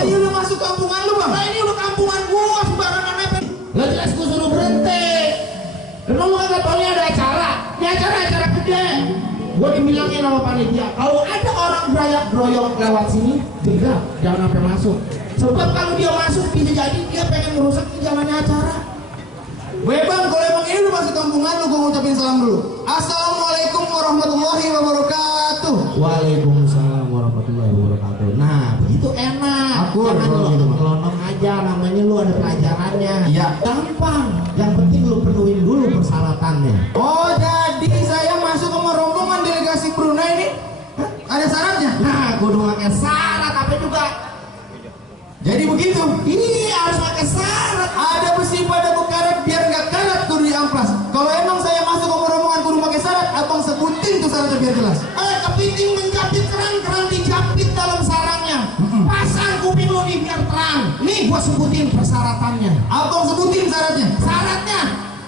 Jadi lu masuk kampungan lu bang? Nah ini udah kampungan gua, sembarangan mepet. Lah jelas gua suruh berhenti. Emang lu kagak tau ada acara? Ini acara gede. Gua dibilangin sama panitia, kalau ada orang berayak-broyok lewat sini, tidak, jangan sampai masuk. Sebab kalau dia masuk bisa jadi dia pengen merusak jalannya acara. Weh bang, kalau emang ini lu masuk kampungan lu, gua ngucapin salam dulu. Assalamualaikum warahmatullahi wabarakatuh. Waalaikumsalam warahmatullahi wabarakatuh. Nah, begitu enak. Jangan lu melonong aja, namanya lu ada pelajarannya. Iya. Gampang. Yang penting lu penuhin dulu persyaratannya. Oh, jadi saya masuk ke rombongan delegasi Brunei ini? Hah? Ada syaratnya? Nah, kudu pakai syarat apa juga? Jadi begitu? Iya, harus pakai syarat. Ada besi pada karet biar nggak karet kudu diamplas. Kalau emang saya masuk ke rombongan kudu pakai syarat, abang sebutin tuh syaratnya biar jelas. Kepiting menjapit keran dijapit dalam sarangnya. Pasang kuping lu nih biar terang. Nih gua sebutin persyaratannya. Abang sebutin syaratnya. Syaratnya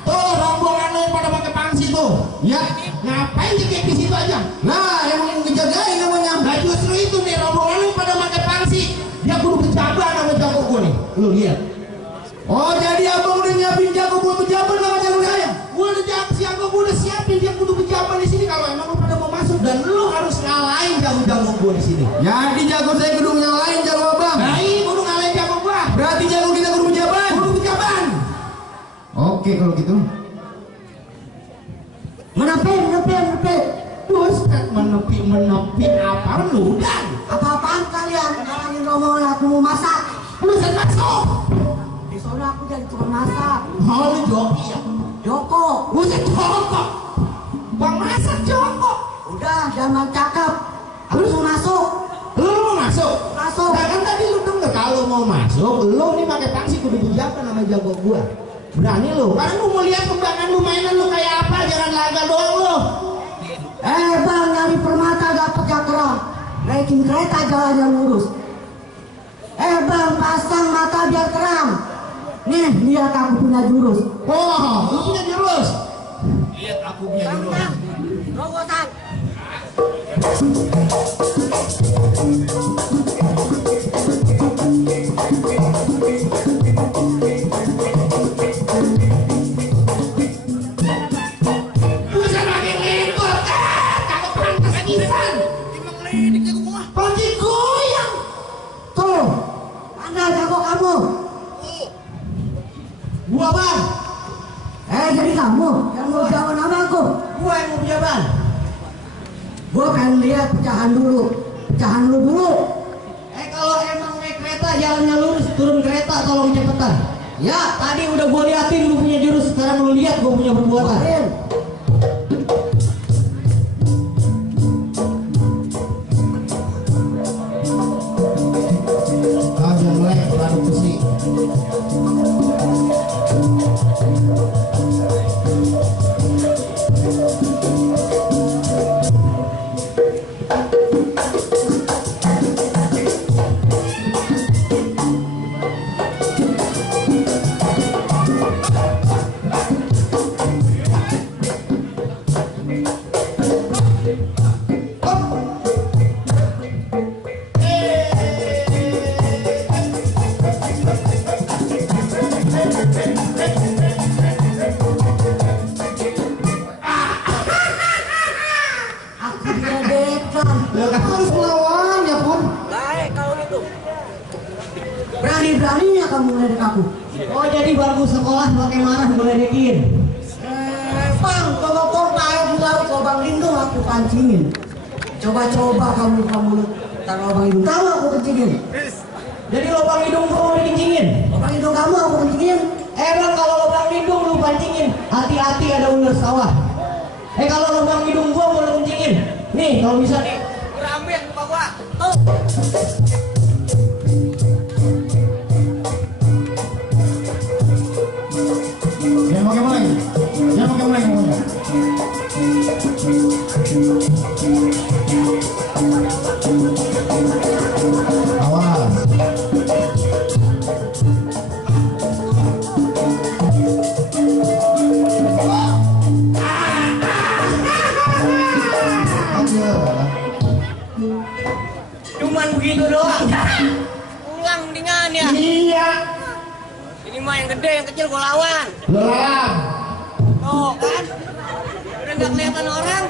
tuh rombongan lu pada pakai pangsi tuh. Ya, ngapain di kayak di situ aja? Nah, emang ngejagain namanya. Nah justru itu nih rombongan lu pada pakai pangsi. Dia kudu pejabat sama jago gua nih. Lu lihat. Oh jadi abang udah nyiapin jago buat pejabat sama jago saya? Gua udah jago gua udah siapin dia kudu pejabat di sini kalau emang lu pada mau masuk dan lu harus ngalahin jago-jago gua di sini. Jadi jago saya kudu ngalahin jago abang. Nah iya kudu ngalahin jago gua. Berarti jago kita kudu pejabat. Kudu pejabat. Oke kalau gitu. Menepi. Terus kan menepi apa lu dan? Apa-apaan kalian? Ngalahin rombongan aku mau masak. Lu bisa masuk. Soalnya aku jadi tukang masak. Oh lu joki ya? Joko. Buset Joko. Bang masak Joko. Udah jangan cakep. Aku mau masuk. Lu mau masuk? Masuk. Nah kan tadi lu denger kalau mau masuk, lu nih pakai pangsi kudu pejabat nama jago gua. Berani lu? Karena lu mau lihat kembangan lu mainan lu kayak apa, jangan laga doang lu. Bang nyari permata dapat cakram. Naikin kereta jalan yang lurus. Bang pasang mata biar terang. Nih lihat aku punya jurus. Oh, lu punya jurus? Lihat aku punya jurus. Robotan. Bukan lagi ngikut, kagak pantas pisan. Emang ngelidik jago gua. Pagi goyang. Tuh, mana jago kamu? Gua bang. Jadi kamu yang mau jawab nama aku? Gua yang mau pejabat. Gua pengen lihat pecahan dulu. Pecahan lu dulu. Kalau emang naik kereta jalannya lurus, turun kereta tolong cepetan. Ya, tadi udah gua liatin lu punya jurus, sekarang lu lihat gua punya perbuatan. Kagak mulai baru besi. Harus melawannya pun. Baik kalau gitu. Berani-beraninya kamu ngeledek aku. Oh jadi baru sekolah pakai marah ngeledekin. Bang, kalau kau tahu di laut lubang lindung aku pancingin. Coba-coba kamu Karena lubang hidung kamu aku kencingin. Jadi lubang hidung gua mau dikencingin. Lubang hidung kamu aku kencingin. Emang kalau lubang hidung lu pancingin, hati-hati ada ular sawah. Kalau lubang hidung gua mau lu kencingin. Nih kalau bisa nih, Gua ambil muka gua. Jangan pakai mulai. Jangan pakai mulai ngomongnya. Awas. Cuman begitu doang. Pulang mendingan ya. Iya. Ini mah yang gede, yang kecil gua lawan. Lelam. Tuh kan. Udah nggak kelihatan orang.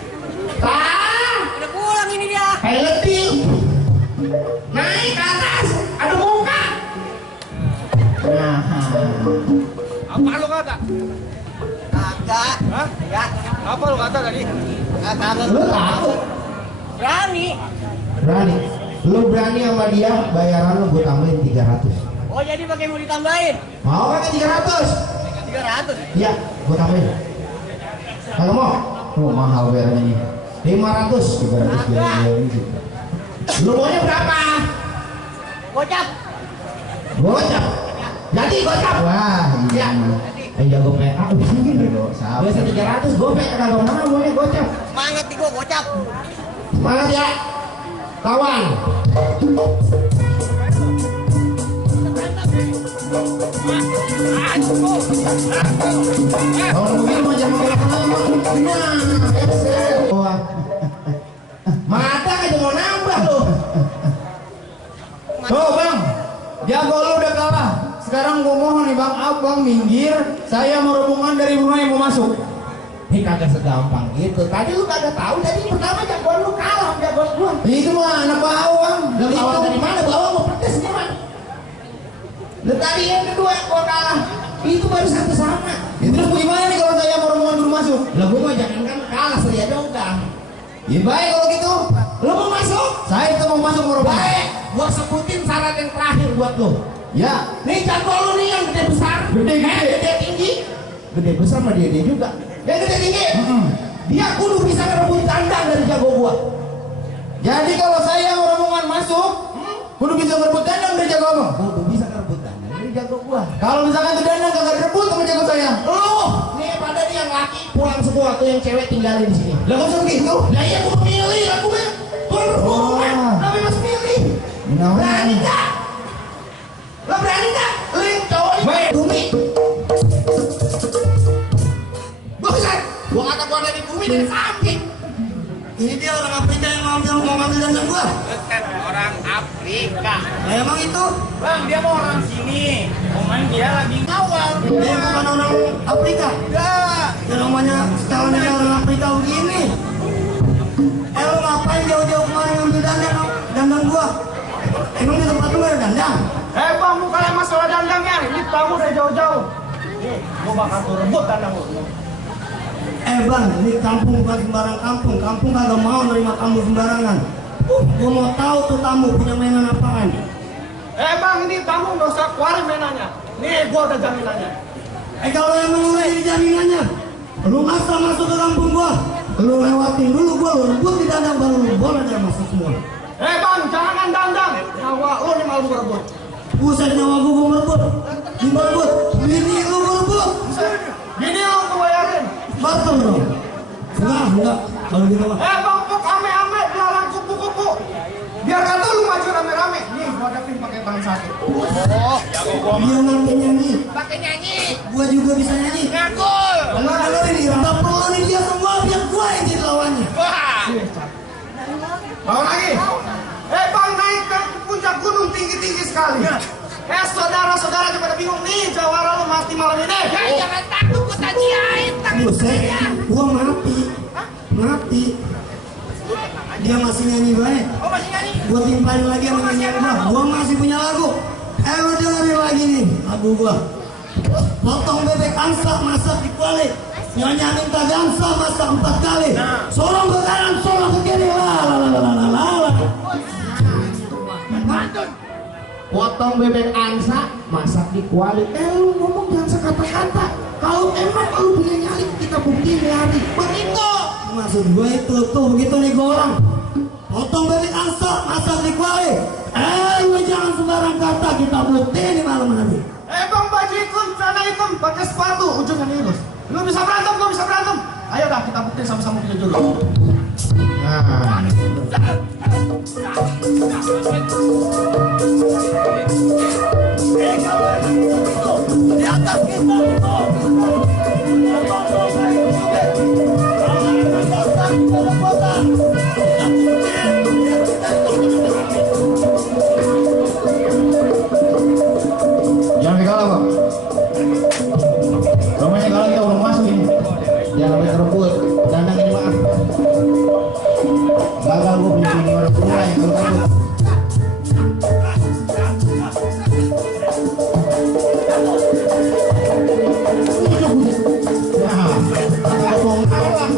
Udah pulang ini dia. Kayak letih. Naik ke atas. Ada muka. Nah. Apa lu kata? Kagak. Hah? Ya. Apa lu kata tadi? Kagak. Lu tahu? Berani. Berani. Lu berani sama dia, bayaran lu gue tambahin 300. Oh jadi pakai mau ditambahin? Mau kan 300? 300. Iya, gue tambahin. Kalau mau? Oh, mahal bayarannya nih. 500. 300 biaya gitu. Lu maunya berapa? Gocap. Gocap. Jadi gocap. Wah, iya. Jago PA. Biasa 300 gopek kalau mana maunya gocap. Semangat nih gua gocap. Semangat ya. Kawan. Kalau begini mah jangan lama-lama. Nah, mata aja mau nambah lo. Oh bang, jago lo udah kalah. Sekarang gua mohon nih bang, abang minggir. Saya mau rombongan dari rumah yang mau masuk. Ini kagak segampang gitu. Tadi lu kagak tahu. Jadi pertama jagoan lu kalah sama jagoan gua. Itu mah anak bawang. Lu Itu. kalah dari mana? Bawa mau pedes nih man. Lu tadi yang kedua gua kalah. Itu baru satu sama. Terus bagaimana nih kalau saya mau rombongan dulu masuk? Lah gua mah jangan kan kalah selia dongkang. Ya baik kalau gitu. Lu mau masuk? Saya itu mau masuk mau rombongan. Baik. Gua sebutin syarat yang terakhir buat lu. Ya. Nih jago lu nih yang gede besar. Gede. Gede tinggi. Gede besar mah dia juga. Yang gede tinggi. Dia kudu bisa ngerebut kandang dari jago gua. Jadi kalau saya mau rombongan masuk, kudu bisa ngerebut kandang dari jago abang. Kudu bisa ngerebut kandang dari jago gua. Kalau misalkan tuh kandang kagak direbut sama jago saya. Lu nih pada nih yang laki pulang semua tuh yang cewek tinggalin di sini. Lah kok bisa begitu? Lah iya gua milih aku mah. Berhubungan. Tapi mas milih. Berani enggak? Lo berani enggak? Lu yang cowok nih. Baik. Bumi. Bukan. Gua kata gua dari bumi dari samping. Ini dia orang Afrika yang mau ngambil dandan gua. Kan orang Afrika. Nah, emang itu Bang, dia mau orang sini. Cuman dia lagi ngawal. dia bukan orang Afrika. Enggak. Ya namanya setelannya orang Afrika begini. Lu ngapain jauh-jauh kemarin ngambil dandan gua? Emang di tempat lu ada dandan? Bang, bukan masalah dandangnya. Ini tamu dari jauh-jauh. Nih, gua bakal tuh rebut dandang lu. Bang, ini kampung bukan sembarang kampung. Kampung kagak mau nerima tamu sembarangan. Gua mau tahu tuh tamu punya mainan apaan. Bang, ini tamu nggak usah keluarin mainannya. Nih, gua udah jaminannya. Kalau emang udah jadi jaminannya, lu asal masuk ke kampung gua, lu lewatin dulu gua, lu rebut di dandang baru lu boleh dia masuk semua. Bang, jangan dandang. Nyawa lu nih malu gua rebut. Buset nyawa gua merebut. Gimana rebut? Bini lu gua rebut. Gini lu gua bayarin. Batal dong. Enggak. Kalau gitu mah. Bang, pok ame-ame, jualan kupu-kupu. Biar kata lu maju rame-rame. Nih, gua hadapin pakai tangan satu. Dia ngerti nyanyi. Pakai nyanyi. Gua juga bisa nyanyi. Ngakul. Kalau ini nggak perlu nih dia semua biar gua yang jadi lawannya. Wah. Mau lagi? Bang, naik ke puncak gunung tinggi-tinggi sekali. Saudara-saudara pada bingung nih, jawara lu mati malam ini. Jangan takut, gua tajiain. Buset, gua mati. Dia masih nyanyi baik. Oh, masih nyanyi? Gua timpalin lagi sama nyanyian gua masih punya lagu. Lu dengerin lagi nih lagu gua. Potong bebek angsa masak di kuali. Nyonya minta gangsa masak 4 kali. Sorong ke kanan, sorong ke kiri. La la la la la la la. Potong bebek angsa, masak di kuali. Lu ngomong jangan sekata-kata. Kalau emang lu punya nyali, kita buktiin nyali. Begitu. Maksud gue itu tuh begitu nih gue orang. Potong bebek angsa, masak di kuali. Lu jangan sembarang kata, kita buktiin di malam nanti. Bang, baju hitam, celana hitam, pakai sepatu, ujungnya lurus. Lu bisa berantem, gua bisa berantem. Ayo dah kita buktiin sama-sama kita dulu. Nah. Di atas kita. Jangan kalah bang. Rumahnya kalau kita udah masuk ini. Jangan sampai kerebut. Dandang ini maaf. Gagal gue punya ini orang tua yang kalau kabur. Ya, bohong kalah.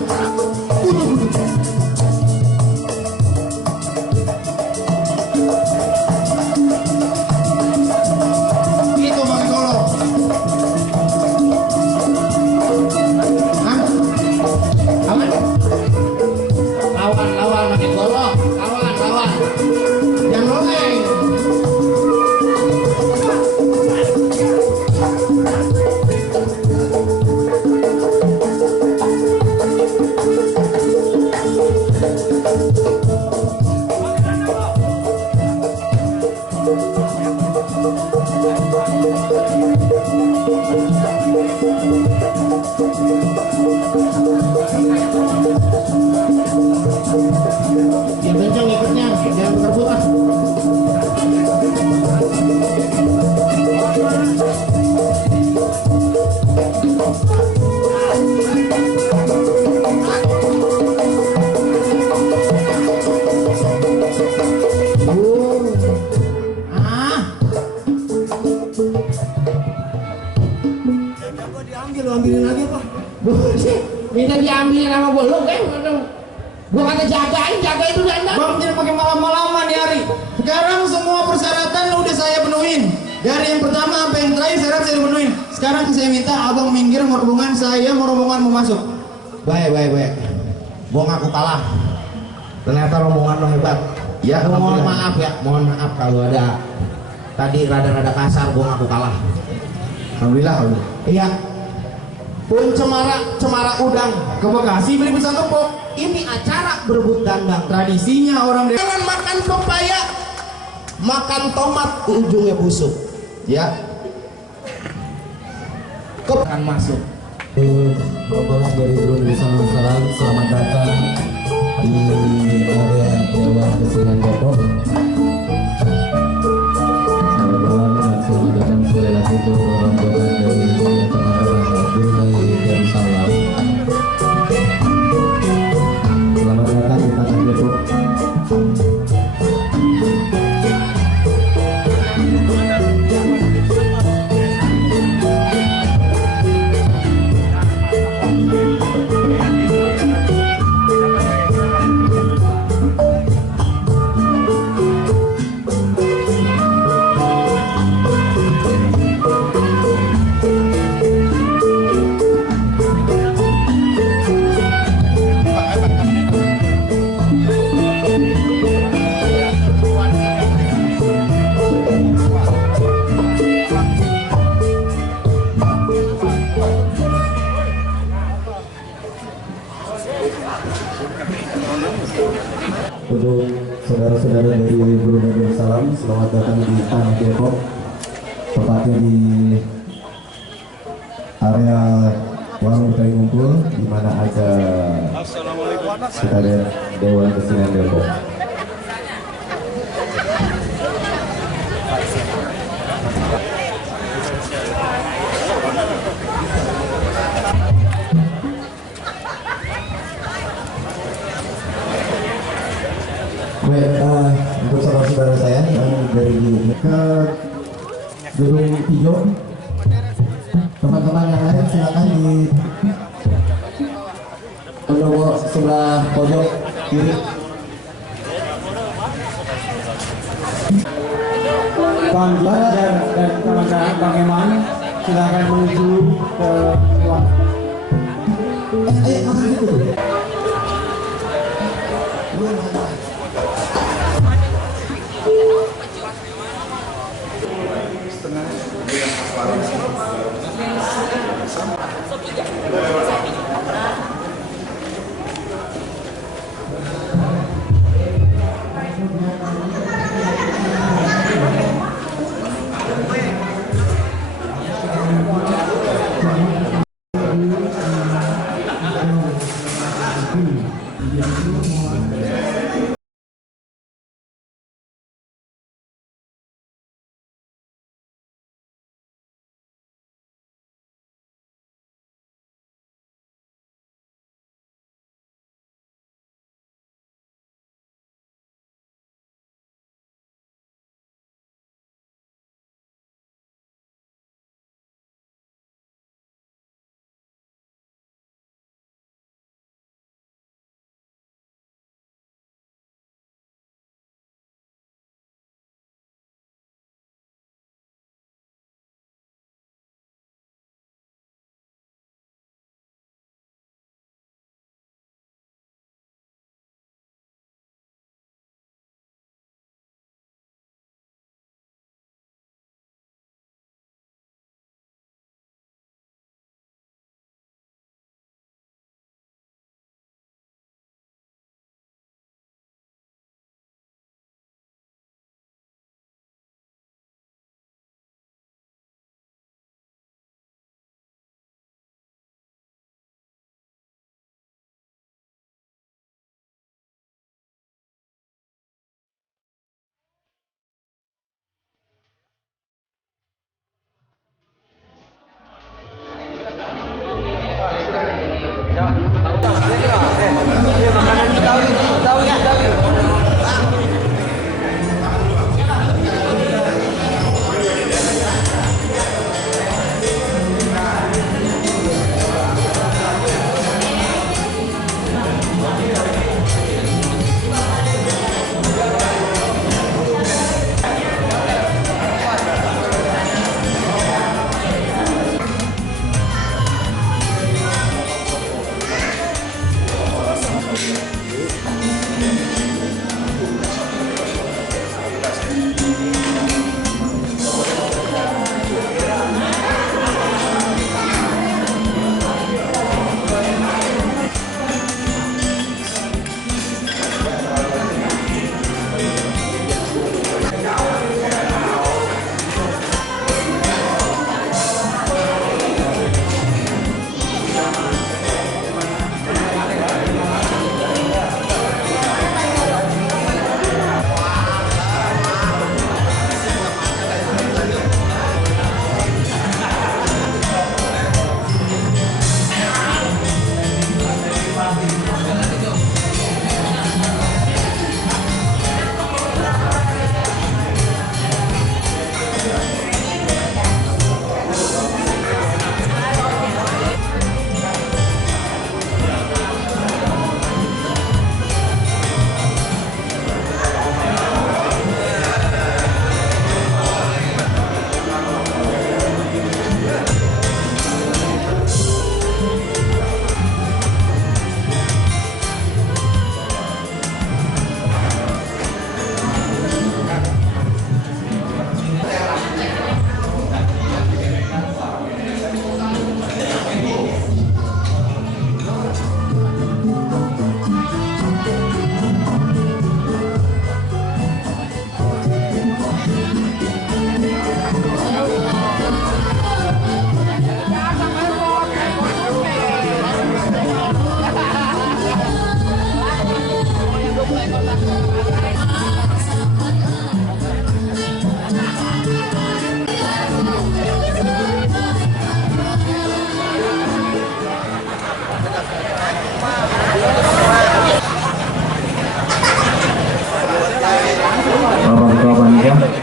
Itu bang Kolo. Hah? Aman? Lawan makin golok. Lawan. Jangan loleng. Biar kencang ikutnya, jangan berebut ah. Ambilin lagi apa? Buset, minta diambilin sama bolu kan? Gua kata jagain, jaga itu dandang. Bang jadi pakai malam-malaman di hari. Sekarang semua persyaratan udah saya penuhin. Dari yang pertama sampai yang terakhir syarat saya udah penuhin. Sekarang saya minta abang minggir mau rombongan saya, mau rombongan mau masuk. Baik. Gua ngaku kalah. Ternyata rombongan lo hebat. Ya, Mohon maaf ya, mohon maaf kalau ada tadi rada-rada kasar, gua ngaku kalah. Alhamdulillah. Iya. Pun cemara udang Ke Bekasi beli pisang kepok. ini acara berebut dandang. Tradisinya orang dewasa. Jangan makan pepaya, makan tomat ujungnya busuk. Ya. Akan masuk. Rombongan dari Drone Desa Salam, selamat datang di area Dewan Kesenian Depok. Selamat datang sekali lagi untuk rombongan dari pengarah Brunei Darussalam. Selamat datang di Tanah Depok. Untuk saudara-saudara dari Brunei Darussalam, selamat datang di Tanah Depok, tepatnya di area Warung Betawi Ngumpul, di mana ada sekalian Dewan Kesenian Depok. Baik, untuk saudara-saudara saya yang dari ke gedung hijau, teman-teman yang lain silakan di pendopo sebelah pojok kiri. Bang Ganjar dan kawan-kawan Bang Eman silakan menuju ke ruang. Ayo makan gitu.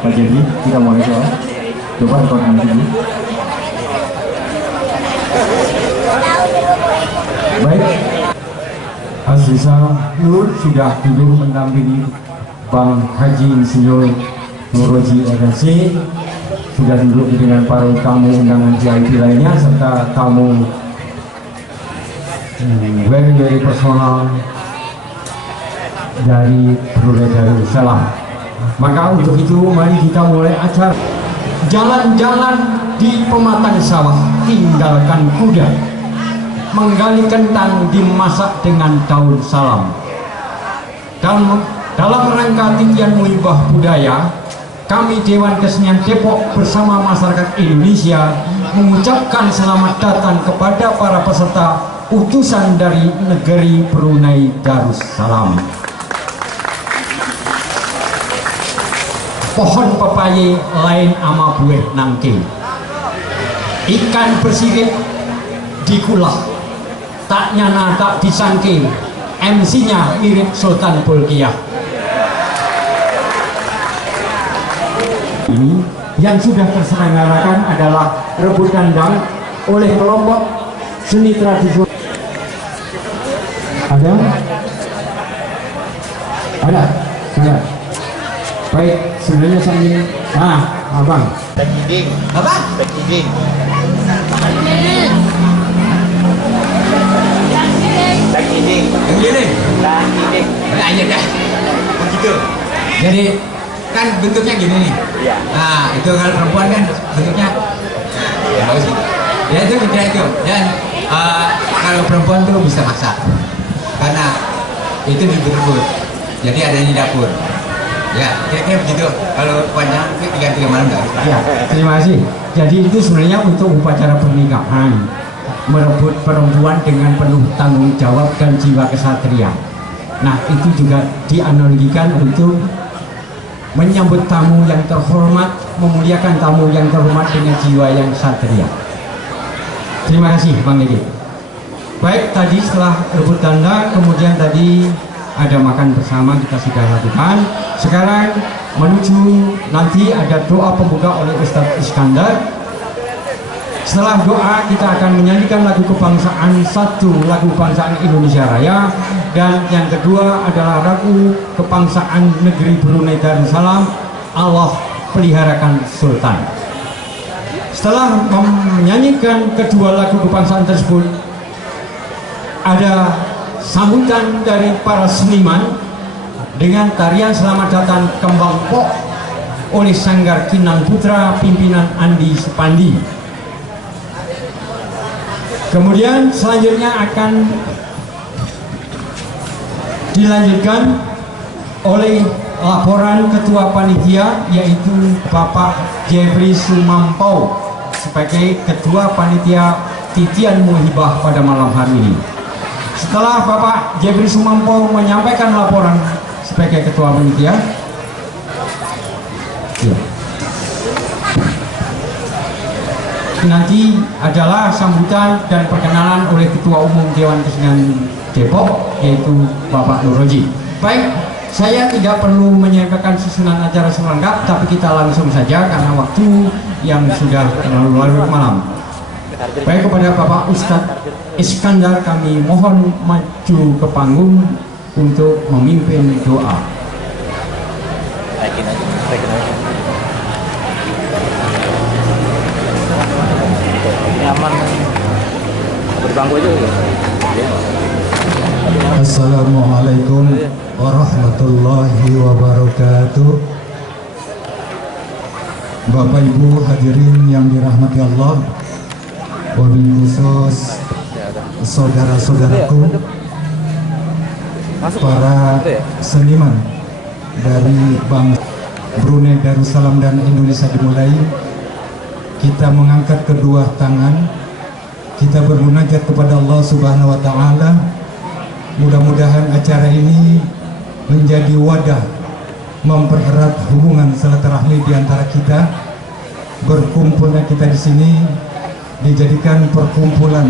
Pak Jadi, kita mulai soal. Coba koordinasi dulu. Baik, Aziza Nur sudah duduk mendampingi Bang Haji Insinyur Nuroji RNC sudah duduk dengan para tamu undangan VIP lainnya serta tamu very personal dari Brunei Darussalam. Maka untuk itu mari kita mulai acara. Jalan-jalan di pematang sawah, tinggalkan kuda, menggali kentang dimasak dengan daun salam. Dalam rangka titian muhibah budaya, kami Dewan Kesenian Depok bersama masyarakat Indonesia mengucapkan selamat datang kepada para peserta utusan dari negeri Brunei Darussalam. Pohon pepaye lain ama bueh nangke, ikan bersirip dikulah, tak nyana tak disangke, MC-nya mirip Sultan Bolkiah. Ini yang sudah terselenggarakan adalah rebut kandang oleh kelompok seni tradisional. Ada. Baik, sebenarnya sambil abang. Tekiding. Apa? Tekiding. Tekiding. Yang gini? Tekiding. Nah, aja dah. Begitu. Jadi kan bentuknya gini nih. Iya. Nah, itu kalau perempuan kan bentuknya bagus gitu. Ya itu kira itu. Dan kalau perempuan tuh bisa masak karena itu dibut-but. Jadi ada di dapur. Ya, kira-kira begitu. Kalau panjang tiga malam enggak? Ya, terima kasih. Jadi itu sebenarnya untuk upacara pernikahan, merebut perempuan dengan penuh tanggung jawab dan jiwa kesatria. Nah, itu juga dianalogikan untuk menyambut tamu yang terhormat, memuliakan tamu yang terhormat dengan jiwa yang satria. Terima kasih Bang Edi. Baik, tadi setelah rebut tanda, kemudian tadi ada makan bersama, kita sudah lakukan. Sekarang menuju nanti ada doa pembuka oleh Ustadz Iskandar. Setelah doa kita akan menyanyikan lagu kebangsaan, satu lagu kebangsaan Indonesia Raya, dan yang kedua adalah lagu kebangsaan negeri Brunei Darussalam, Allah peliharakan Sultan. Setelah menyanyikan kedua lagu kebangsaan tersebut, ada sambutan dari para seniman dengan tarian Selamat Datang Kembang Pok oleh Sanggar Kinang Putra pimpinan Andi Supandi. Kemudian selanjutnya akan dilanjutkan oleh laporan Ketua Panitia, yaitu Bapak Jeffrey Sumampau sebagai Ketua Panitia Titian Muhibah pada malam hari ini. Setelah Bapak Jeffrey Sumampau menyampaikan laporan sebagai Ketua Panitia, nanti adalah sambutan dan perkenalan oleh Ketua Umum Dewan Kesenian Depok, yaitu Bapak Nuroji. Baik, saya tidak perlu menyampaikan susunan acara selengkap, tapi kita langsung saja karena waktu yang sudah terlalu larut malam. Baik, kepada Bapak Ustadz Iskandar kami mohon maju ke panggung untuk memimpin doa. Assalamualaikum warahmatullahi wabarakatuh. Bapak Ibu hadirin yang dirahmati Allah, wabil khusus saudara-saudaraku, para seniman dari bangsa Brunei Darussalam dan Indonesia Dimulai, kita mengangkat kedua tangan, kita bermunajat kepada Allah Subhanahu wa Ta'ala. Mudah-mudahan acara ini menjadi wadah mempererat hubungan silaturahmi di antara kita. Berkumpulnya kita di sini dijadikan perkumpulan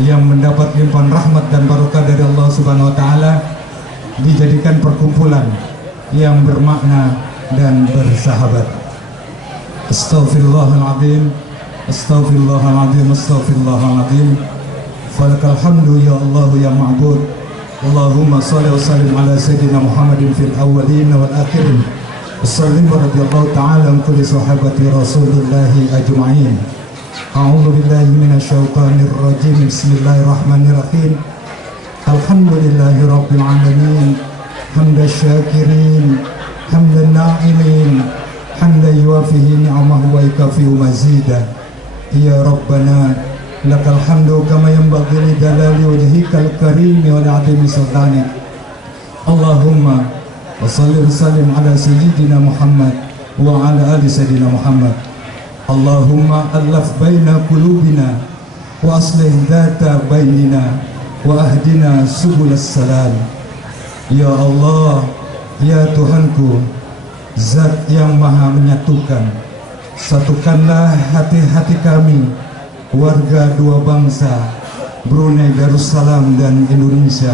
yang mendapat limpahan rahmat dan barokah dari Allah Subhanahu wa Ta'ala, dijadikan perkumpulan yang bermakna dan bersahabat. Astaghfirullahaladzim, astaghfirullahaladzim, astaghfirullahaladzim. Falakal hamdu ya Allah ya ma'bud. Allahumma salli wa sallim ala sayyidina Muhammadin fil awwalin wal akhirin وسلم رضي الله تعالى عن كل صحابة رسول الله أجمعين. أعوذ بالله من الشيطان الرجيم. بسم الله الرحمن الرحيم. الحمد لله رب العالمين حمد الشاكرين حمد الناعمين حمدا يوافيه نعمه ويكافئ مزيدا. يا ربنا لك الحمد كما ينبغي لجلال وجهك الكريم ولعظيم سلطانك. اللهم وصل وسلم على سيدنا محمد وعلى آل سيدنا محمد. اللهم ألف بين قلوبنا وأصلح ذات بيننا وأهدنا سبل السلام. Ya Allah, ya Tuhanku, Zat yang maha menyatukan, satukanlah hati-hati kami, warga dua bangsa, Brunei Darussalam dan Indonesia.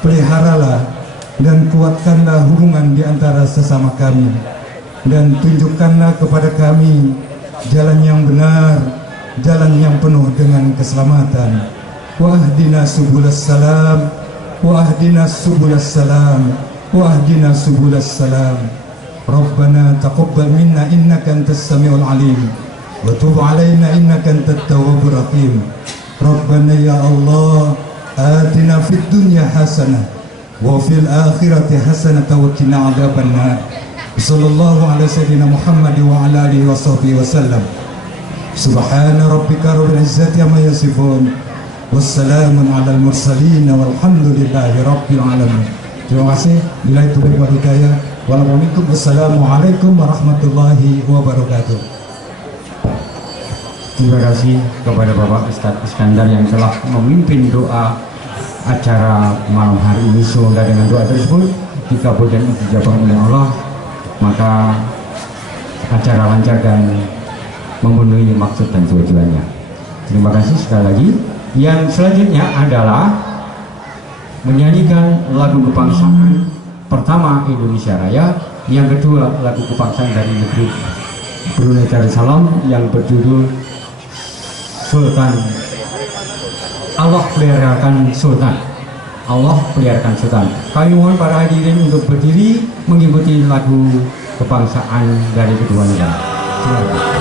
Peliharalah dan kuatkanlah hubungan di antara sesama kami, dan tunjukkanlah kepada kami jalan yang benar, jalan yang penuh dengan keselamatan. Wahdina subulas salam, wahdina subulas salam, wahdina subulas salam. Rabbana taqabbal minna innaka antas samiul alim wa tub alaina innaka antat tawwabur rahim. Rabbana ya Allah, atina fid dunya hasanah wa fil akhirati hasanah wa qina adzabannar. Sallallahu ala sayyidina Muhammad wa ala alihi wa sahbihi wasallam. Subhana rabbika rabbil izzati amma yasifun. Wassalamun alal mursalin walhamdulillahi rabbil alamin. Terima kasih. Bila itu wal hidayah. Wassalamualaikum warahmatullahi wabarakatuh. Terima kasih kepada Bapak Ustadz Iskandar yang telah memimpin doa acara malam hari ini. Semoga dengan doa tersebut dikabulkan dan dijabah oleh Allah, maka acara lancar dan memenuhi maksud dan tujuannya. Terima kasih sekali lagi. Yang selanjutnya adalah menyanyikan lagu kebangsaan. Pertama Indonesia Raya, yang kedua lagu kebangsaan dari negeri Brunei Darussalam yang berjudul Sultan. Allah peliharakan Sultan. Allah peliharakan Sultan. Kami mohon para hadirin untuk berdiri mengikuti lagu kebangsaan dari kedua negara. Silakan.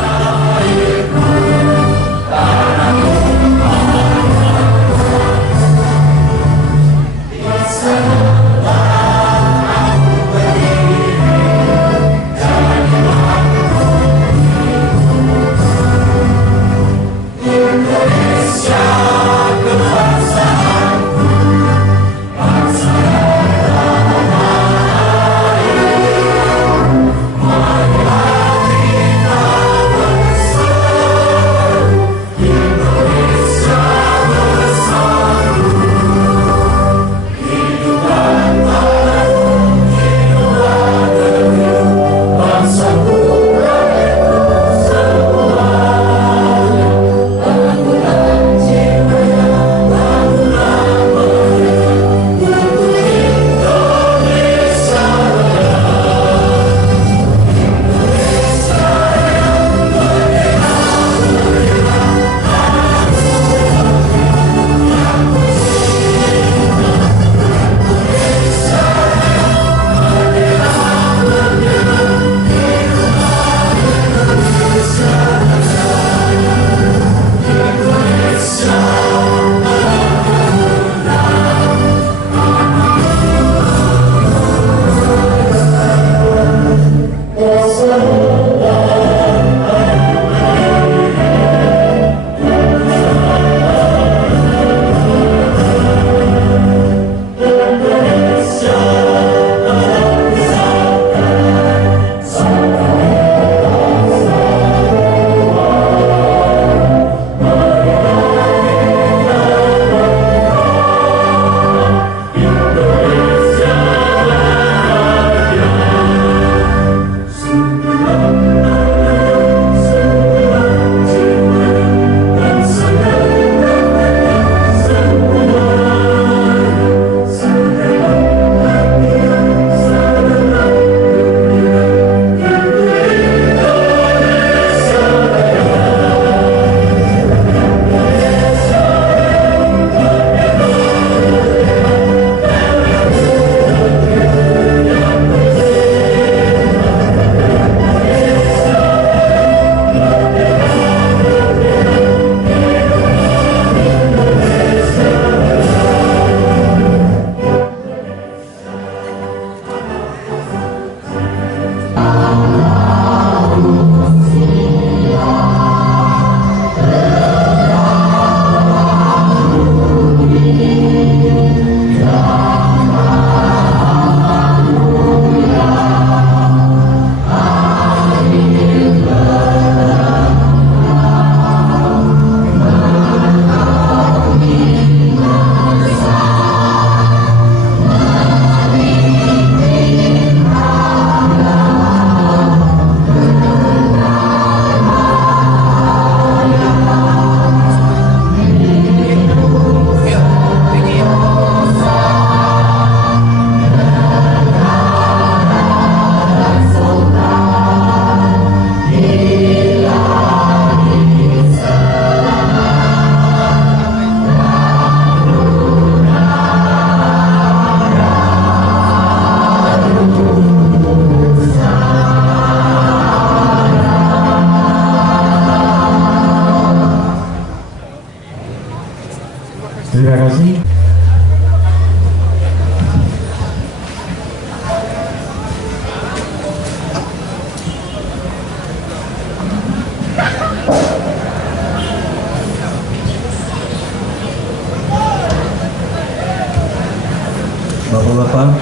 bapak-bapak,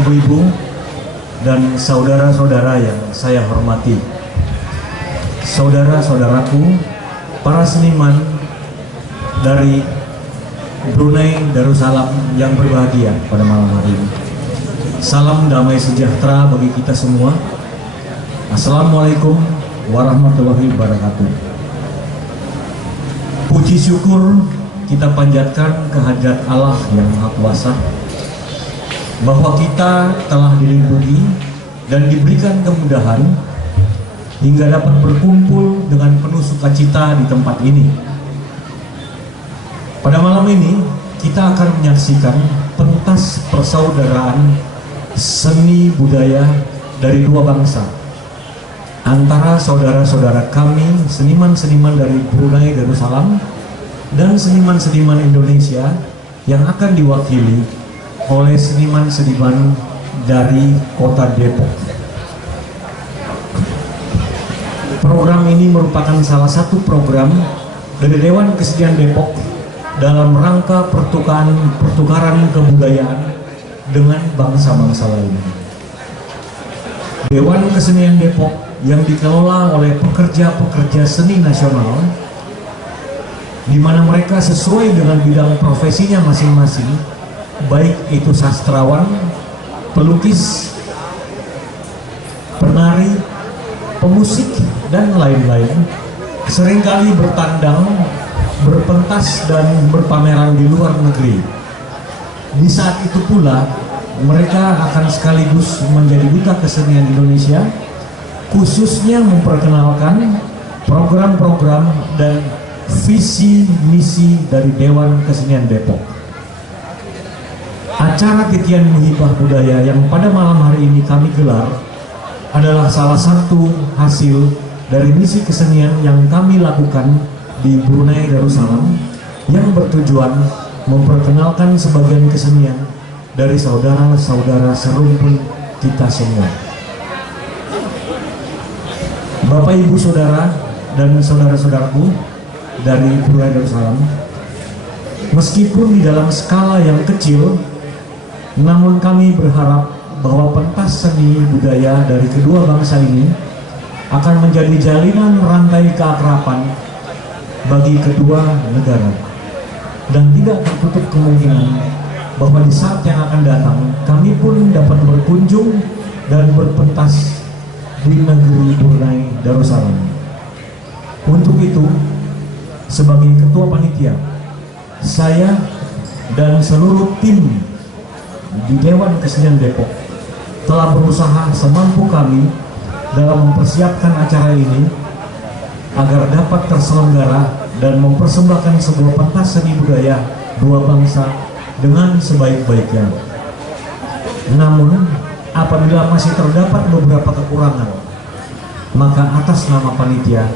ibu-ibu, dan saudara-saudara yang saya hormati. Saudara-saudaraku, para seniman dari Brunei Darussalam yang berbahagia pada malam hari ini. Salam damai sejahtera bagi kita semua. Assalamualaikum warahmatullahi wabarakatuh. Puji syukur kita panjatkan kehadirat Allah yang Maha Kuasa bahwa kita telah dilindungi dan diberikan kemudahan hingga dapat berkumpul dengan penuh sukacita di tempat ini. Pada malam ini kita akan menyaksikan pentas persaudaraan seni budaya dari dua bangsa antara saudara-saudara kami, seniman-seniman dari Brunei Darussalam dan seniman-seniman Indonesia yang akan diwakili oleh seniman-seniman dari kota Depok. Program ini merupakan salah satu program dari Dewan Kesenian Depok dalam rangka pertukaran kebudayaan dengan bangsa-bangsa lain. Dewan Kesenian Depok yang dikelola oleh pekerja-pekerja seni nasional, di mana mereka sesuai dengan bidang profesinya masing-masing, baik itu sastrawan, pelukis, penari, pemusik, dan lain-lain, seringkali bertandang, berpentas, dan berpameran di luar negeri. Di saat itu pula mereka akan sekaligus menjadi duta kesenian Indonesia, khususnya memperkenalkan program-program dan visi misi dari Dewan Kesenian Depok. Acara Titian Muhibah Budaya yang pada malam hari ini kami gelar adalah salah satu hasil dari misi kesenian yang kami lakukan di Brunei Darussalam yang bertujuan memperkenalkan sebagian kesenian dari saudara-saudara serumpun kita semua. Bapak, Ibu, Saudara, dan saudara-saudaraku dari Brunei Darussalam, meskipun di dalam skala yang kecil, namun kami berharap bahwa pentas seni budaya dari kedua bangsa ini akan menjadi jalinan rantai keakraban bagi kedua negara. Dan tidak tertutup kemungkinan bahwa di saat yang akan datang kami pun dapat berkunjung dan berpentas di negeri Brunei Darussalam. Untuk itu, sebagai ketua panitia, saya dan seluruh tim di Dewan Kesenian Depok telah berusaha semampu kami dalam mempersiapkan acara ini agar dapat terselenggara dan mempersembahkan sebuah pentas seni budaya dua bangsa dengan sebaik-baiknya. Namun, apabila masih terdapat beberapa kekurangan, maka atas nama panitia,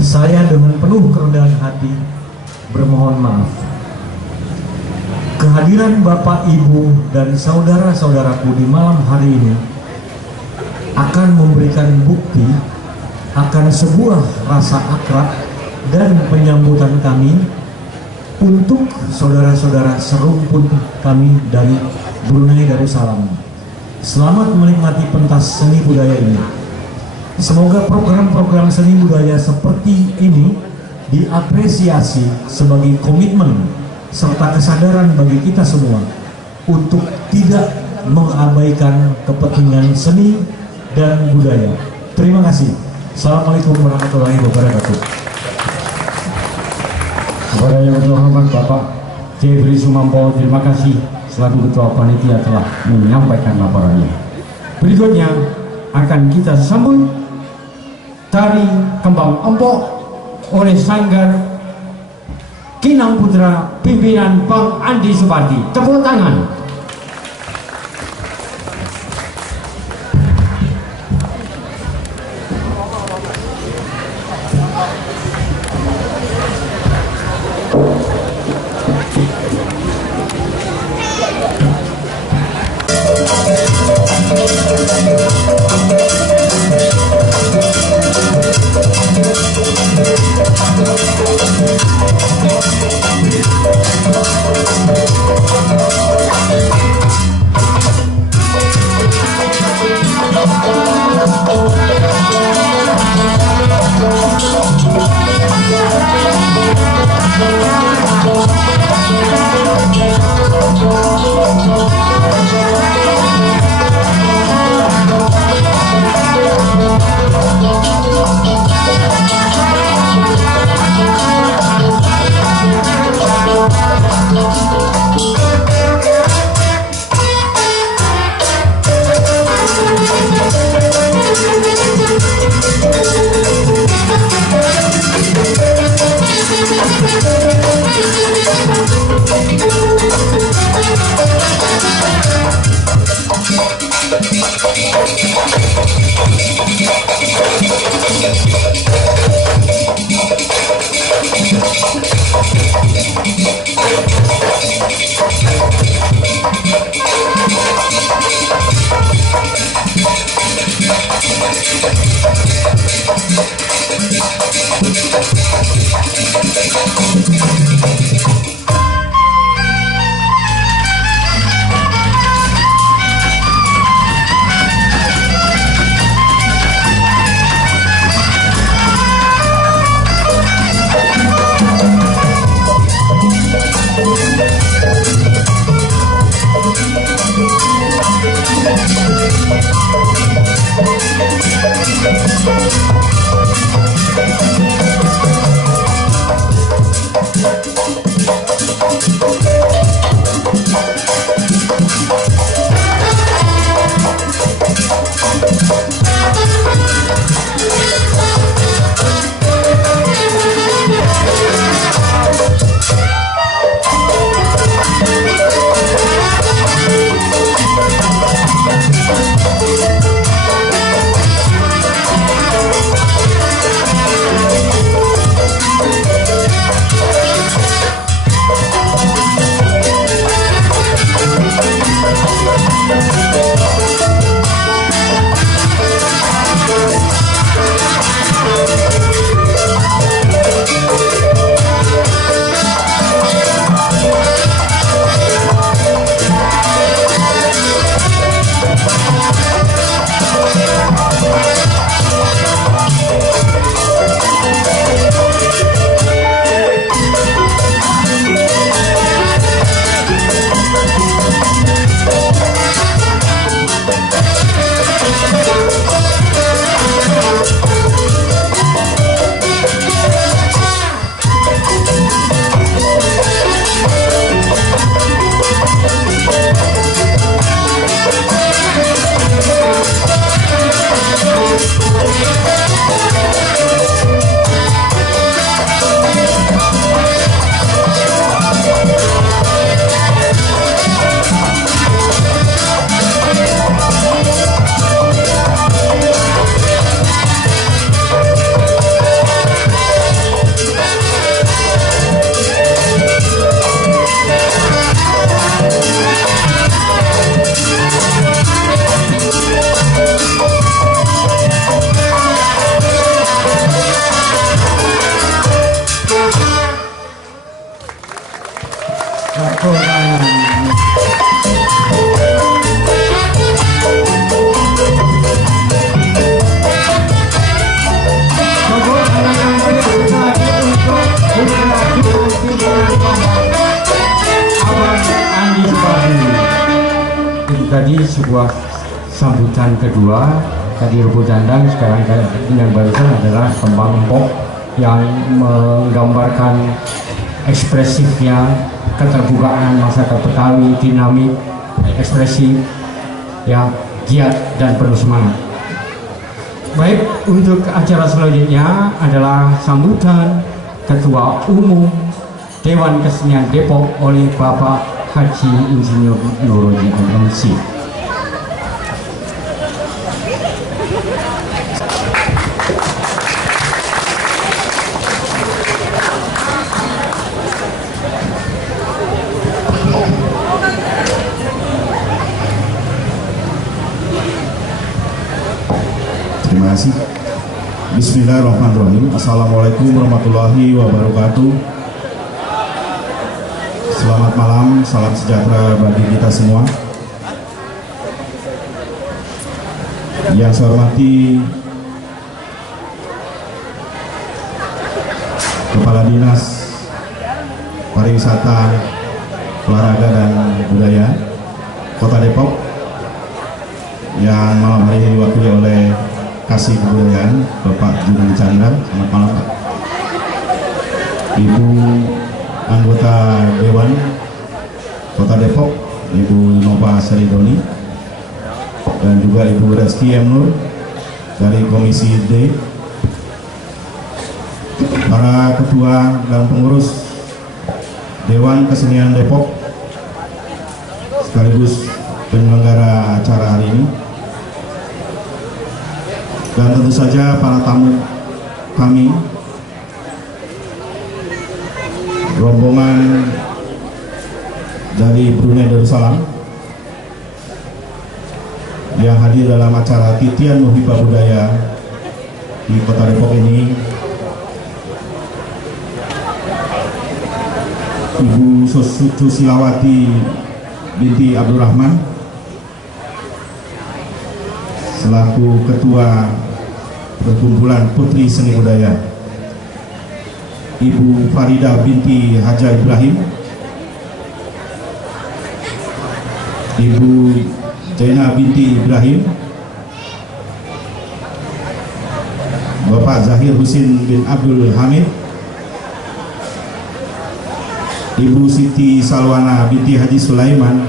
saya dengan penuh kerendahan hati bermohon maaf. Kehadiran Bapak, Ibu, dan saudara-saudaraku di malam hari ini akan memberikan bukti akan sebuah rasa akrab dan penyambutan kami untuk saudara-saudara serumpun kami dari Brunei Darussalam. Selamat menikmati pentas seni budaya ini. Semoga program-program seni budaya seperti ini diapresiasi sebagai komitmen serta kesadaran bagi kita semua untuk tidak mengabaikan kepentingan seni dan budaya. Terima kasih. Assalamualaikum warahmatullahi wabarakatuh. Kepada yang terhormat Bapak Jebri Sumampo, terima kasih selaku Ketua Panitia telah menyampaikan laporannya. Berikutnya akan kita sambut tari kembang empok oleh Sanggar Kinang Putra pimpinan Bang Andi Supardi. Tepuk tangan. sebuah sambutan kedua. Tadi rumput dandang, sekarang yang barusan adalah kembang empok yang menggambarkan ekspresifnya keterbukaan masyarakat Betawi, dinamik, ekspresif, ya, giat dan penuh semangat. Baik, untuk acara selanjutnya adalah sambutan Ketua Umum Dewan Kesenian Depok oleh Bapak Haji Insinyur Nuroji MMC. Terima kasih. Bismillahirrahmanirrahim. Assalamualaikum warahmatullahi wabarakatuh. Selamat malam, salam sejahtera bagi kita semua. Yang saya hormati Kepala Dinas Pariwisata, Olahraga dan Budaya Kota Depok, yang malam hari ini diwakili oleh Kasih Kebudayaan Bapak Jurgen Chandra. Selamat malam Pak. Ibu anggota Dewan Kota Depok, Ibu Nova Seridoni, dan juga Ibu Reski M. Nur dari Komisi D, para ketua dan pengurus Dewan Kesenian Depok sekaligus penyelenggara acara hari ini, dan tentu saja para tamu kami, rombongan dari Brunei Darussalam yang hadir dalam acara Titian Muhibah Budaya di Kota Depok ini. Ibu Susilawati binti Abdurrahman selaku Ketua Perkumpulan Putri Seni Budaya, Ibu Faridah binti Haja Ibrahim, Ibu Jaina binti Ibrahim, Bapak Zahir Husin bin Abdul Hamid, Ibu Siti Salwana binti Haji Sulaiman,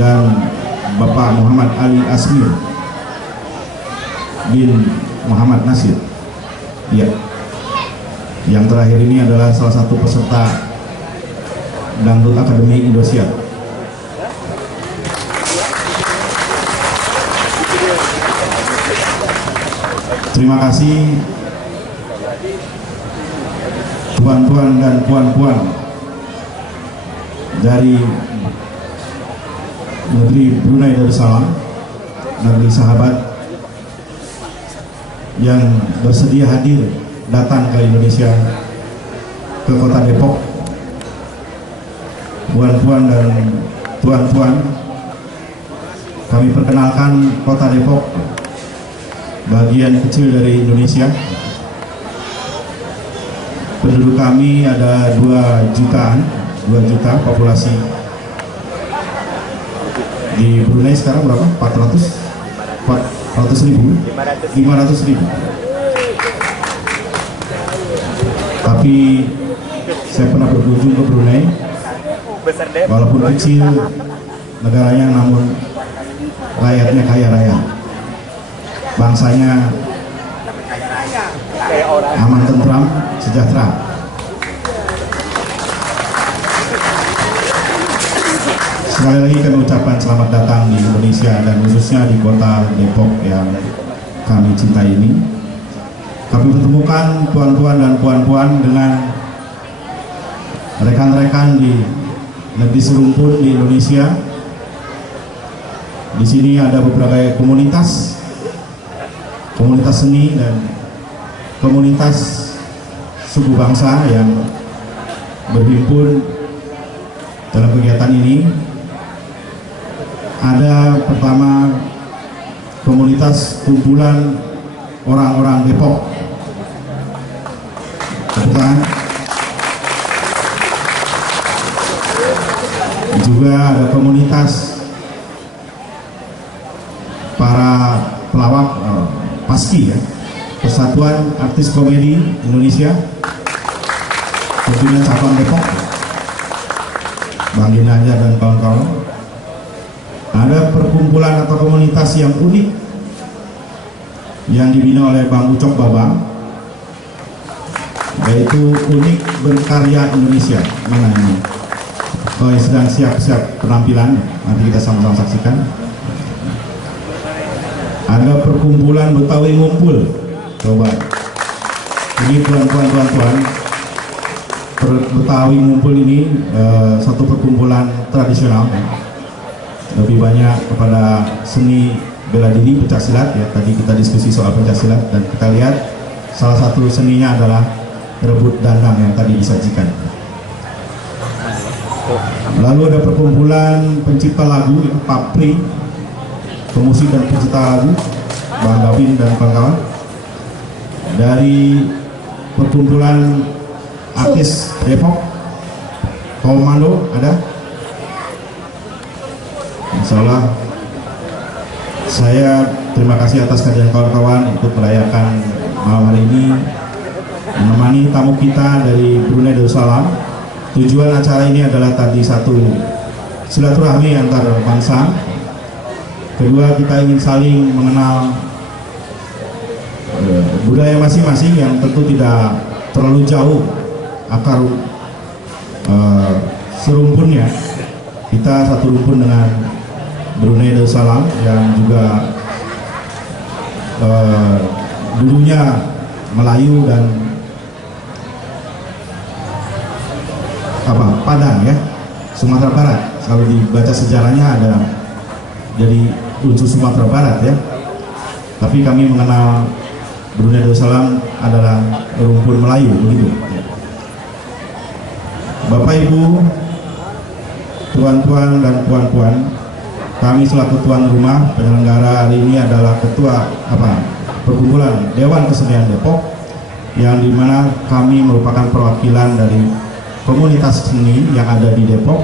dan Bapak Muhammad Ali Asmir bin Muhammad Nasir. Ya, yang terakhir ini adalah salah satu peserta Dangdut Akademi Indosiar. Terima kasih tuan-tuan dan puan-puan dari negeri Brunei Darussalam, negeri sahabat, yang bersedia hadir datang ke Indonesia, ke Kota Depok. Puan-puan dan tuan-tuan, kami perkenalkan Kota Depok, bagian kecil dari Indonesia. Penduduk kami ada 2 juta populasi. Di Brunei sekarang berapa? 400 ribu. Tapi saya pernah berkunjung ke Brunei, walaupun kecil negaranya, namun rakyatnya kaya raya, bangsanya aman, tentram, sejahtera. Sekali lagi kami ucapkan selamat datang di Indonesia, dan khususnya di Kota Depok yang kami cintai ini. Kami pertemukan tuan-tuan dan puan-puan dengan rekan-rekan di negeri serumpun di Indonesia. Di sini ada beberapa komunitas seni dan komunitas suku bangsa yang berhimpun dalam kegiatan ini. Ada pertama komunitas kumpulan orang-orang Depok. Kebetulan juga ada komunitas PASKI ya, Persatuan Artis Komedi Indonesia, tentunya cabang Depok, Bang Ginanjar dan kawan-kawan. Ada perkumpulan atau komunitas yang unik yang dibina oleh Bang Ucok Babang, yaitu Unik Berkarya Indonesia. Mana ini? Oh, sedang siap-siap penampilan, nanti kita sama-sama saksikan. Ada perkumpulan Betawi Ngumpul. Coba, ini tuan-tuan, Betawi Ngumpul ini satu perkumpulan tradisional, lebih banyak kepada seni bela diri pencak silat ya. Tadi kita diskusi soal pencak silat dan kita lihat salah satu seninya adalah rebut dandang yang tadi disajikan. Lalu ada perkumpulan pencipta lagu Papri, pemusik dan pencipta lagu Bang Gavin dan kawan-kawan. Dari perkumpulan artis Depok, Komando ada. Insyaallah saya terima kasih atas kehadiran kawan-kawan ikut merayakan malam hari ini, menemani tamu kita dari Brunei Darussalam. Tujuan acara ini adalah tadi satu, silaturahmi antar bangsa. Kedua, kita ingin saling mengenal budaya masing-masing yang tentu tidak terlalu jauh akar serumpunnya. Kita satu rumpun dengan Brunei Darussalam yang juga dulunya Melayu dan Padang ya, Sumatera Barat. Kalau dibaca sejarahnya ada jadi unsur Sumatera Barat ya. Tapi kami mengenal Brunei Darussalam adalah rumpun Melayu begitu. Bapak Ibu, tuan-tuan dan puan-puan, kami selaku tuan rumah penyelenggara hari ini adalah ketua perkumpulan Dewan Kesenian Depok, yang dimana kami merupakan perwakilan dari komunitas seni yang ada di Depok,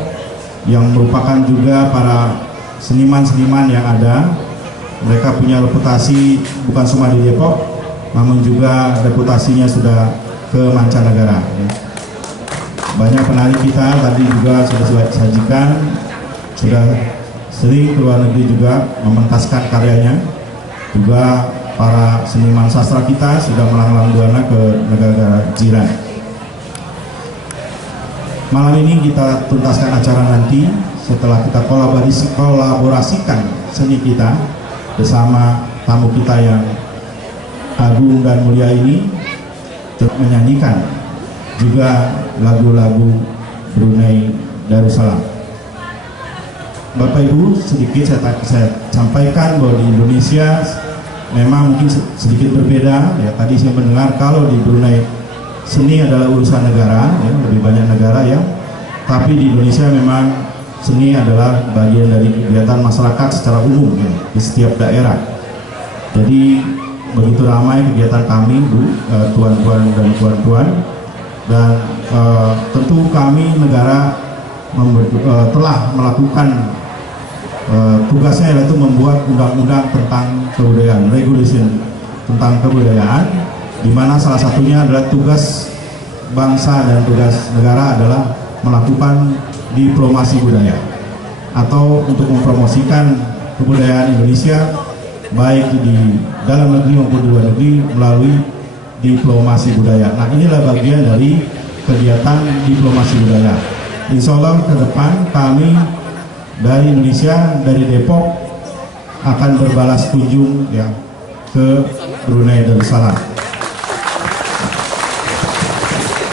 yang merupakan juga para seniman-seniman yang ada. Mereka punya reputasi bukan cuma di Depok, namun juga reputasinya sudah ke mancanegara ya. Banyak penari kita tadi juga sudah sajikan, sudah sering ke luar negeri juga mementaskan karyanya. Juga para seniman sastra kita sudah melanglang buana ke negara-negara jiran. Malam ini kita tuntaskan acara nanti setelah kita kolaborasikan seni kita bersama tamu kita yang agung dan mulia ini, menyanyikan juga lagu-lagu Brunei Darussalam. Bapak Ibu, sedikit saya sampaikan bahwa di Indonesia memang mungkin sedikit berbeda ya. Tadi saya mendengar kalau di Brunei seni adalah urusan negara ya, lebih banyak negara ya. Tapi di Indonesia memang seni adalah bagian dari kegiatan masyarakat secara umum ya, di setiap daerah. Jadi begitu ramai kegiatan kami, Bu, tuan-tuan dan puan-puan, dan tentu kami negara telah melakukan tugasnya, yaitu membuat undang-undang tentang kebudayaan, regulation tentang kebudayaan, di mana salah satunya adalah tugas bangsa dan tugas negara adalah melakukan diplomasi budaya atau untuk mempromosikan kebudayaan Indonesia baik di dalam negeri maupun di luar negeri melalui diplomasi budaya. Nah, inilah bagian dari kegiatan diplomasi budaya. Insya Allah ke depan kami dari Indonesia, dari Depok akan berbalas kunjung ya ke Brunei Darussalam.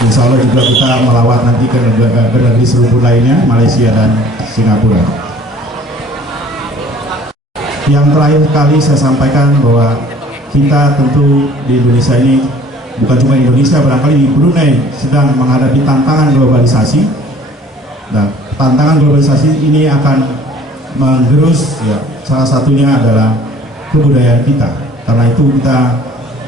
Insya Allah juga kita melawat nanti ke negeri serumpun lainnya, Malaysia dan Singapura. Yang terakhir kali saya sampaikan bahwa kita tentu di Indonesia ini, bukan cuma Indonesia, barangkali di Brunei sedang menghadapi tantangan globalisasi. Nah, tantangan globalisasi ini akan menggerus ya, salah satunya adalah kebudayaan kita. Karena itu kita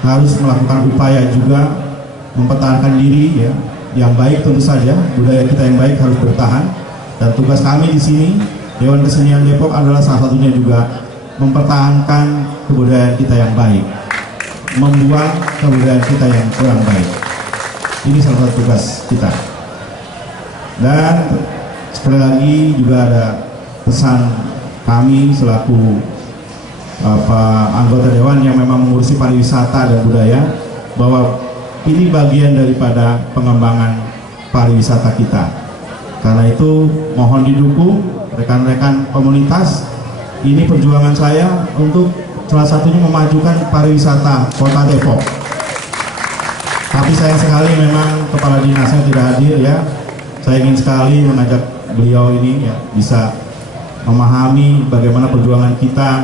harus melakukan upaya juga mempertahankan diri ya, yang baik tentu saja, budaya kita yang baik harus bertahan. Dan tugas kami di sini Dewan Kesenian Depok adalah salah satunya juga mempertahankan kebudayaan kita yang baik. membuang kebudayaan kita yang kurang baik. Ini salah satu tugas kita. Dan sekali lagi juga ada pesan kami selaku anggota dewan yang memang mengurusi pariwisata dan budaya, bahwa ini bagian daripada pengembangan pariwisata kita. Karena itu mohon didukung rekan-rekan komunitas. Ini perjuangan saya untuk salah satunya memajukan pariwisata Kota Depok. Tapi sayang sekali memang kepala dinasnya tidak hadir ya. Saya ingin sekali mengajak beliau ini ya bisa memahami bagaimana perjuangan kita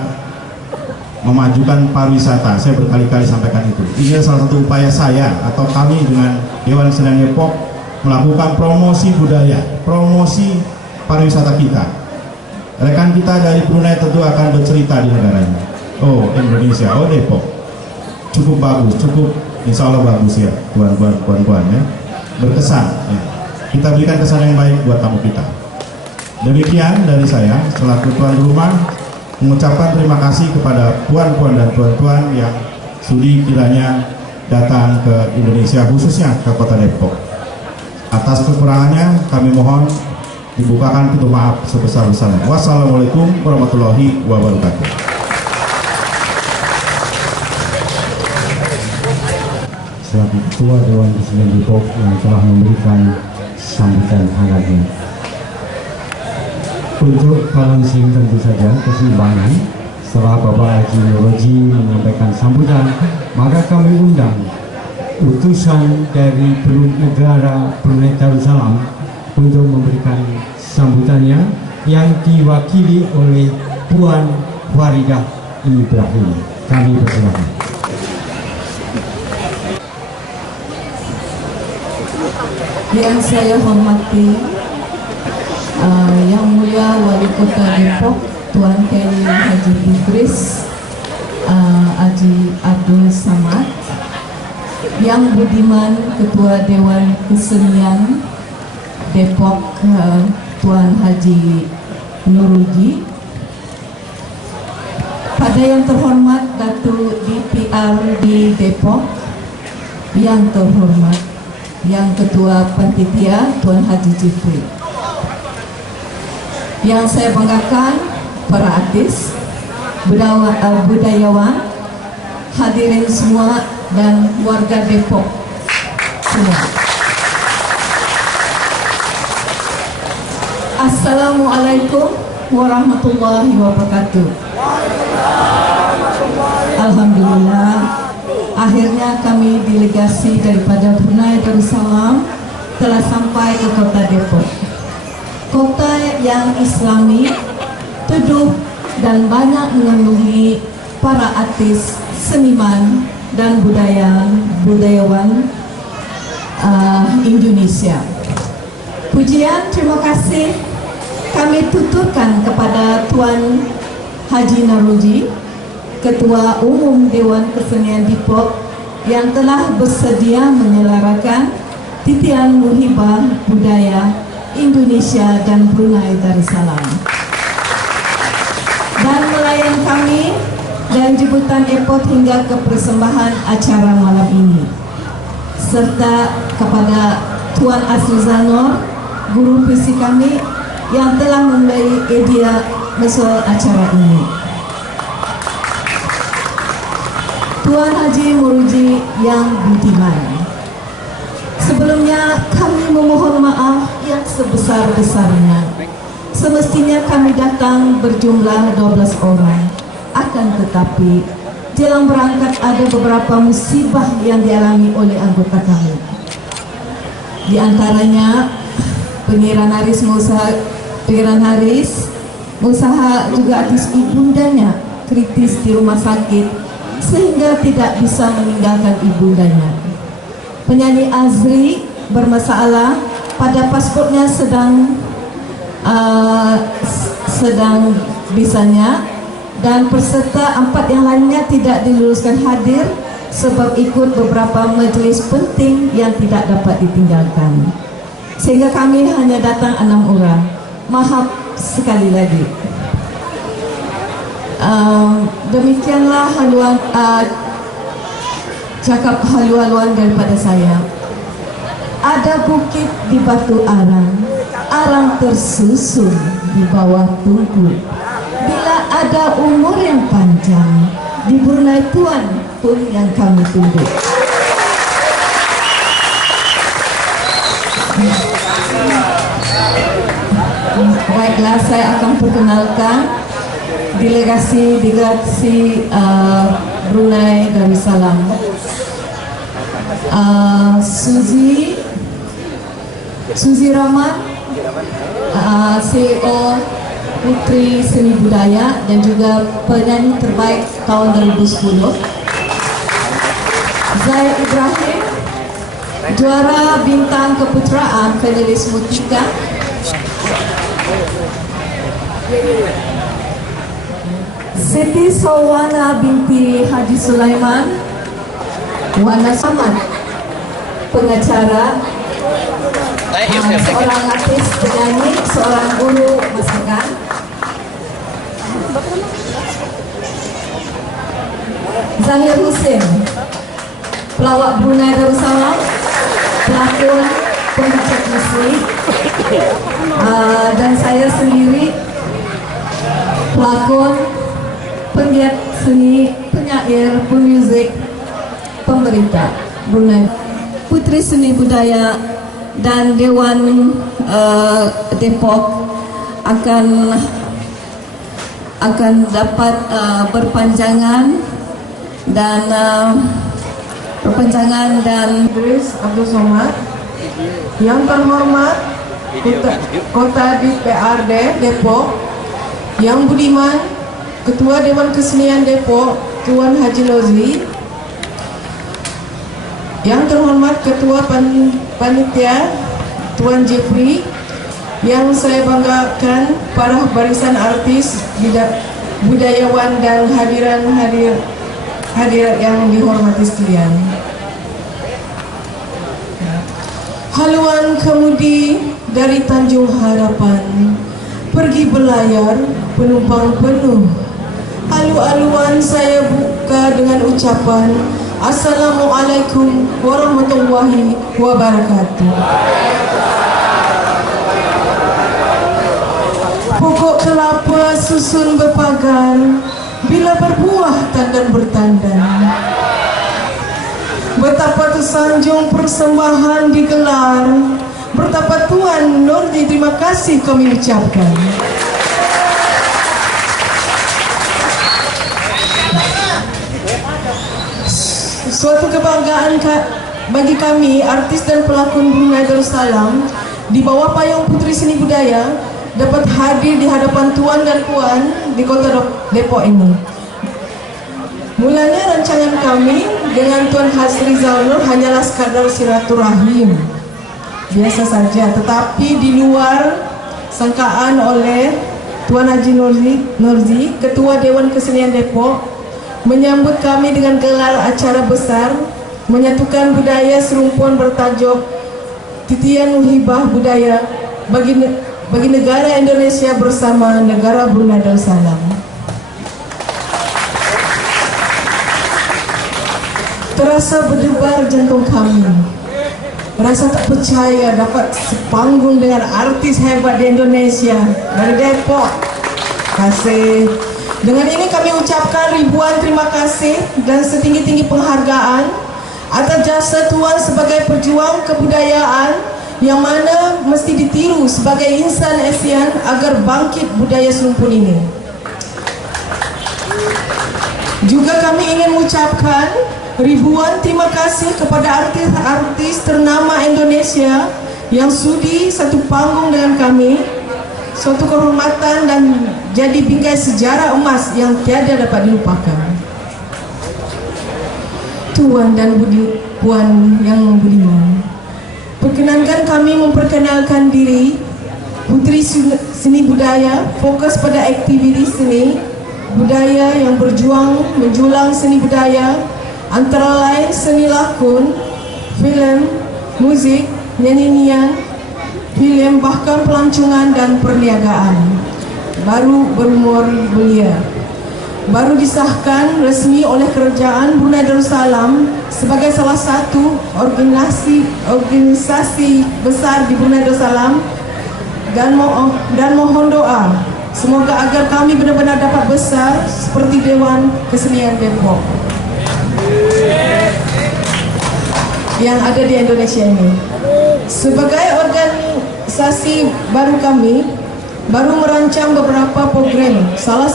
memajukan pariwisata. Saya berkali-kali sampaikan itu. Ini salah satu upaya saya atau kami dengan Dewan Kesenian Depok melakukan promosi budaya, promosi pariwisata kita. Rekan kita dari Brunei tentu akan bercerita di negaranya. Oh, Indonesia, oh Depok, cukup bagus, cukup insya Allah bagus ya, puan-puan ya, berkesan. Ya. Kita berikan kesan yang baik buat tamu kita. Demikian dari saya selaku tuan rumah mengucapkan terima kasih kepada puan-puan dan tuan-tuan yang sudi kiranya datang ke Indonesia, khususnya ke Kota Depok. Atas kekurangannya kami mohon dibukakan pintu maaf sebesar-besarnya. Wassalamualaikum warahmatullahi wabarakatuh. Selaku Ketua Dewan Kesenian Depok yang telah memberikan sambutan hangatnya. Untuk balancing tentu saja keseimbangan, setelah Bapak Haji Nuroji menyampaikan sambutan, maka kami undang utusan dari negara Brunei Darussalam untuk memberikan sambutannya yang diwakili oleh Puan Faridah Ibrahim. Kami persilakan. Yang saya hormati Yang Mulia Wali Kota Depok Tuan Kiai Haji Idris Haji Abdul Samad, Yang Budiman Ketua Dewan Kesenian Depok Tuan Haji Nuruji, pada yang terhormat Datuk DPR di Depok, yang terhormat Yang Ketua Panitia Tuan Haji Jifri, yang saya banggakan para artis, budayawan, hadirin semua dan warga Depok semua. Assalamualaikum warahmatullahi wabarakatuh. Alhamdulillah, akhirnya kami delegasi daripada Brunei Darussalam telah sampai ke Kota Depok. Kota yang Islami, teduh dan banyak mengandungi para artis, seniman dan budayawan Indonesia. Pujian terima kasih kami tuturkan kepada Tuan Haji Nuroji, Ketua Umum Dewan Kesenian Depok, yang telah bersedia menyelarakan titian muhibah budaya Indonesia dan Brunei Darussalam dan melayan kami dan jemputan airport hingga ke persembahan acara malam ini, serta kepada Tuan Azizanor, guru puisi kami yang telah memberi idea mesra acara ini. Tuan Haji Nuroji yang budiman, sebelumnya kami memohon maaf yang sebesar-besarnya. Semestinya kami datang berjumlah 12 orang, akan tetapi jelang berangkat ada beberapa musibah yang dialami oleh anggota kami. Di antaranya Pangeran Haris mengusaha juga artis ibundanya kritis di rumah sakit sehingga tidak bisa meninggalkan ibundanya. Penyanyi Azri bermasalah pada paspornya sedang bisanya, dan peserta 4 yang lainnya tidak diluluskan hadir sebab ikut beberapa majelis penting yang tidak dapat ditinggalkan, sehingga kami hanya datang 6 orang. Maaf sekali lagi. Demikianlah haluan cakap halu-haluan daripada saya. Ada bukit di Batu Arang, arang tersusun di bawah tungku. Bila ada umur yang panjang, di Brunei Tuan pun yang kami tunggu. Baiklah, saya akan perkenalkan delegasi Brunei Darussalam. Suzy Rahman, CEO Putri Seni Budaya dan juga penyanyi terbaik tahun 2010. Zaid Ibrahim, juara bintang keputeraan finalis Mutika. Siti Sawana binti Haji Sulaiman, Wana Samad, pengacara, seorang artis, penyanyi, seorang guru masakan. Zahir Hussein, pelawak Brunei Darussalam, pelakon, pembicara musik, dan saya sendiri pelakon, penggiat seni, penyair, pemuzik, pemberita Brunei. Putri Seni Budaya dan Dewan Depok akan dapat berpanjangan dan Idris Abdul Somad, yang terhormat Kota DPRD Depok, yang budiman Ketua Dewan Kesenian Depok Tuan Haji Nozri, yang terhormat Ketua Panitia Tuan Jeffrey, yang saya banggakan para barisan artis, budayawan dan hadirat yang dihormati sekalian. Haluan kemudi dari Tanjung Harapan pergi belayar, penumpang penuh. Alu-aluan saya buka dengan ucapan Assalamualaikum warahmatullahi wabarakatuh. Pokok kelapa susun berpagar, bila berbuah tandan bertandan. Betapa tersanjung persembahan digelar, betapa Tuan Nurdi terima kasih kami ucapkan. Suatu kebanggaan bagi kami, artis dan pelakon Brunei Darussalam di bawah payung Putri Seni Budaya dapat hadir di hadapan Tuan dan Puan di Kota Depok ini. Mulanya rancangan kami dengan Tuan Hasri Zaunur hanyalah sekadar silaturahim biasa saja, tetapi di luar sangkaan oleh Tuan Haji Nurzi, Ketua Dewan Kesenian Depok, menyambut kami dengan gelar acara besar menyatukan budaya serumpuan bertajuk Titian Hibah Budaya bagi negara Indonesia bersama negara Brunei Darussalam. Terasa berdebar jantung kami, rasa tak percaya dapat sepanggung dengan artis hebat di Indonesia dari Depok. Kasih. Dengan ini kami ucapkan ribuan terima kasih dan setinggi-tinggi penghargaan atas jasa Tuan sebagai pejuang kebudayaan yang mana mesti ditiru sebagai insan ASEAN agar bangkit budaya serumpun ini. Juga kami ingin mengucapkan ribuan terima kasih kepada artis-artis ternama Indonesia yang sudi satu panggung dengan kami. Suatu kehormatan dan jadi bingkai sejarah emas yang tiada dapat dilupakan. Tuan dan Puan yang budiman, perkenankan kami memperkenalkan diri. Putri Seni Budaya fokus pada aktiviti seni budaya yang berjuang menjulang seni budaya, antara lain seni lakon, filem, muzik, nyanyian, film, bahkan pelancongan dan perniagaan. Baru berumur belia. baru disahkan resmi oleh Kerajaan Brunei Darussalam sebagai salah satu organisasi besar di Brunei Darussalam, dan mohon doa semoga agar kami benar-benar dapat besar seperti Dewan Kesenian Depok yang ada di Indonesia ini. Sebagai organisasi baru, kami baru merancang beberapa program. Salah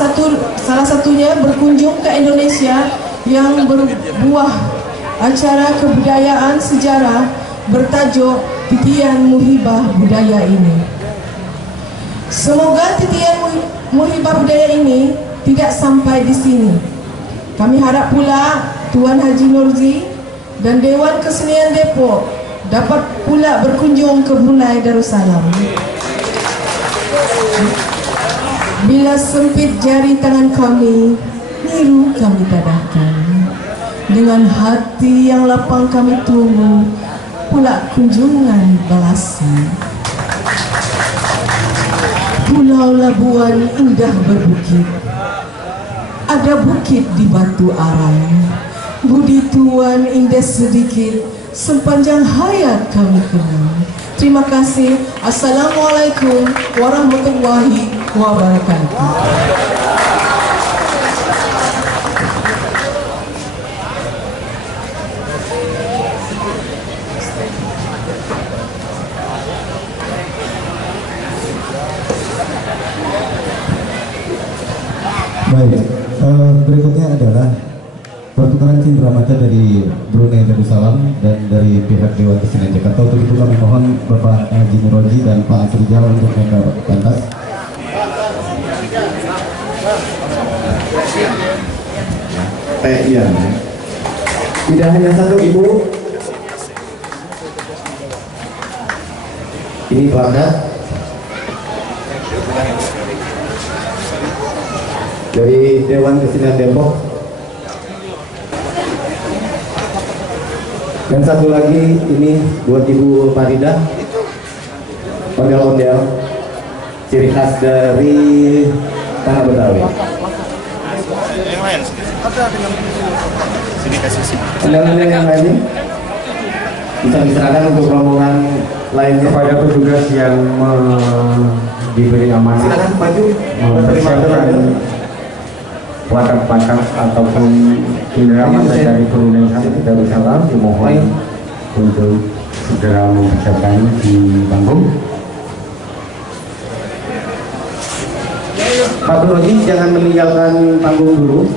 satunya berkunjung ke Indonesia yang berbuah acara kebudayaan sejarah bertajuk Titian Muhibah Budaya ini. Semoga Titian Muhibah Budaya ini tidak sampai di sini. Kami harap pula Tuan Haji Nurzi dan Dewan Kesenian Depok dapat pula berkunjung ke Brunei Darussalam. Bila sempit jari tangan kami, niru kami tadahkan. Dengan hati yang lapang kami tunggu pula kunjungan balasan. Pulau Labuan indah berbukit, ada bukit di Batu Arang. Budi Tuan indah sedikit, sepanjang hayat kami kenal. Terima kasih. Assalamualaikum warahmatullahi wabarakatuh. Baik, berikutnya adalah pertukaran cindramata dari Brunei Darussalam dan dari pihak Dewan Kesenian Jakarta. Untuk itu kami mohon Bapak Haji Nurroji dan Pak Asrijal untuk naik ke pentas. Iya. Tidak hanya satu Ibu. Ini plakat dari Dewan Kesenian Depok. Dan satu lagi ini buat Ibu Farida, ondel-ondel ciri khas dari tanah Betawi. Yang lain sini kasih sini. Ondel-ondel yang lainnya bisa diserahkan untuk rombongan lainnya kepada petugas yang diberi amanah. Silakan maju mempersiapkan watak-watak ataupun cindramata dari Brunei Darussalam, dimohon untuk segera mempersiapkan di panggung. Pak Nurroji jangan meninggalkan panggung dulu.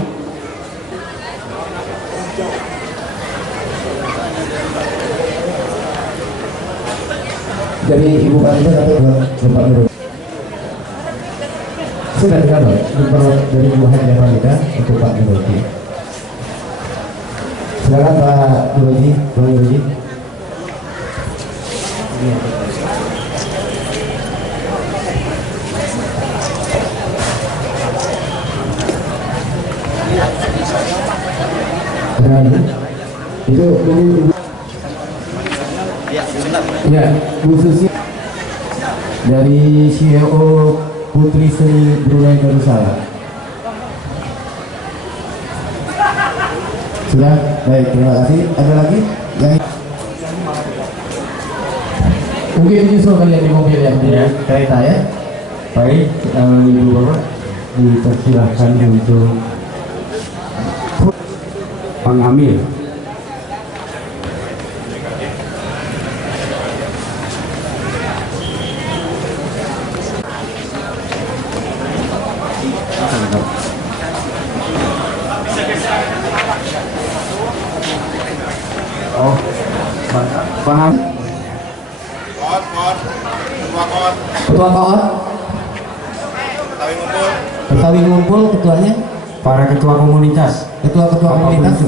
Dari Ibu Farida atau Bapak Nurroji? Sudah dengar dari Ibu Haji Farida untuk Pak Nurroji. Silakan Pak Nurroji, Bang Nurroji. Itu mungkin ya, khususnya dari CEO Putri Seni Brunei Darussalam. Sudah, baik, terima kasih. Ada lagi yang mungkin menyusul kalian di mobil yang di kereta ya? Baik, Ibu Bapak dipersilahkan untuk pengambil. Oh, paham. Ketua Koot, Betawi ngumpul, ketuanya Para ketua komunitas, ketua-ketua komunitas,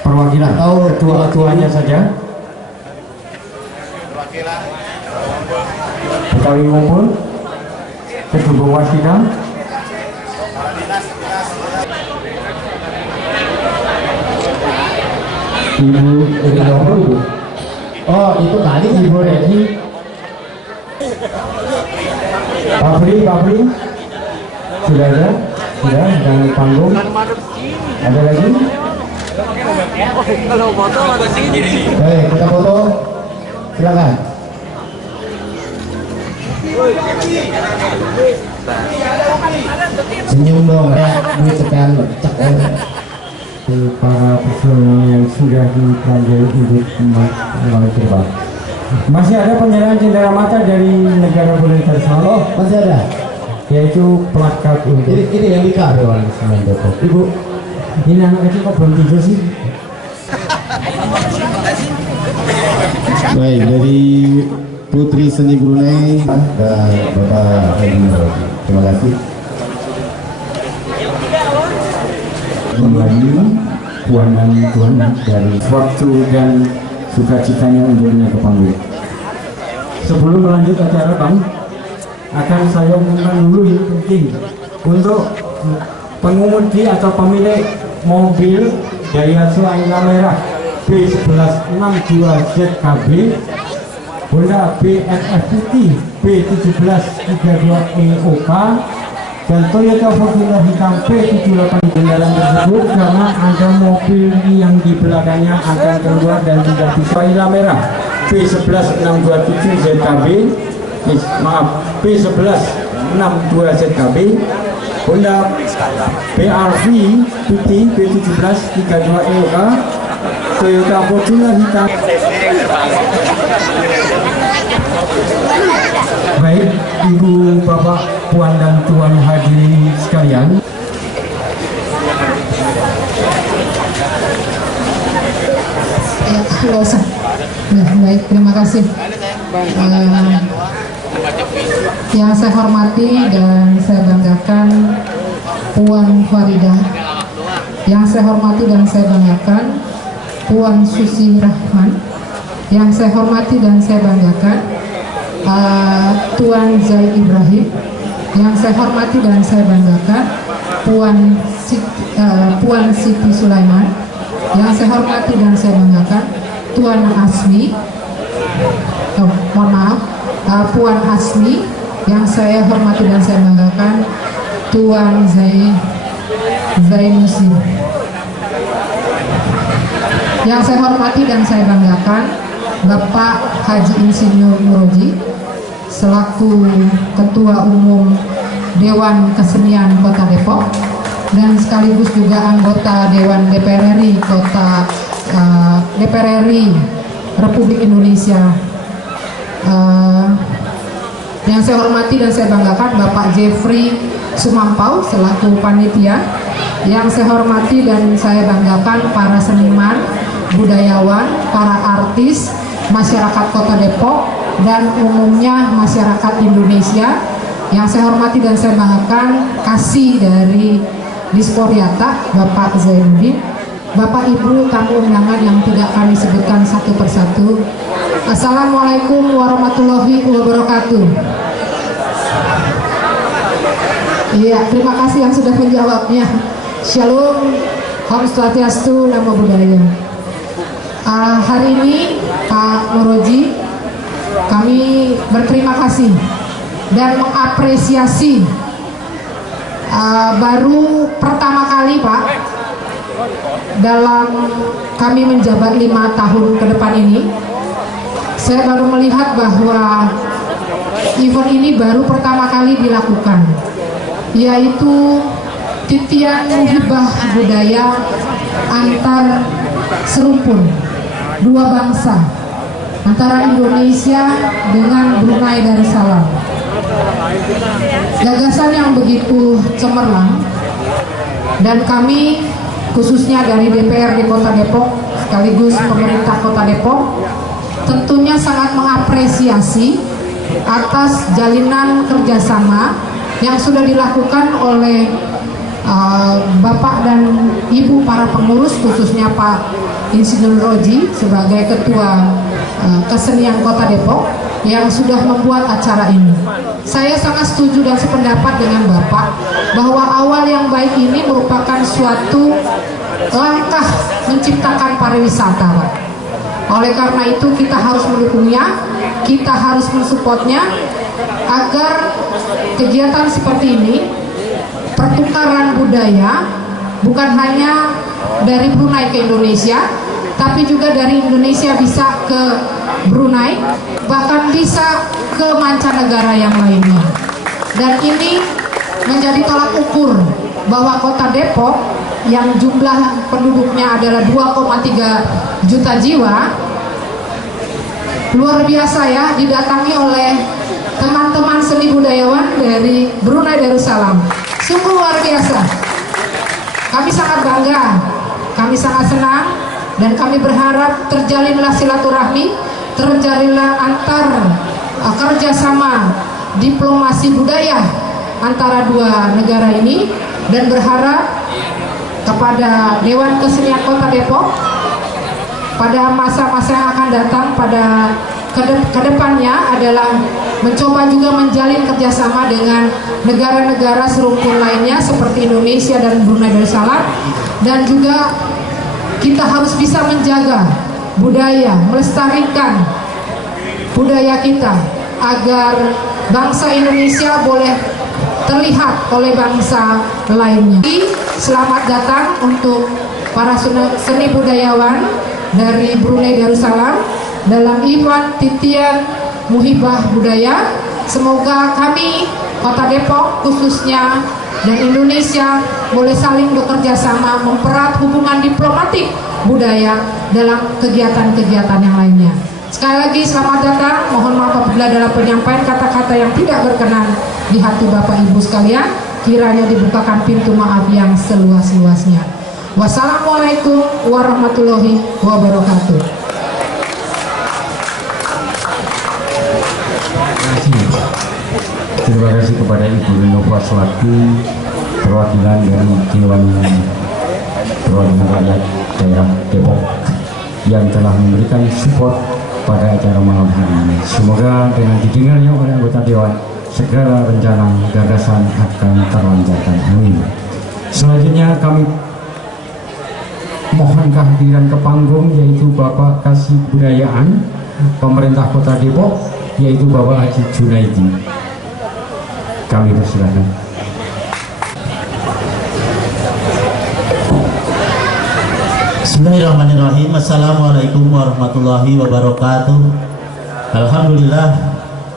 perwakilan atau ketua-ketuanya saja. Betawi ngumpul, kedua wasidang. Ibu Ibu. Oh, itu tadi Ibu Regi. Pabri sudah ada. Ya, dan panggung. Ada lagi? Baik, kita foto. Silakan. Senyum dong, duit sekian cek. Para personel yang sudah dipanggil untuk melalui terbang. Masih ada penyerahan cendera mata dari negara Brunei Darussalam. Oh, masih ada. Yaitu plakat untuk. Ini yang nikah Dewan Kesenian Depok. Ibu, ini anak kecil kok belum tidur sih? Baik, dari Putri Seni Brunei dan Bapak Haji Muroji. Terima kasih. Kembali puan dan tuan dari waktu dan sukacitanya untuk naik ke panggung. Sebelum melanjut acara, Bang, akan saya umumkan dulu yang penting untuk pengemudi atau pemilik mobil Daihatsu Ayla Merah B1162ZKB, Honda BNF Putih B1732EOK, dan Toyota Fortuner hitam P78. Kendaraan tersebut karena ada mobil yang di belakangnya akan keluar dan tidak bisa. Ayla Merah B11627ZKB, B1162ZKB, Honda BRV Putih B1732EOK, Toyota Fortuner hitam. Baik, Ibu, Bapak, Puan dan Tuan hadirin sekalian. Ya, nggak usah. Ya, baik, terima kasih. Yang saya hormati dan saya banggakan Puan Faridah. Yang saya hormati dan saya banggakan Puan Susi Rahman. Yang saya hormati dan saya banggakan Tuan Zai Ibrahim. Yang saya hormati dan saya banggakan Puan Siti Sulaiman. Yang saya hormati dan saya banggakan Tuan Asmi. Mohon maaf, Puan Asmi. Yang saya hormati dan saya banggakan Tuan Zainusi. Yang saya hormati dan saya banggakan Bapak Haji Insinyur Muroji selaku Ketua Umum Dewan Kesenian Kota Depok dan sekaligus juga anggota Dewan DPR RI DPR RI Republik Indonesia. Yang saya hormati dan saya banggakan Bapak Jeffrey Sumampau selaku panitia. Yang saya hormati dan saya banggakan para seniman, budayawan, para artis, masyarakat Kota Depok, dan umumnya masyarakat Indonesia. Yang saya hormati dan saya banggakan kasih dari Disporiata, Bapak Zainuddin, Bapak Ibu tamu undangan yang tidak kami sebutkan satu persatu. Assalamualaikum warahmatullahi wabarakatuh. Iya, terima kasih yang sudah menjawabnya. Shalom, Om Swastiastu, Namo Buddhaya. Hari ini Pak Muroji, kami berterima kasih dan mengapresiasi baru pertama kali Pak dalam kami menjabat 5 tahun ke depan ini, saya baru melihat bahwa event ini baru pertama kali dilakukan, yaitu titian hibah budaya antar serumpun dua bangsa, antara Indonesia dengan Brunei Darussalam. Gagasan yang begitu cemerlang, dan kami khususnya dari DPRD Kota Depok sekaligus pemerintah Kota Depok tentunya sangat mengapresiasi atas jalinan kerjasama yang sudah dilakukan oleh Bapak dan Ibu para pengurus, khususnya Pak Insinyur Roji sebagai Ketua Kesenian Kota Depok yang sudah membuat acara ini. Saya sangat setuju dan sependapat dengan Bapak bahwa awal yang baik ini merupakan suatu langkah menciptakan pariwisata, Pak. Oleh karena itu kita harus mendukungnya, kita harus mensupportnya agar kegiatan seperti ini pertukaran budaya, bukan hanya dari Brunei ke Indonesia, tapi juga dari Indonesia bisa ke Brunei, bahkan bisa ke mancanegara yang lainnya. Dan ini menjadi tolak ukur bahwa kota Depok yang jumlah penduduknya adalah 2,3 juta jiwa, luar biasa ya, didatangi oleh teman-teman seni budayawan dari Brunei Darussalam. Sungguh luar biasa. Kami sangat bangga, kami sangat senang, dan kami berharap terjalinlah silaturahmi, terjalinlah kerjasama diplomasi budaya antara dua negara ini, dan berharap kepada Dewan Kesenian Kota Depok pada masa-masa yang akan datang pada kedepannya adalah mencoba juga menjalin kerjasama dengan negara-negara serukun lainnya seperti Indonesia dan Brunei Darussalam, dan juga kita harus bisa menjaga budaya, melestarikan budaya kita agar bangsa Indonesia boleh terlihat oleh bangsa lainnya. Selamat datang untuk para seni budayawan dari Brunei Darussalam dalam event Titian Muhibah Budaya. Semoga kami Kota Depok khususnya dan Indonesia boleh saling bekerja sama mempererat hubungan diplomatik budaya dalam kegiatan-kegiatan yang lainnya. Sekali lagi selamat datang. Mohon maaf apabila dalam penyampaian kata-kata yang tidak berkenan di hati Bapak Ibu sekalian, kiranya dibukakan pintu maaf yang seluas-luasnya. Wassalamualaikum warahmatullahi wabarakatuh. Terima kasih kepada Ibu Renova selaku perwakilan dari Dewan Perwakilan Rakyat Daerah Depok yang telah memberikan support pada acara malam hari ini. Semoga dengan didengarnya oleh anggota Dewan, segala rencana gagasan akan terlancarkan. Amin. Selanjutnya kami mohon kehadiran ke panggung yaitu Bapak Kasih Budayaan Pemerintah Kota Depok, yaitu Bapak Haji Junaidi. Kami persilakan. Bismillahirrahmanirrahim. Assalamualaikum warahmatullahi wabarakatuh.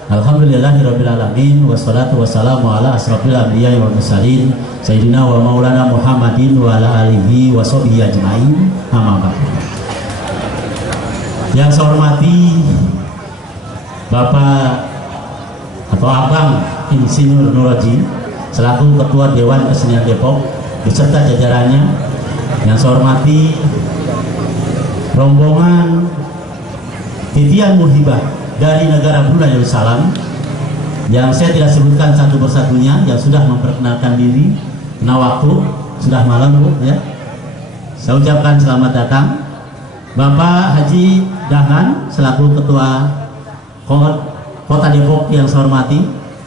Alhamdulillahirabbil alamin, wassalatu wassalamu ala asrofil anbiya'i wal mursalin sayyidina wa maulana Muhammadin wa ala alihi wa sahbihi ajmain. Amma ba'du. Yang saya hormati Bapak atau Abang Insinyur Nuroji selaku Ketua Dewan Kesenian Depok beserta jajarannya. Yang saya hormati rombongan Titian Muhibah dari negara Brunei Darussalam yang saya tidak sebutkan satu persatunya, yang sudah memperkenalkan diri karena waktu sudah malam, Bu, ya. Saya ucapkan selamat datang Bapak Haji Dahan selaku Ketua Kota Depok yang saya hormati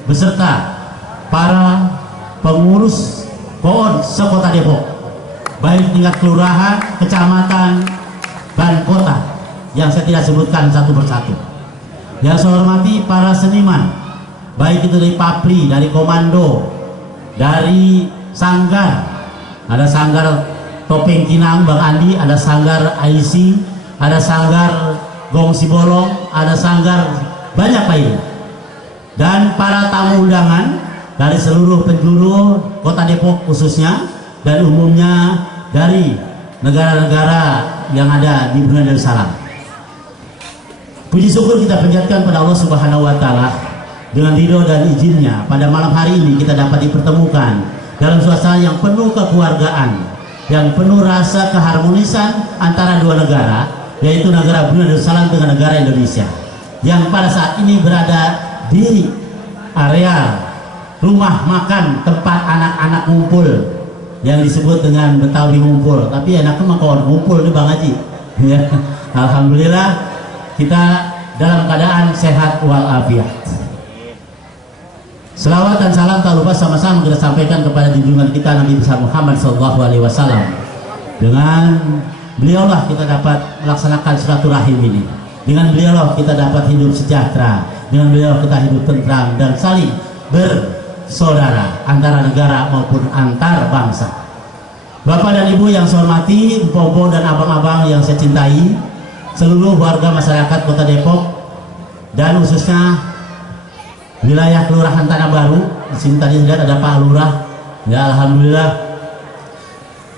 beserta para pengurus PON sekota Depok, baik tingkat kelurahan, kecamatan, dan kota yang saya tidak sebutkan satu persatu. Yang saya hormati para seniman, baik itu dari Papli, dari Komando, dari Sanggar, ada Sanggar Topeng Kinang Bang Andi, ada Sanggar IC, ada Sanggar Gong Sibolong, ada Sanggar banyak lain, dan para tamu undangan dari seluruh penjuru Kota Depok khususnya dan umumnya dari negara-negara yang ada di Brunei Darussalam. Puji syukur kita panjatkan pada Allah Subhanahu wa Ta'ala, dengan ridho dan izinnya pada malam hari ini kita dapat dipertemukan dalam suasana yang penuh kekeluargaan, yang penuh rasa keharmonisan antara dua negara, yaitu negara Brunei Darussalam dengan negara Indonesia, yang pada saat ini berada di area rumah makan tempat anak-anak ngumpul yang disebut dengan Betawi ngumpul, tapi enaknya mah kawan ngumpul nih Bang Haji, ya. Alhamdulillah kita dalam keadaan sehat walafiat. Selawat dan salam tak lupa sama-sama kita sampaikan kepada junjungan kita Nabi besar Muhammad SAW. Dengan beliaulah kita dapat melaksanakan silaturahim ini. Dengan beliaulah kita dapat hidup sejahtera. Dengan beliau kita hidup tentram dan saling bersaudara antara negara maupun antar bangsa. Bapak dan Ibu yang saya hormati, Mpo dan abang-abang yang saya cintai, seluruh warga masyarakat Kota Depok dan khususnya wilayah Kelurahan Tanah Baru. Di sini tadi lihat ada Pak Lurah, ya alhamdulillah,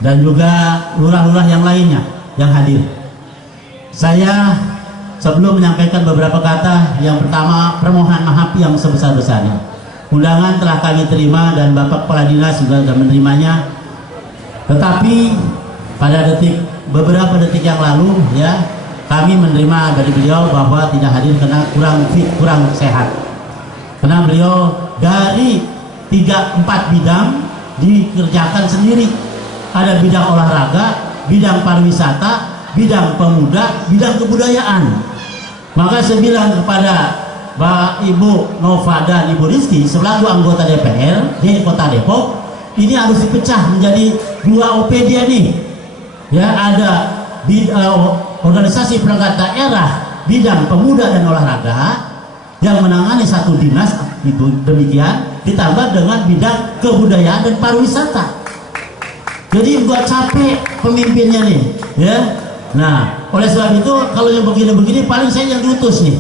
dan juga lurah-lurah yang lainnya yang hadir. Saya sebelum menyampaikan beberapa kata, yang pertama permohonan maaf yang sebesar-besarnya. Undangan telah kami terima dan Bapak Kepala Dinas juga sudah menerimanya. Tetapi pada beberapa detik yang lalu, ya, kami menerima dari beliau bahwa tidak hadir karena kurang sehat. Karena beliau dari 3-4 bidang dikerjakan sendiri. Ada bidang olahraga, bidang pariwisata, bidang pemuda, bidang kebudayaan. Maka saya bilang kepada Mbak Ibu Nova dan Ibu Rizky selaku anggota DPR di Kota Depok, ini harus dipecah menjadi 2 OPD nih. Ya, ada organisasi perangkat daerah bidang pemuda dan olahraga yang menangani satu dinas, itu demikian, ditambah dengan bidang kebudayaan dan pariwisata. Jadi buat capek pemimpinnya nih, ya. Nah, oleh sebab itu kalau yang begini-begini paling saya yang diutus nih,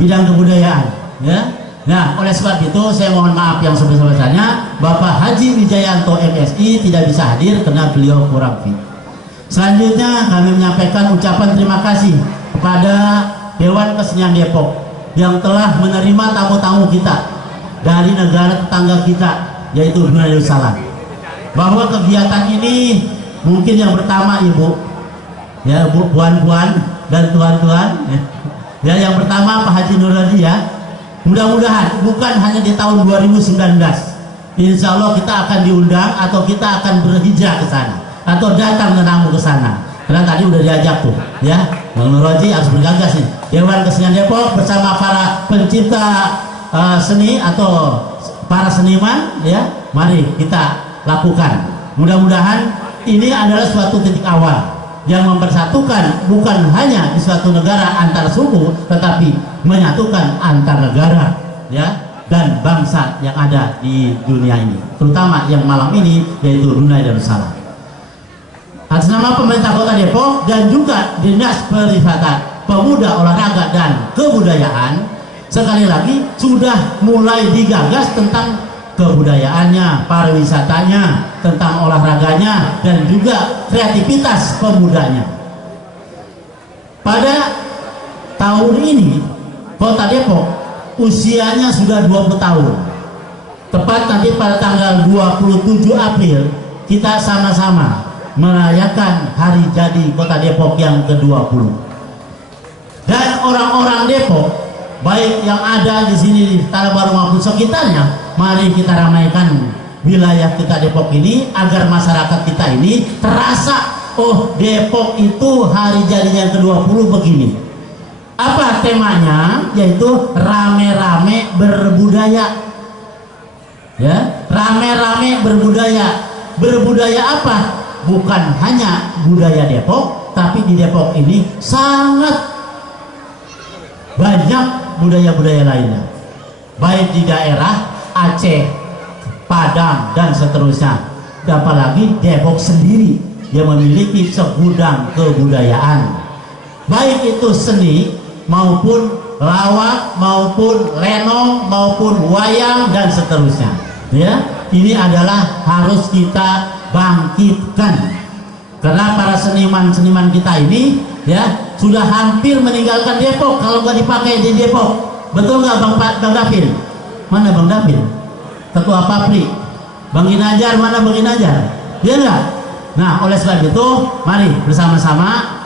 bidang kebudayaan, ya. Nah, oleh sebab itu saya mohon maaf yang sebesar-besarnya, Bapak Haji Wijayanto MSI tidak bisa hadir karena beliau kurang fit. Selanjutnya kami menyampaikan ucapan terima kasih kepada Dewan Kesenian Depok yang telah menerima tamu-tamu kita dari negara tetangga kita, yaitu Brunei Darussalam. Bahwa kegiatan ini mungkin yang pertama Ibu, ya, Bu, puan-puan dan tuan-tuan, ya, yang pertama Pak Haji Nuradi, ya. Mudah-mudahan bukan hanya di tahun 2019, insya Allah kita akan diundang atau kita akan berhijrah ke sana atau datang menamu ke sana. Karena tadi udah diajak tuh, ya, Bang Nuradi harus bergagas nih. Dewan Kesenian Depok bersama para pencipta seni atau para seniman, ya, mari kita lakukan. Mudah-mudahan ini adalah suatu titik awal yang mempersatukan bukan hanya di suatu negara antar suku, tetapi menyatukan antar negara, ya, dan bangsa yang ada di dunia ini, terutama yang malam ini yaitu Brunei Darussalam. Atas nama pemerintah Kota Depok dan juga Dinas Pariwisata, Pemuda, Olahraga dan Kebudayaan, sekali lagi sudah mulai digagas tentang kebudayaannya, pariwisatanya, tentang olahraganya, dan juga kreativitas pemudanya. Pada tahun ini Kota Depok usianya sudah 20 tahun. Tepat nanti pada tanggal 27 April kita sama-sama merayakan hari jadi Kota Depok yang ke-20. Dan orang-orang Depok, baik yang ada di sini di Tanah Baru maupun sekitarnya, mari kita ramaikan wilayah kita Depok ini agar masyarakat kita ini terasa, oh, Depok itu hari jadinya yang ke-20 begini. Apa temanya? Yaitu rame-rame berbudaya. Ya, rame-rame berbudaya. Berbudaya apa? Bukan hanya budaya Depok, tapi di Depok ini sangat banyak budaya-budaya lainnya. Baik di daerah Aceh, Padang, dan seterusnya. Apalagi Depok sendiri yang memiliki segudang kebudayaan, baik itu seni maupun lawak maupun lenong maupun wayang dan seterusnya. Ya, ini adalah harus kita bangkitkan karena para seniman-seniman kita ini, ya, sudah hampir meninggalkan Depok kalau nggak dipakai di Depok. Betul nggak Bang Dapil? Mana Bang Dapil? Ketua Papri. Bang Ginajar, mana Bang Ginajar? Dia enggak? Nah, oleh sebab itu mari bersama-sama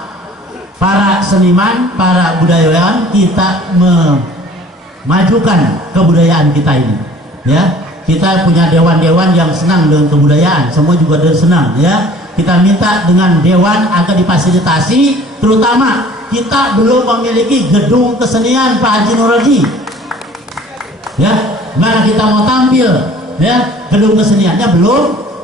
para seniman, para budayawan kita memajukan kebudayaan kita ini. Ya, kita punya dewan-dewan yang senang dengan kebudayaan, semua juga senang, ya. Kita minta dengan dewan agar difasilitasi, terutama kita belum memiliki gedung kesenian Pak Haji Nuradi. Ya, mana kita mau tampil, ya, gedung keseniannya belum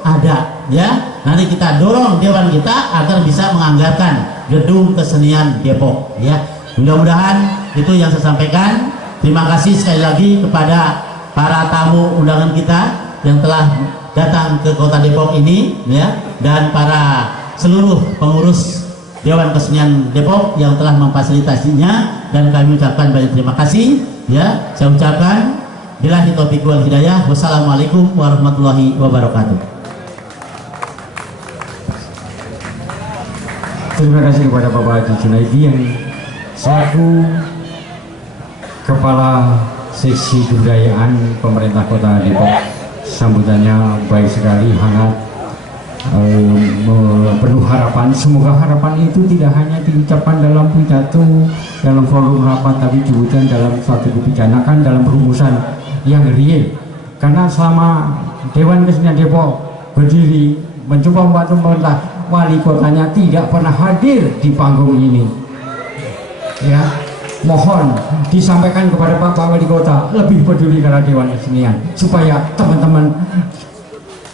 ada, ya. Nanti kita dorong dewan kita agar bisa menganggarkan gedung kesenian Depok, ya. Mudah-mudahan itu yang saya sampaikan. Terima kasih sekali lagi kepada para tamu undangan kita yang telah datang ke Kota Depok ini, ya, dan para seluruh pengurus Dewan Kesenian Depok yang telah memfasilitasinya, dan kami ucapkan banyak terima kasih. Ya, saya ucapkan billahi taufiq wal hidayah. Wassalamualaikum warahmatullahi wabarakatuh. Terima kasih kepada Bapak Haji Junaidi yang selaku Kepala Seksi Kebudayaan Pemerintah Kota Depok. Sambutannya baik sekali, hangat, penuh harapan. Semoga harapan itu tidak hanya diucapkan dalam pidato, dalam forum rapat, tapi juga dalam suatu dibicarakan dalam perumusan yang real. Karena selama Dewan Kesenian Depok berdiri mencoba membantu pemerintah, wali kotanya tidak pernah hadir di panggung ini. Ya, mohon disampaikan kepada Bapak Wali Kota lebih peduli karena Dewan Kesenian, supaya teman-teman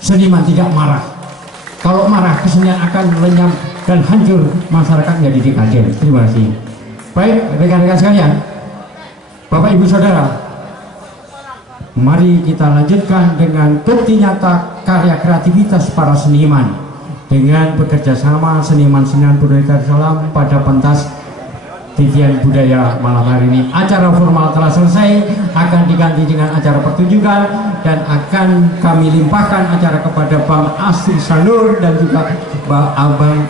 seniman tidak marah. Kalau marah, kesenian akan lenyap dan hancur, masyarakat jadi dekaden. Terima kasih. Baik, rekan-rekan sekalian, Bapak Ibu Saudara, mari kita lanjutkan dengan bukti nyata karya kreativitas para seniman dengan bekerja sama seniman-seniman Brunei Darussalam pada pentas Titian Budaya malam hari ini. Acara formal telah selesai, akan diganti dengan acara pertunjukan, dan akan kami limpahkan acara kepada Bang Asri Sanur dan juga Abang,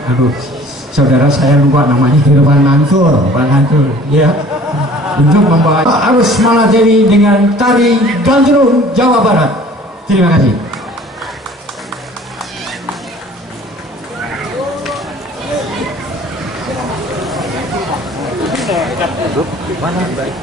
saudara saya lupa namanya, Bang Nantur, ya, untuk membawa Arus Maladewi dengan tari Gandrung Jawa Barat. Terima kasih. Mana baik?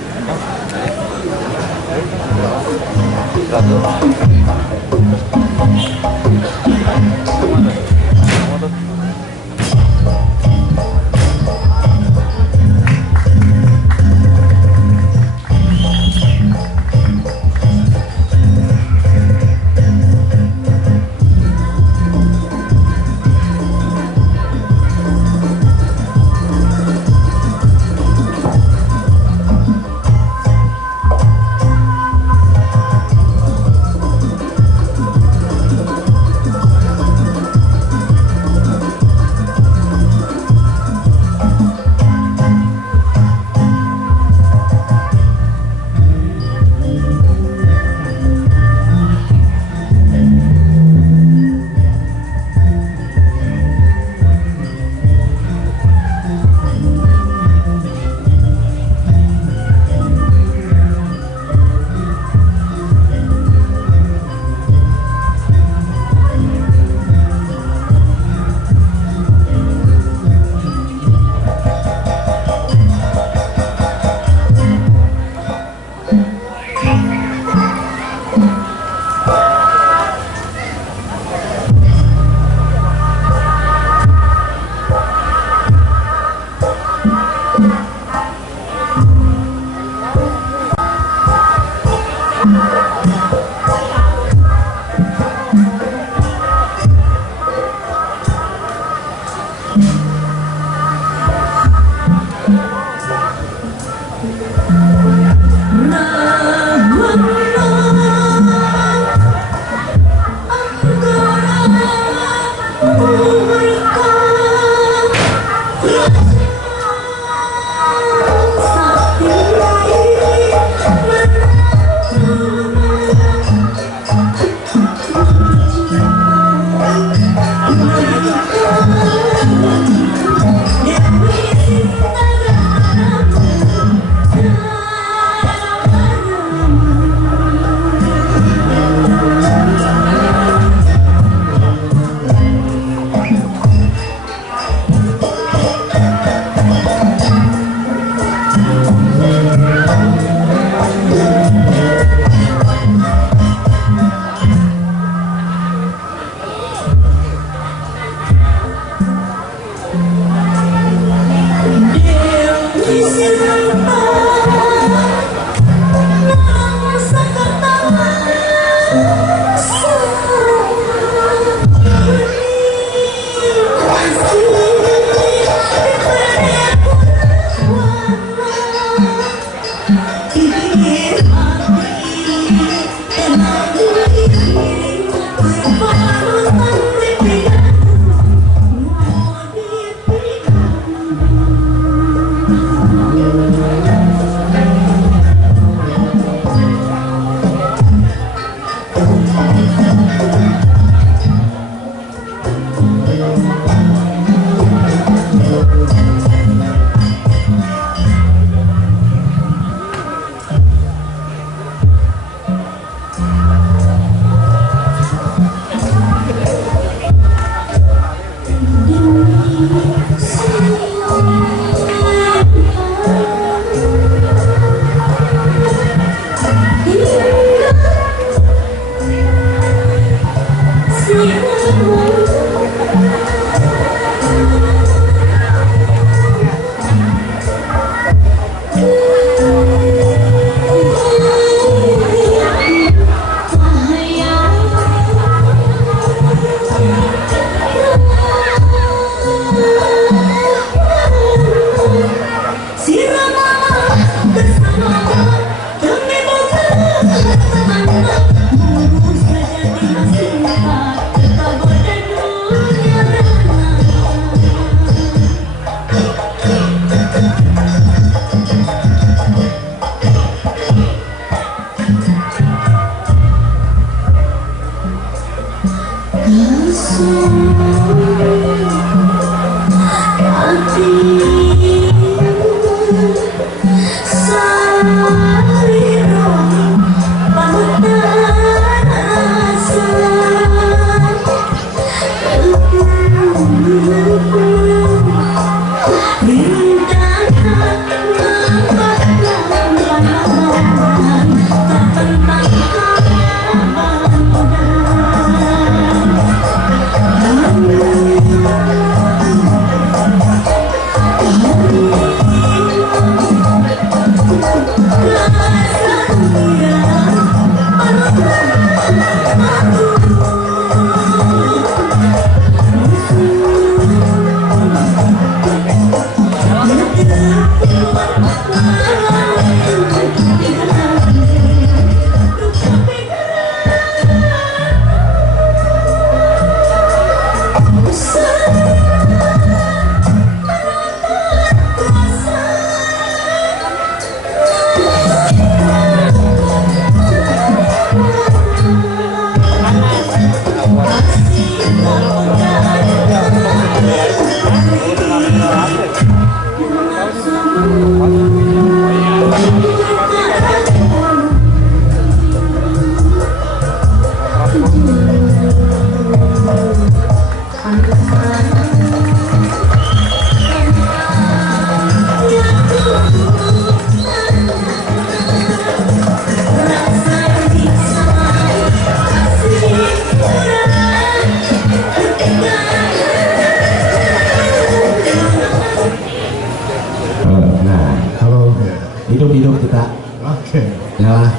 Hidup kita. Oke. Ya.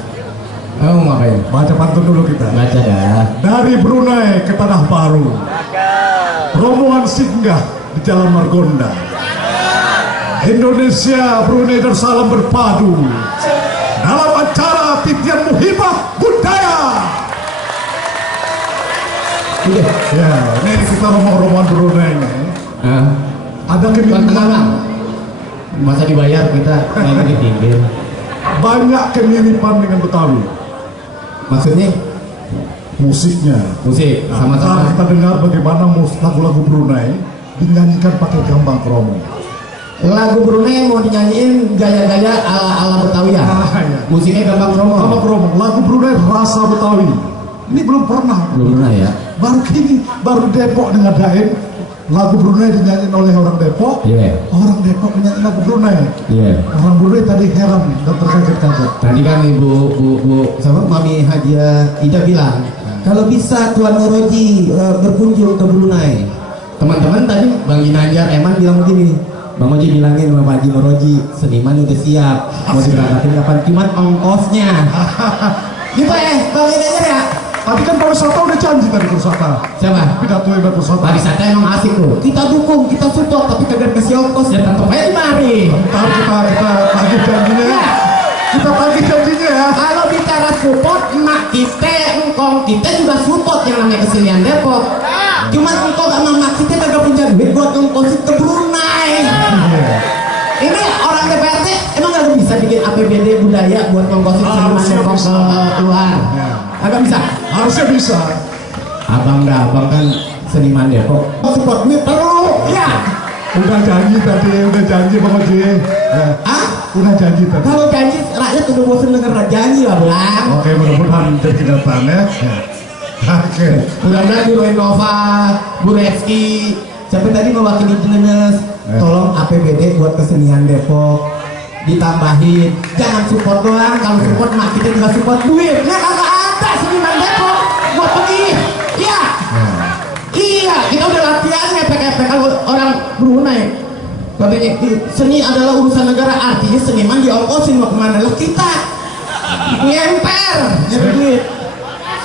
Oh, ngapain? Baca pantun dulu kita. Baca dah. Dari Brunei ke Tanah Baru. Rombongan singgah di Jalan Margonda. Indonesia, Brunei Darussalam berpadu dalam acara titian muhibah budaya. Ya, ini kita rombongan Brunei ini. Ada kemiripan. Masa dibayar kita kayak ditindir. Banyak kemiripan dengan Betawi. Maksudnya? Musiknya. Musik sama-sama. Kita dengar bagaimana lagu-lagu Brunei dinyanyikan pakai gambang kromong. Lagu Brunei mau dinyanyiin gaya-gaya ala Betawi ya? Ya. Musiknya gambang kromong. Gambang kromong. Lagu Brunei rasa Betawi. Ini belum pernah. Belum pernah ya? Baru Depok dengan Daeng. Lagu Brunei dinyanyiin oleh orang Depok. Orang Depok dinyanyiin lagu Brunei. Orang Brunei tadi heran dan terkaget-kaget. Tadi kan Bu sama Mami Haja Ida bilang, kalau bisa Tuan Muroji berkunjung ke Brunei. Teman-teman tadi Bang Ginanjar Eman bilang begini, Bang Moji bilangin sama Pak Haji Muroji, seniman udah siap, mau diberangkatin kapan, cuman ongkosnya. Gitu Bang Ginanjar ya? Tadi kan Pak Wisata udah janji tadi Pak Wisata. Siapa? Pidato Pak Wisata. Pak Wisata emang asik loh. Kita dukung, kita support, tapi kagak kasih ongkos dan tetap aja dimari. Ntar kita tagih janjinya ya. Kita tagih janjinya ya. Kalau bicara support, emak kita, engkong kita juga support yang namanya kesenian Depok. Cuman engkong sama emak kita kagak punya duit buat ngongkosin ke Brunei. Ini orang DPRD emang gak bisa bikin APBD budaya buat ngongkosin seniman Depok ke luar. Agak bisa? Harusnya bisa. Abang kan seniman Depok. Support duit perlu, ya. Udah janji Bang Haji. Udah janji tadi. Kalau janji rakyat udah bosan denger janji lah Bang. Oke, mudah-mudahan jadi kenyataan ya. Oke. Mudah-mudahan Bu Renova, Bu Reski, siapa tadi mewakili Jenes, tolong APBD buat kesenian Depok ditambahin. Jangan support doang, kalau support mak kita juga support duit. Nah kagak ada seniman Depok buat pergi. Iya. Iya, kita udah latihan ngepek-ngepek kalau orang Brunei. Katanya seni adalah urusan negara, artinya seniman diongkosin mau kemana lah kita ngemper duit.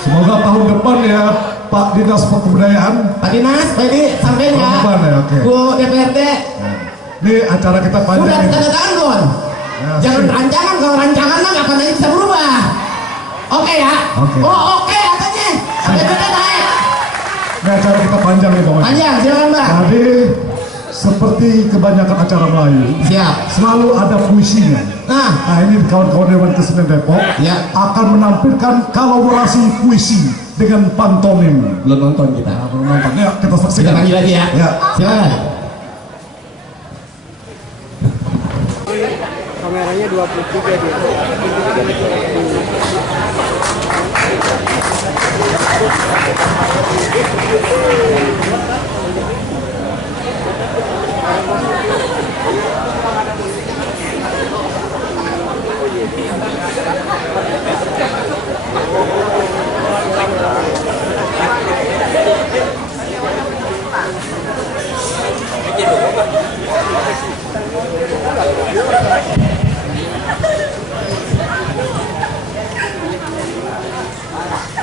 Semoga tahun depan ya Pak Dinas Kebudayaan. Pak Dinas, tadi sampai ya. Okay. Bu DPRD. Ini acara kita panjang. Udah tanda tangan. Jangan rancangan, kalau rancangan mah kapan aja bisa berubah. Oke ya? Oh oke katanya. APBD naik. Ini acara kita panjang nih Bang. Panjang, silakan Mbak. Jadi seperti kebanyakan acara Melayu, selalu ada puisinya. Nah ini kawan-kawan Dewan Kesenian Depok akan menampilkan kolaborasi puisi dengan pantomim. Belum nonton kita. Belum nonton. Ya kita saksikan. Kita panggil lagi ya. Silakan. Kameranya 23 dia.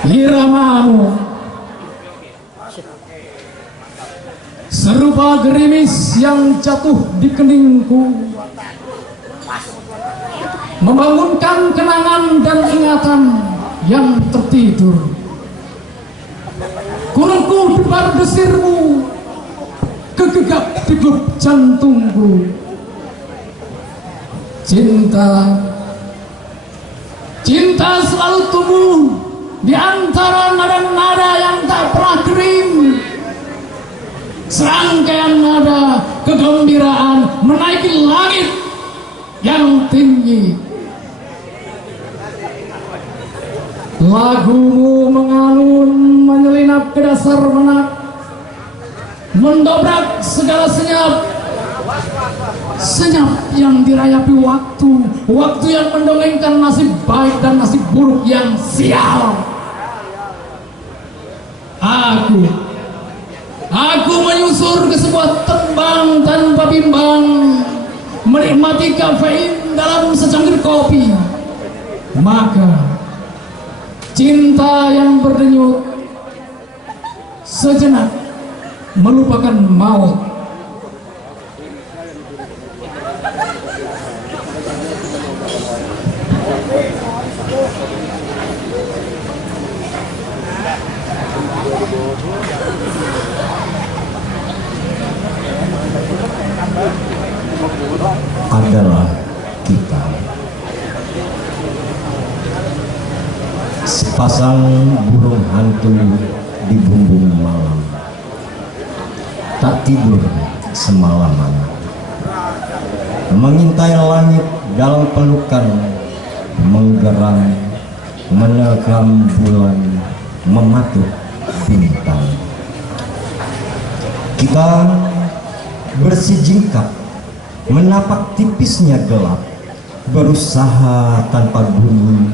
Iramamu serupa gerimis yang jatuh di keningku, membangunkan kenangan dan ingatan yang tertidur. Gunungku debar desirmu, kegegap degup jantungku. Cinta, cinta selalu tumbuh di antara nada-nada yang tak pernah kering. Serangkaian nada kegembiraan menaiki langit yang tinggi. Lagumu mengalun menyelinap ke dasar benak, mendobrak segala senyap, senyap yang dirayapi waktu, waktu yang mendongengkan nasib baik dan nasib buruk yang sial. Aku menyusur ke sebuah tembang tanpa bimbang, menikmati kafein dalam secangkir kopi. Maka cinta yang berdenyut sejenak melupakan maut. Adalah kita, sepasang burung hantu di bumbung malam, tak tidur semalaman, mengintai langit dalam pelukan, menggeram, menerkam bulan, mematuk bintang. Kita bersijingkap menapak tipisnya gelap, berusaha tanpa bunyi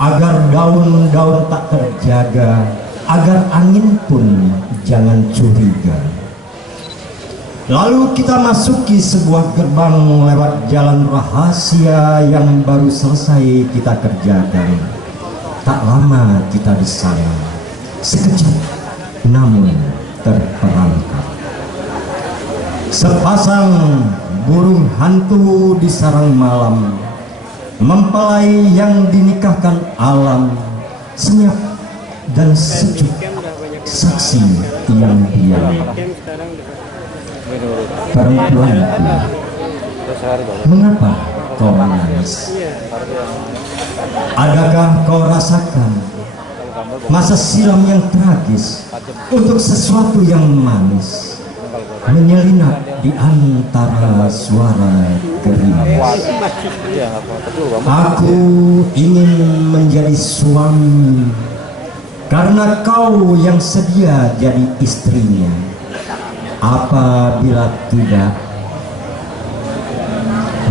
agar daun-daun tak terjaga, agar angin pun jangan curiga. Lalu kita masuki sebuah gerbang lewat jalan rahasia yang baru selesai kita kerjakan. Tak lama kita di sana, sekejap namun terperangkap. Sepasang burung hantu di sarang malam, mempelai yang dinikahkan alam, senyap dan sejuk, saksi yang diam. Perempuanku, mengapa kau menangis? Adakah kau rasakan masa silam yang tragis untuk sesuatu yang manis menyelinap di antara suara gerimis? Aku ingin menjadi suami karena kau yang sedia jadi istrinya. Apabila tidak,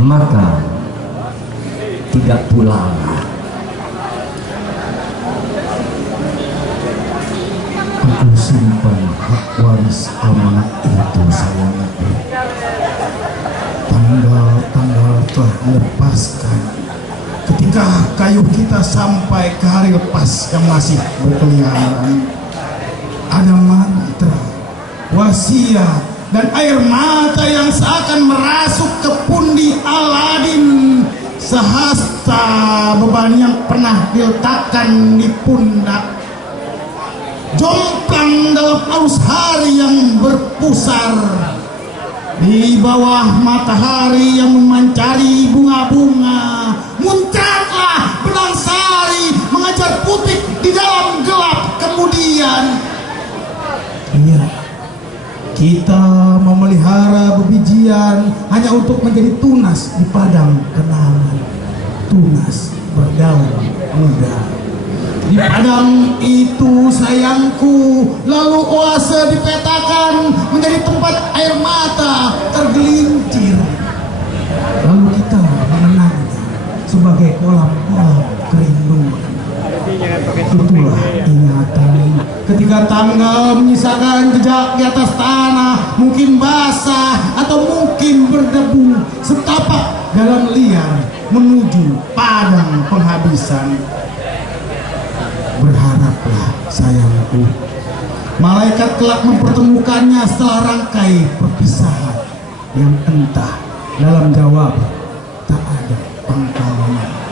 maka tidak pula. Aku simpan hak waris amanat itu sayangku. Tanggal-tanggal telah melepaskan. Ketika kayu kita sampai ke hari lepas yang masih berkeliaran, ada mantra, wasiat, dan air mata yang seakan merasuk ke pundi Aladin. Sehasta beban yang pernah diletakkan di pundak, jomplang dalam arus hari yang berpusar. Di bawah matahari yang memancari bunga-bunga, muncratlah benang sari mengajar putih di dalam gelap. Kemudian kita memelihara bebijian hanya untuk menjadi tunas di padang kenangan, tunas berdaun muda. Di padang itu sayangku, lalu oase dipetakan menjadi tempat air mata tergelincir. Lalu kita mengenangnya sebagai kolam-kolam kerinduan. Itulah ingatan ketika tanggal menyisakan jejak di atas tanah, mungkin basah atau mungkin berdebu, setapak dalam liar menuju padang penghabisan. Berharaplah sayangku, malaikat kelak mempertemukannya setelah rangkai perpisahan yang entah dalam jawab tak ada pangkalnya.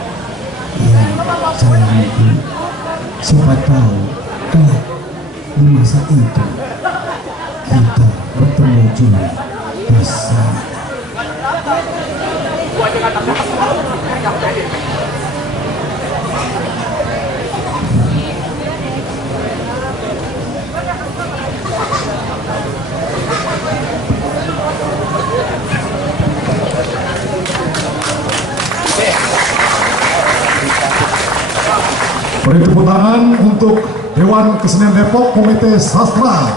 Siapa tahu kelak di masa itu kita bertemu juga bisa. Beri tepuk tangan untuk Dewan Kesenian Depok Komite Sastra.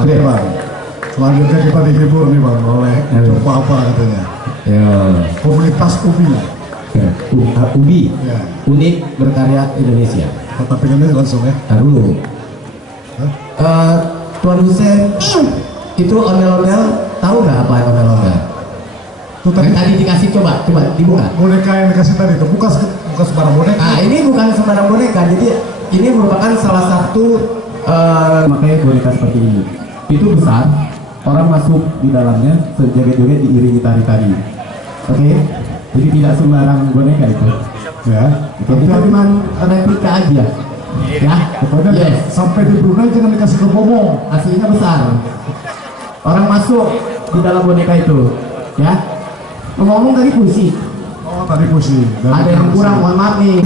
Oke Bang, selanjutnya kita dihibur nih Bang oleh coba apa katanya? Ya. Komunitas UBI. UBI, Ya. Unik Berkarya Indonesia. Kata pengennya langsung ya. Dulu. Tuan Hussein, itu ondel-ondel, tahu nggak apa ondel-ondel? Yang tadi dikasih coba dibuka. Boneka yang dikasih tadi itu bukan sembarang boneka. Nah ini bukan sembarang boneka, jadi ini merupakan salah satu makanya boneka seperti ini. Itu besar, orang masuk di dalamnya sejoget-joget diiringi tari-tari. Oke, jadi tidak sembarang boneka itu. Ya, itu cuma replika aja. Ya, pokoknya sampai di Brunei jangan dikasih ke bomo. Aslinya besar. Orang masuk di dalam boneka itu, ya. Ngomong tadi puisi. Oh, tadi puisi. Ada yang kurang, mohon maaf nih.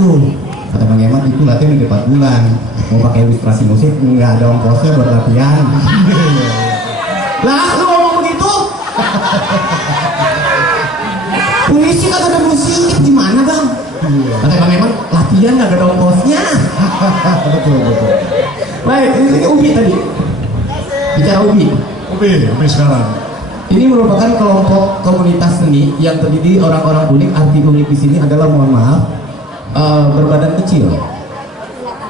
Kata Bang Emat itu latihan udah 4 bulan. Mau pakai ilustrasi musik nggak ada ongkosnya buat latihan. Lah, lu ngomong begitu? Puisi kagak ada musik, gimana Bang? Kata Bang Emat, latihan nggak ada ongkosnya. Betul. Baik, ini Ubi tadi. Bicara Ubi sekarang. Ini merupakan kelompok komunitas seni yang terdiri orang-orang unik. Arti unik di sini adalah, mohon maaf, berbadan kecil.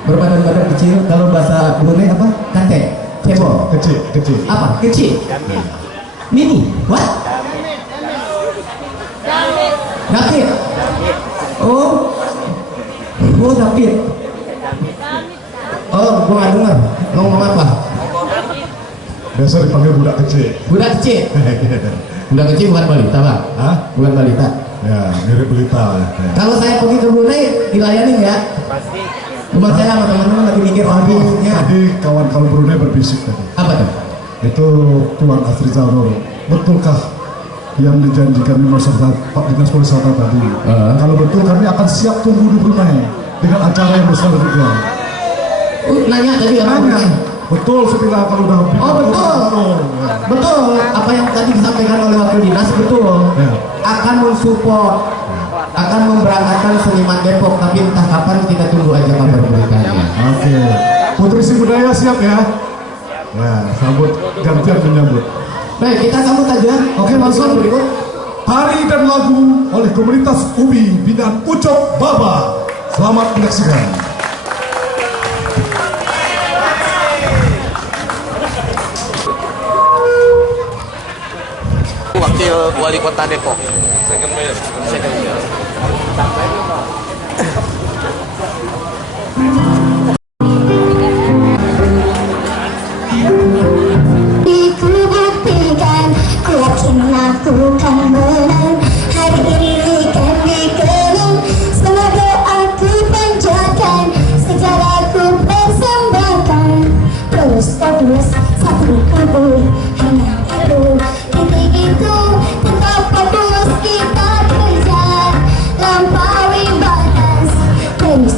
Berbadan kecil. Kalau bahasa Brunei apa? Kate, cebol. Kecil. Apa? Kecil. Mini. What? Dapit. Oh, dapit. Oh, gua nggak dengar. Ngomong apa? Biasa dipanggil budak kecil. Budak kecil bukan balita Bang? Hah? Bukan balita. Ya, mirip balita. Ya. Kalau saya pergi ke Brunei dilayani ya? Pasti. Cuma saya sama teman-teman lagi mikir Tadi kawan-kawan Brunei berbisik tadi. Apa tuh? Itu Tuan Asri Zalnur. Betulkah yang dijanjikan di masyarakat Pak Dinas Pariwisata tadi? Kalau betul kami akan siap tunggu di Brunei dengan acara yang besar juga. Nanya tadi orang Brunei. Betul, setelah kalau udah betul apa yang tadi disampaikan oleh wakil dinas, betul akan mensupport, akan memberangkatkan seniman Depok, tapi entah kapan, kita tunggu aja kabar beritanya. Oke, Putri Si Budaya siap ya? Ya, sambut, gantian menyambut. Baik, kita sambut aja. Oke, langsung berikut tari dan lagu oleh komunitas UBI binaan Ucok Baba. Selamat menyaksikan. Wakil Wali Kota Depok. Second mayor. Dibuktikan, ku yakin aku kan menang. Hari ini kan dikenang. Semoga aku panjatkan, segala ku persembahkan. Terus satu kubur, hanya itu. Itu tetap fokus kita kejar, lampaui batas, terus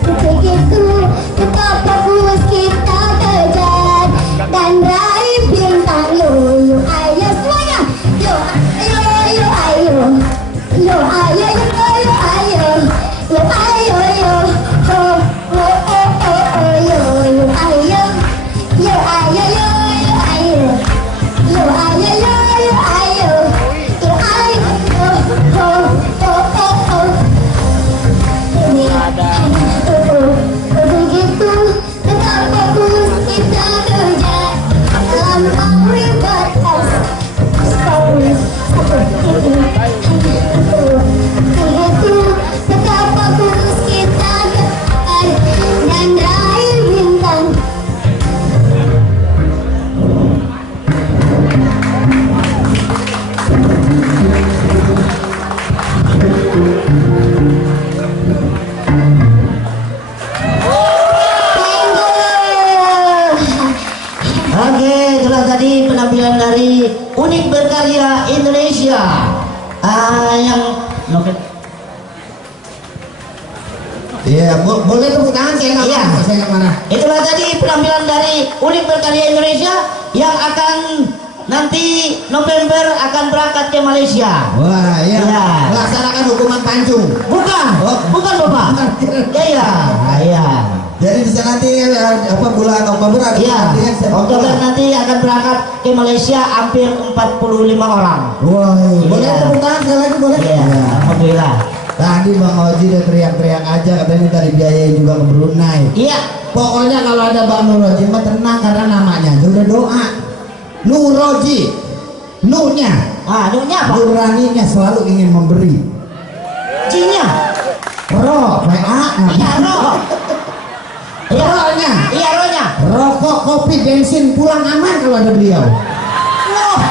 Begitu tetap bagus kita kejar dan raih bintang. Yo yo ayo semuanya, yo ayo yo ayo, yo ayo yo yo ayo, yo ayo yo oh oh oh oh oh yo yo ayo, yo ayo yo yo ayo, yo ayo yo yo ayo, yo ayo oh oh oh oh oh. Begitu tetap bagus kita kejar dalam paribatas story seperti itu. Begitu tetap bagus kita kejar dan raih bintang. Oke, itulah tadi penampilan dari Unik Berkarya Indonesia. Yang noket. Iya, boleh tepuk tangan, saya nggak marah. Itulah tadi penampilan dari Unik Berkarya Indonesia yang akan nanti November akan berangkat ke Malaysia. Wah, iya. Ya. Melaksanakan hukuman pancung. Bukan, bukan Bapak. Iya. Jadi bisa nanti bulan Oktober ada Oktober nanti akan berangkat ke Malaysia hampir 45 orang. Wah, boleh tepuk tangan sekali lagi boleh? Iya, alhamdulillah. Tadi Bang Oji udah teriak-teriak aja katanya minta dibiayain juga ke Brunei. Iya. Pokoknya kalau ada Bang Nuroji mah tenang karena namanya aja udah doa. Nuroji, nunya. Nunya apa? Nuraninya selalu ingin memberi. Jinya. Roh, PA. Iya, roh. Rohnya. Iya, rohnya. Rokok, kopi, bensin pulang aman kalau ada beliau. Wah,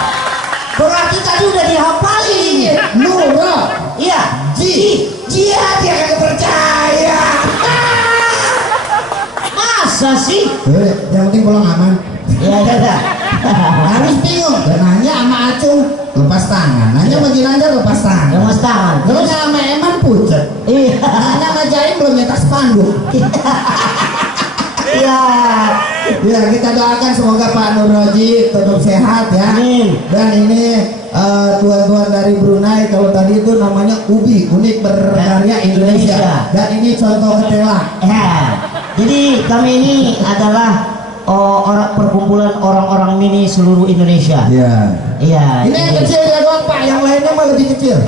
berarti tadi udah dihafalin. Nuro. Iya. Dia kagak percaya. Masa sih? Yang penting pulang aman. Iya. Harus bingung. Nanya sama Acung lepas tangan. Nanya sama Ginanjar lepas tangan. Lepas tangan. Terus sama Eman pucet. Iya. Nanya sama Jaim belum nyetak spanduk. Iya. Ya, kita doakan semoga Pak Nuroji tetap sehat ya. Amin. Dan ini tuan-tuan dari Brunei, kalau tadi itu namanya UBI, Unik Berkarya Indonesia. Dan ini contoh ketela. Ya. Jadi kami ini adalah orang perkumpulan orang-orang mini seluruh Indonesia. Iya. Iya. Ini yang kecil ya doang Pak, yang lainnya mah lebih kecil.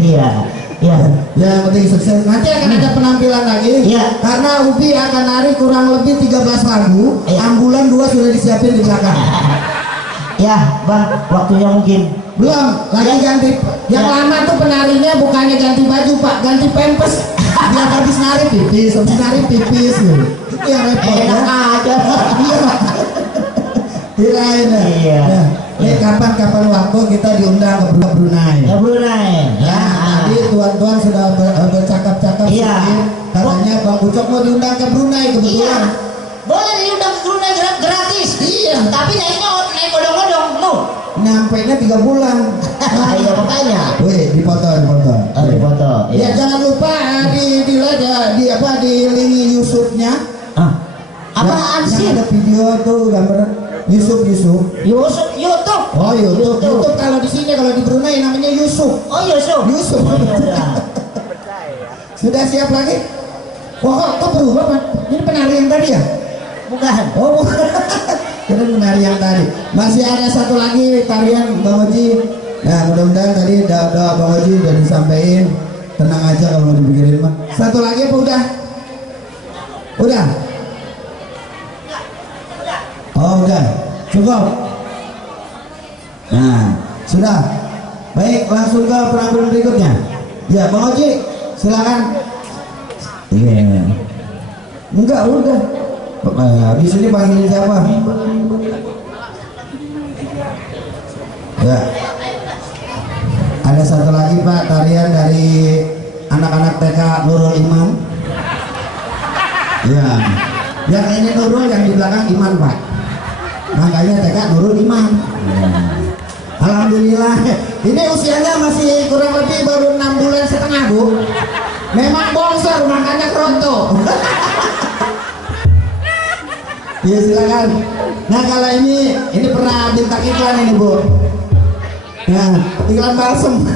Iya. Iya. Ya, yang penting sukses. Nanti akan ada penampilan lagi. Iya. Karena Ubi akan nari kurang lebih 13 lagu. Ambulan 2 sudah disiapin di belakang. Ya, Bang, waktunya mungkin belum. Lagi ganti. Yang lama tuh penarinya bukannya ganti baju Pak, ganti pempes. Dia habis nari pipis, habis nari pipis. Itu yang repot. Enak aja. Kirain. Iya. Nih kapan-kapan waktu kita diundang ke Brunei. Ya Brunei. Ya, tadi tuan-tuan sudah bercakap-cakap sedikit. Katanya Bang Ucok mau diundang ke Brunei kebetulan. Boleh diundang ke Brunei gratis. Iya. Tapi naik odong-odong, mau. Nyampainya 3 bulan. Iya makanya. Wih, dipoto. Dipoto. Ya jangan lupa di link YouTube-nya. Apaan sih? Yang ada video tuh gambar Yusuf. YouTube. Oh YouTube kalau di sini, kalau di Brunei namanya Yusuf. Oh Yusuf. Sudah siap lagi? Kok berubah Pak? Ini penari yang tadi ya? Bukan. Oh bukan. Ini penari yang tadi. Masih ada satu lagi tarian Bang Oji. Nah mudah-mudahan tadi doa Bang Oji udah disampaikan. Tenang aja kalau mau dipikirin mah. Satu lagi apa udah? Udah? Oh udah, cukup. Nah, sudah. Baik, langsung ke penampilan berikutnya. Ya, Bang Oji, silakan. Iya. Enggak, udah. Habis ini panggilin siapa? Ya. Ada satu lagi Pak, tarian dari anak-anak TK Nurul Iman. Ya. Yang ini Nurul, yang di belakang Iman Pak. Makanya TK Nurul Iman. Alhamdulillah. Ini usianya masih kurang lebih baru 6 bulan setengah, Bu. Memang bongsor makanya keronto. Ya silakan. Nah kalau ini pernah bintang iklan ini, Bu. Nah, iklan balsem.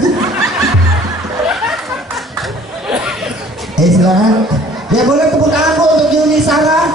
Silakan. Ya boleh tepuk tangan, Bu, untuk Yuni Sarah.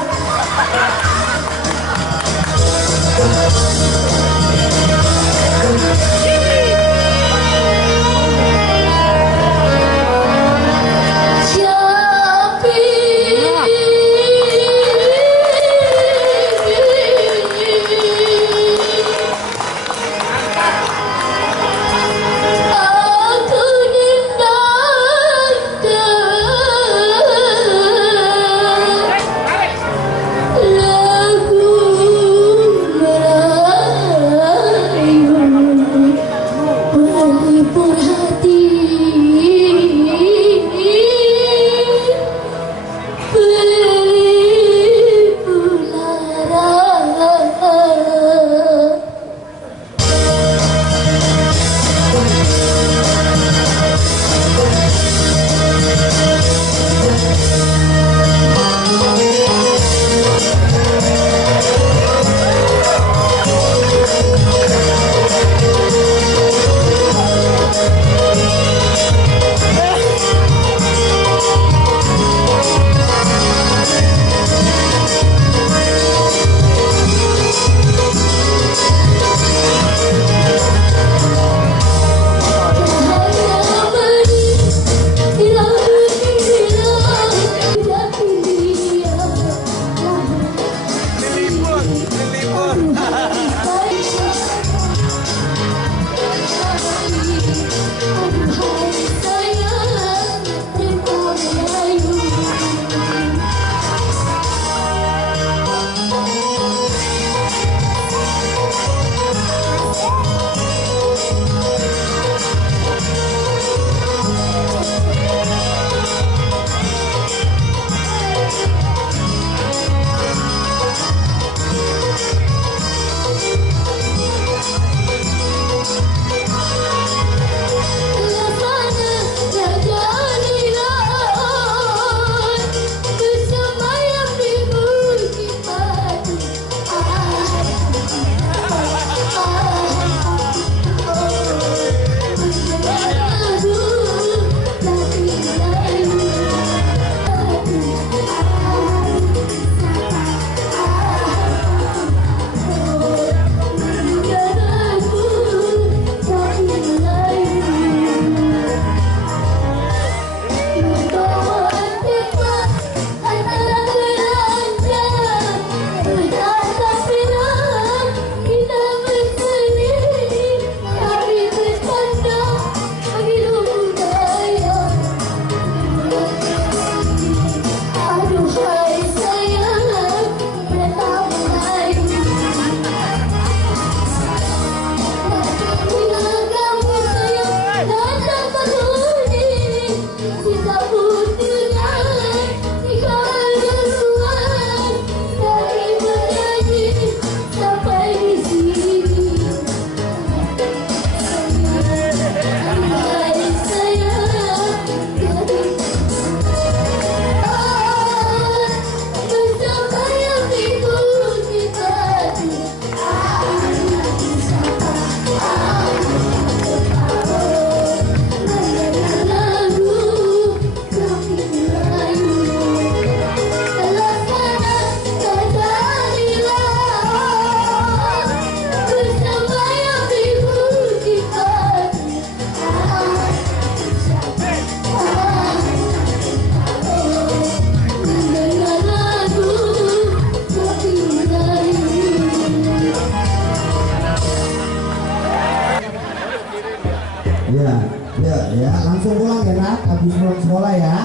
Ya langsung pulang ya nak, habis pulang sekolah ya,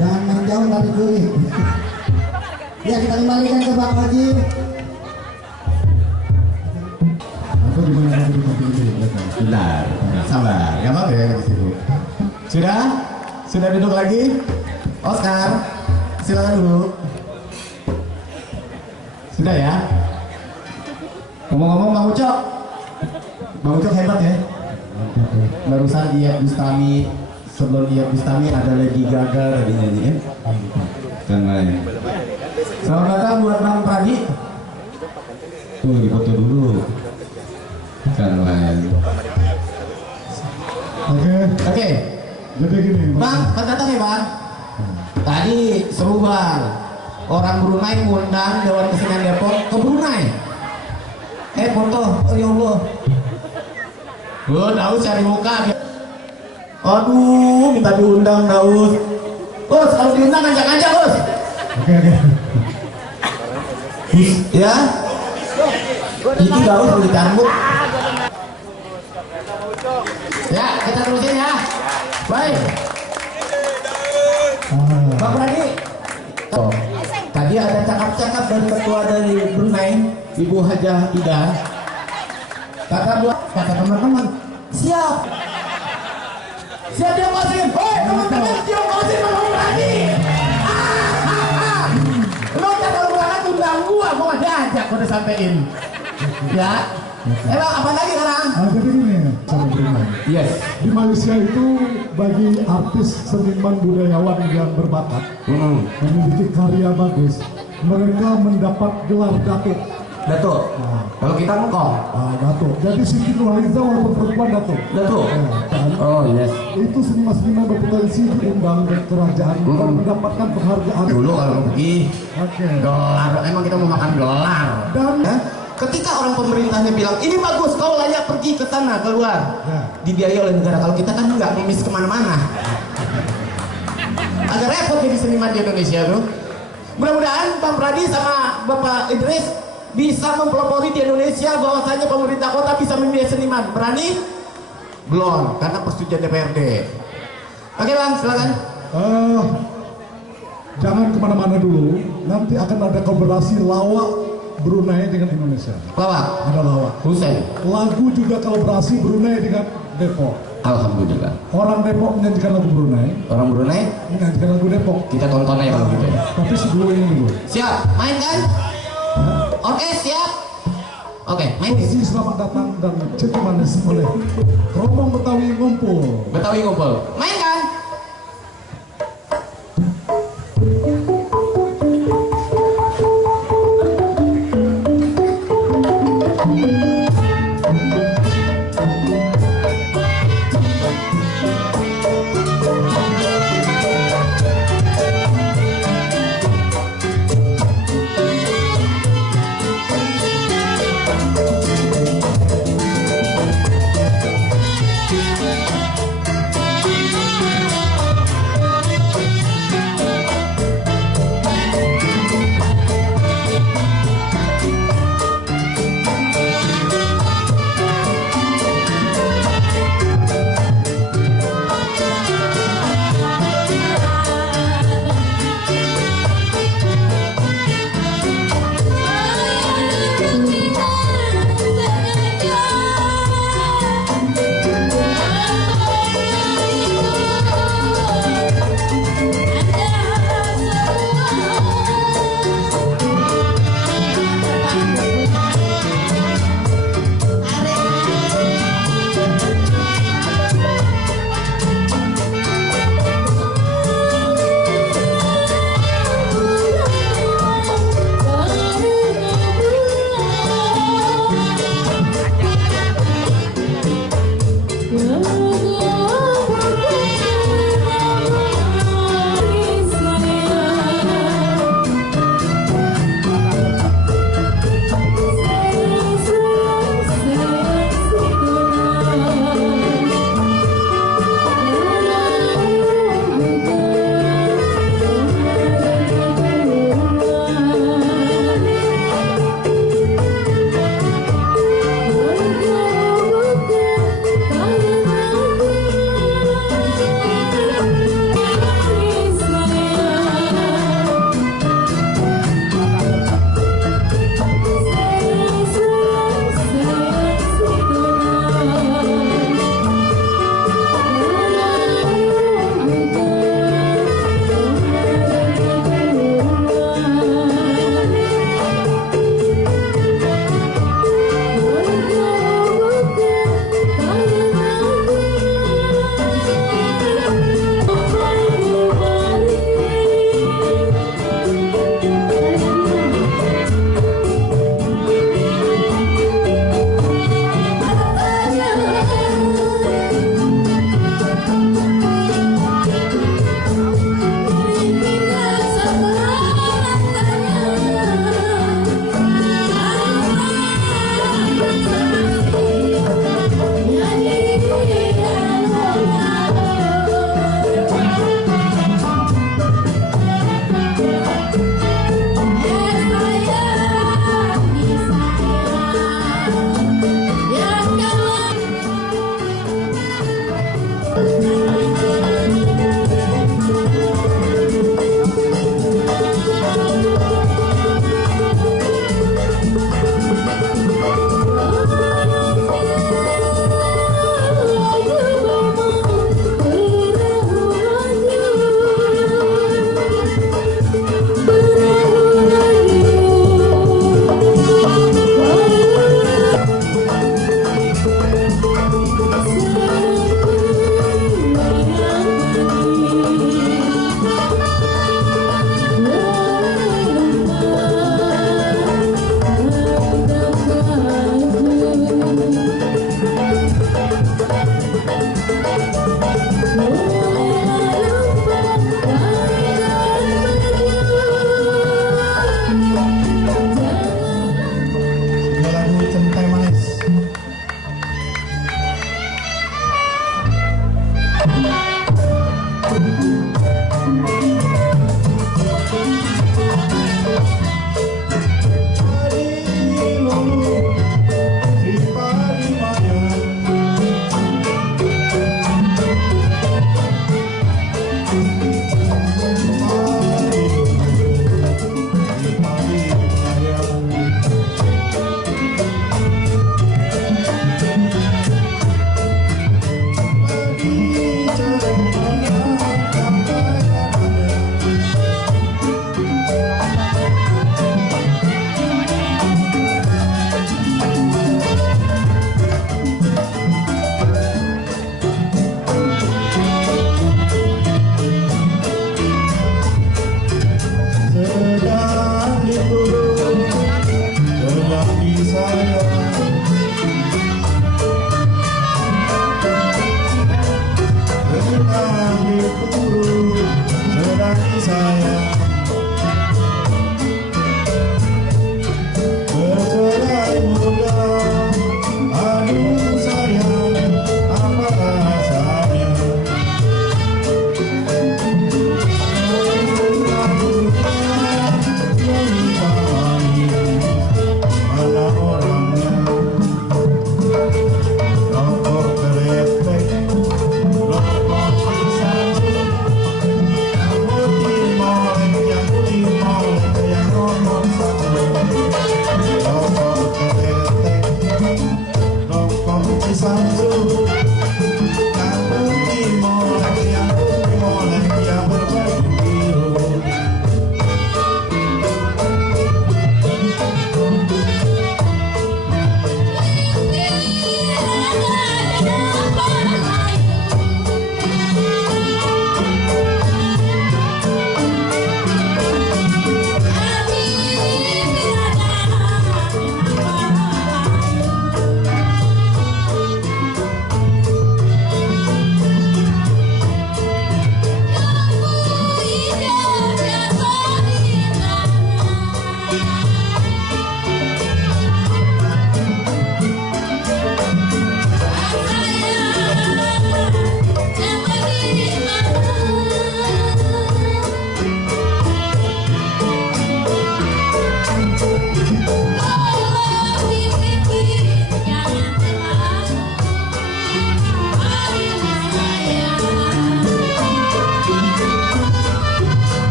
jangan main jauh lari curi. Ya kita kembalikan ke Bang Haji. Benar, sabar, ya apa ya di situ. Sudah duduk lagi. Oscar, silakan duduk. Sudah ya. Ngomong-ngomong Bang Ucok, Bang Ucok hebat ya. Barusan Iyeth Bustami, sebelum Iyeth Bustami ada Lady Gaga tadi nyanyiin. Dan lain. Selamat datang buat Bang Pradi. Tuh dipoto dulu. Dan lain. Oke. Jadi gini. Bang, selamat datang ya Bang. Tadi seru Bang. Orang Brunei ngundang Dewan Kesenian Depok ke Brunei. Foto, oh ya Allah. Daus cari muka. Aduh, minta diundang Daus. Bos, kalau diundang ngajak-ngajak Bos. Oke. Ya. Itu Daus udah dicambuk. Ya, kita terusin ya. Baik. Bang Pradi. Tadi ada cakap-cakap dari ketua dari Brunei, Ibu Hajah Ida. Kata teman-teman, siap dia kosin. Teman-teman siap kosin Bang Pradi. Lo kalau banget undang gua nggak diajak, gua udah sampein. Ya. Bang, apa lagi sekarang? Jadi gini, sama Brunei. Yes. Di Malaysia itu bagi artis seniman budayawan yang berbakat, memiliki karya bagus, mereka mendapat gelar Datuk. Datuk. Kalau kita ngkong. Datuk. Jadi Siti Nurhaliza walaupun perempuan Datuk. Datuk. Oh yes. Itu seniman-seniman berpotensi diundang ke kerajaan dan mendapatkan penghargaan. Dulu kalau pergi. Oke. Gelar. Emang kita mau makan gelar. Dan ketika orang pemerintahnya bilang ini bagus, kau layak pergi ke sana keluar, dibiayai oleh negara. Kalau kita kan nggak ngemis kemana-mana, agak repot jadi seniman di Indonesia tuh. Mudah-mudahan Bang Pradi sama Bapak Idris bisa mempelopori di Indonesia bahwasanya pemerintah kota bisa membiayai seniman. Berani? Belum, karena persetujuan DPRD. Oke Bang, silakan. Jangan kemana-mana dulu. Nanti akan ada kolaborasi lawak Brunei dengan Indonesia. Lawak? Ada lawak. Hussein. Lagu juga kolaborasi Brunei dengan Depok. Alhamdulillah. Orang Depok menyanyikan lagu Brunei. Orang Brunei menyanyikan lagu Depok. Kita tonton aja kalau gitu. Tapi sebelum ini dulu. Siap, main kan? Oke, siap. Oke, main. Selamat datang dan cek manis oleh Rombong Betawi Ngumpul. Betawi Ngumpul. Main kan?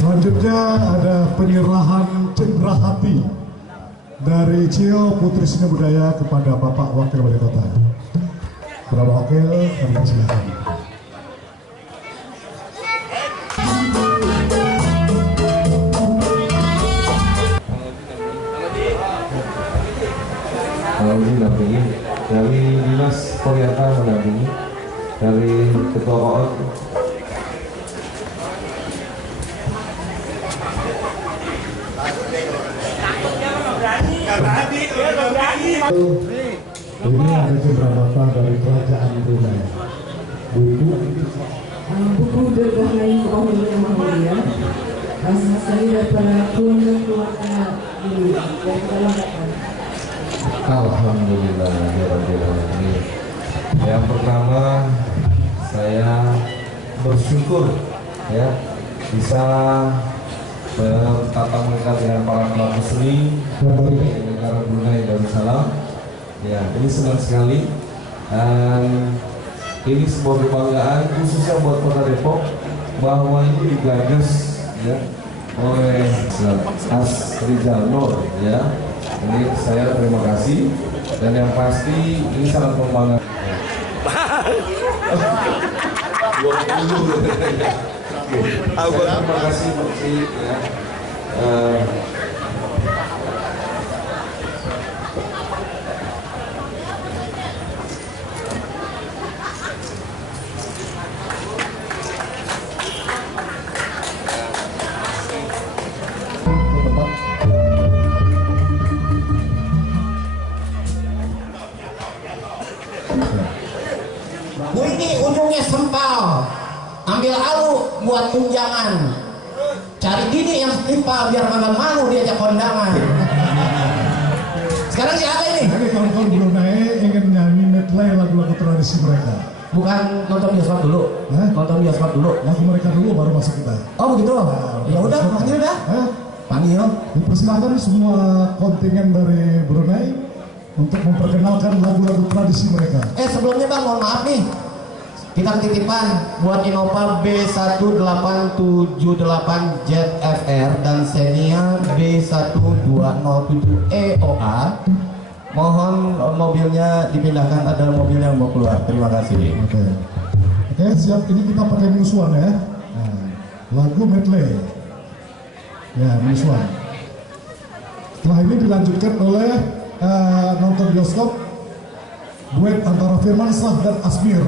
Selanjutnya ada penyerahan cendera hati dari Cio Putri Seni Budaya kepada Bapak Wakil Wali Kota. Bapak Wakil, kami persilakan. Mendampingi dari Dinas Poliarta, mendampingi dari Ketua OOT, ini ada beberapa dari kerajaan Brunei. Buku Dirgahayu Allah yang Mulia, rasa saya daripada keluarga-keluarga ini yang dalam Alhamdulillah ya Rabbil Alamin. Yang pertama, saya bersyukur ya bisa bertatap muka dengan para pelaku seni dari negara Brunei Darussalam. Ya, ini senang sekali dan ini sebuah kebanggaan khususnya buat Kota Depok bahwa ini digagas ya oleh Asrizal Nur ya. Ini saya terima kasih dan yang pasti ini sangat membanggakan. Terima kasih ya. Bu ini ujungnya sempal, ambil alu buat tunjangan, cari bini yang setimpal biar malu-malu diajak kondangan. Sekarang siapa ini? Ini kawan-kawan Brunei ingin nyanyi medley lagu-lagu tradisi mereka. Bukan nonton bioskop dulu, nonton bioskop dulu. Lagu mereka dulu baru masuk kita. Oh begitu? Ya udah, panggil dah. Panggil. Dipersilakan semua kontingen dari Brunei untuk memperkenalkan lagu-lagu tradisi mereka. Sebelumnya bang, mohon maaf nih, kita titipan buat Innova B1878 ZFR dan Xenia B1207EOA. Mohon mobilnya dipindahkan, ada mobil yang mau keluar. Terima kasih. Oke, siap. Ini kita pakai musuhan ya. Lagu medley. Ya, musuhan. Setelah ini dilanjutkan oleh nonton bioskop duet antara Firmansyah dan Asmir.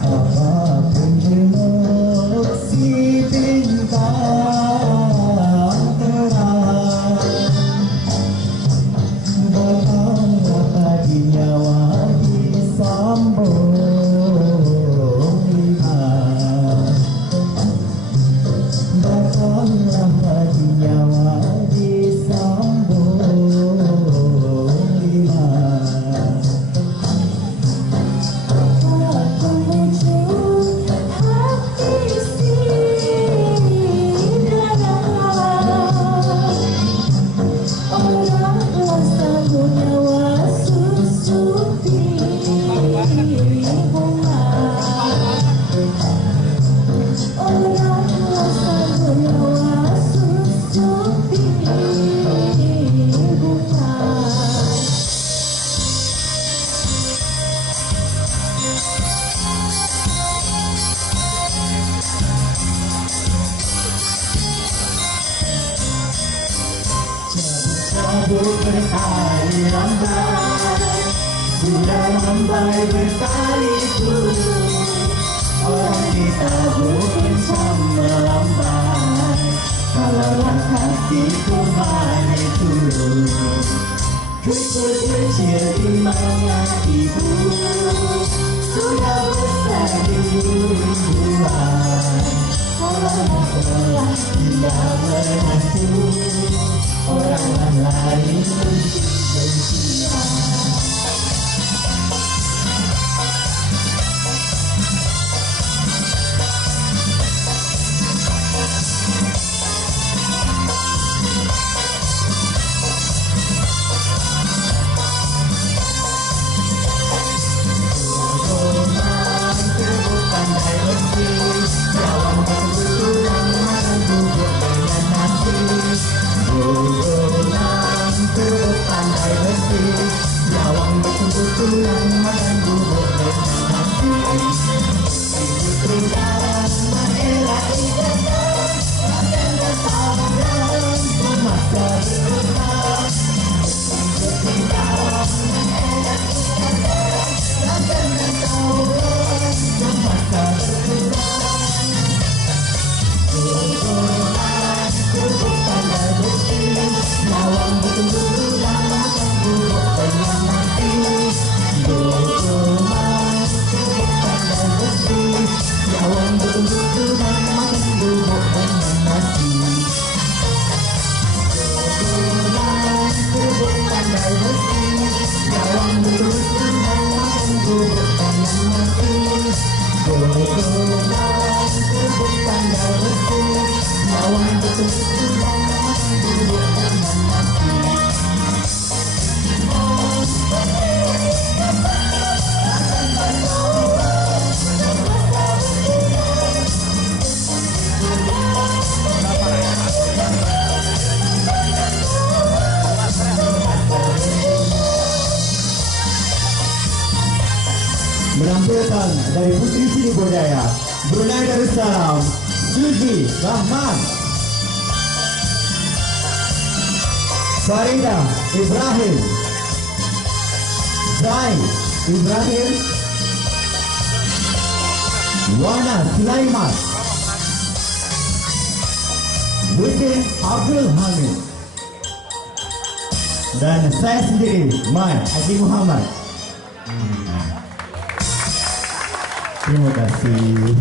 Apapun jenis tabur berkali lambai, sudah lambai berkali turun. Orang kita bukan sama lambai, kalaulah hatiku hanya turun. Kecil-kecil di mana ibu, sudah besar di rinduan. Kalaulah telah tidak menentu, orang lain bencian. Menampilkan dari Putri Seni Budaya Brunei Darussalam, Suji Rahman, Farida Ibrahim, Zain Ibrahim, Wana Sulaiman, Hussein Abdul Hamid, dan saya sendiri, Mai Haji Muhammad. Terima kasih.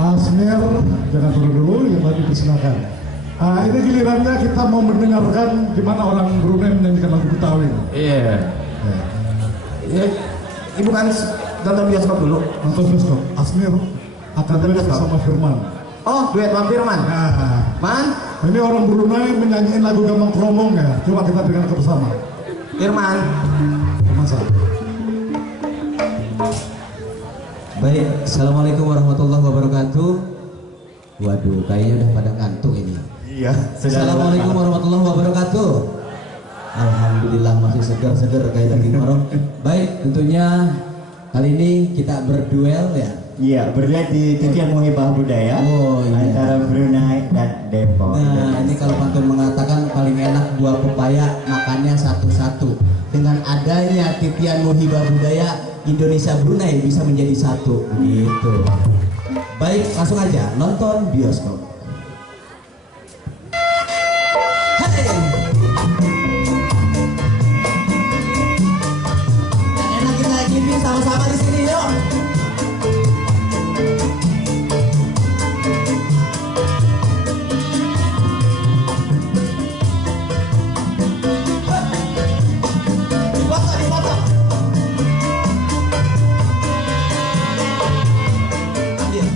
Asmir, jangan turun dulu, yang tadi dipersilakan. Ini gilirannya kita mau mendengarkan gimana orang Brunei menyanyikan lagu Betawi. Iya. Ibu kan nonton bioskop dulu. Nonton bioskop. Asmir akan duet sama Firman. Oh, duet sama Firman. Man? Ini orang Brunei menyanyiin lagu Gambang Kromong ya. Coba kita dengarkan bersama. Firman. Masa. Baik, assalamualaikum warahmatullahi wabarakatuh. Waduh, kayaknya udah pada ngantuk ini. Iya. Assalamualaikum warahmatullahi wabarakatuh. Alhamdulillah masih segar-segar kayak daging marong. Baik, tentunya kali ini kita berduel ya. Iya, berduel di Titian Muhibah Budaya antara Brunei dan Depok. Nah, ini kalau pantun mengatakan paling enak buah pepaya makannya satu-satu. Dengan adanya Titian Muhibah Budaya, Indonesia Brunei bisa menjadi satu. Gitu. Baik, langsung aja nonton bioskop. Enak kita gini sama-sama di sini yuk. Ambil.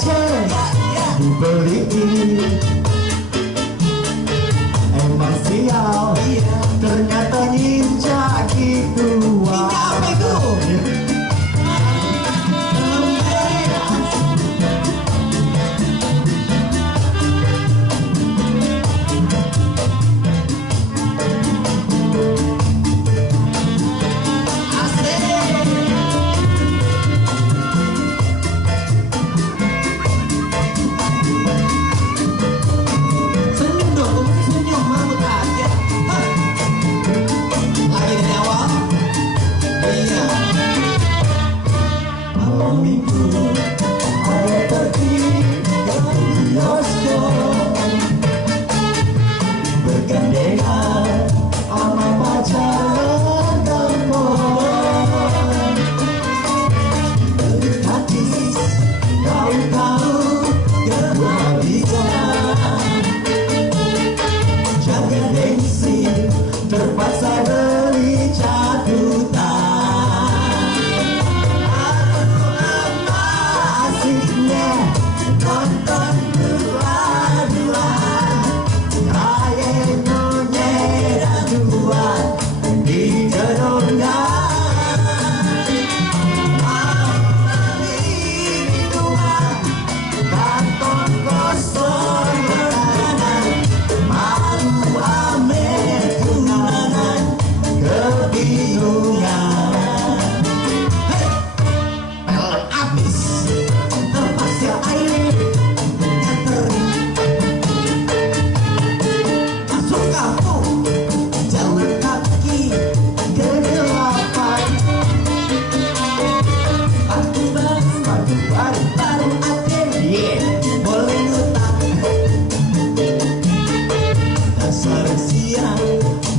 aja dibeliin. Emang sial, ternyata ninja gitu. Apa itu? Terpaksa beli catutan. Apa asiknya nonton dua-duaan, kayak nyonya dua di gedunggan. Beli minuman kantong kosong makanan, malu amer kebingungan. Pel abis terpaksa air tering. Masuk kampung jalan kaki kegelapan. Sepatu baru aten, boleh ngutang. Dasar siang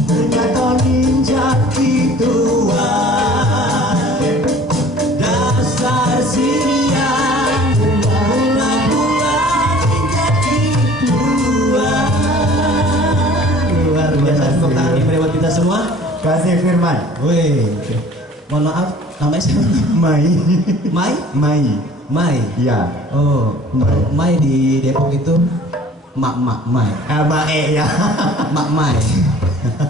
ternyata ninja gituan. Dasar siang pulang-pulang ninja gituan. Luar biasa, tepuk tangan diberi buat kita semua. Kasih Firman. Wih, mohon maaf, namanya siapa? Mai. Mai? Mai. Mai? Ya. Oh, Mai di Depok itu Mak Mai. Mae ya. Mak Mai.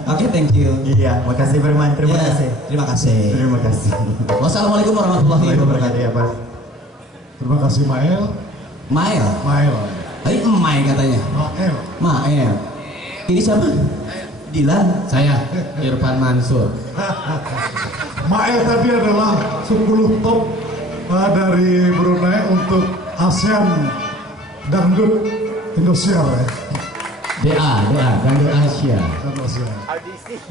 Oke, thank you. Iya, makasih Firman. Terima Ya, kasih. Terima kasih. Terima kasih. Wassalamualaikum warahmatullahi wabarakatuh. Ya, Pak. Terima kasih Mael. Mael. Mael. Tadi Mai katanya. Mael. Mael. Ini siapa? Dilan. Saya Irfan Mansur. Mael tadi adalah 10 top dari Brunei untuk ASEAN Dangdut Indonesia ya. DA Dangdut Asia.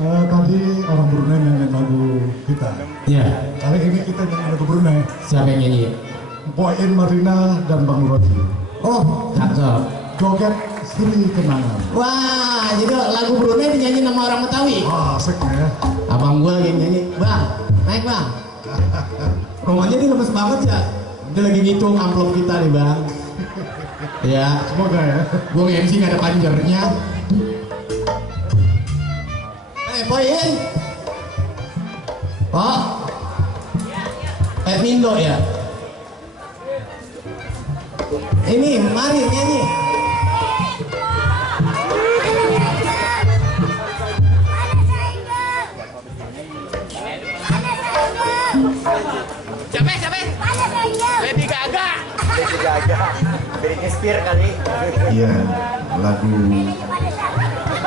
Tadi orang Brunei nyanyi lagu kita. Ya. Kali ini kita nyanyi lagu Brunei. Siapa yang nyanyi? Poin Marina dan Bang Roji. Oh, cakep. Joget Sri Kenangan. Wah, jadi lagu Brunei dinyanyi nama orang Betawi. Wah, asik ya. Abang gua lagi nyanyi. Bang, naik bang. Rumahnya dia lemes banget ya. Dia lagi ngitung amplop kita nih bang. Ya. Semoga ya. Gua nge-MC gak ada panjernya. Poin. Oh. Mindo ya. Ini, mari nyanyi. Siapa? Lady Gaga. Beri inspir kali. Iya, lagu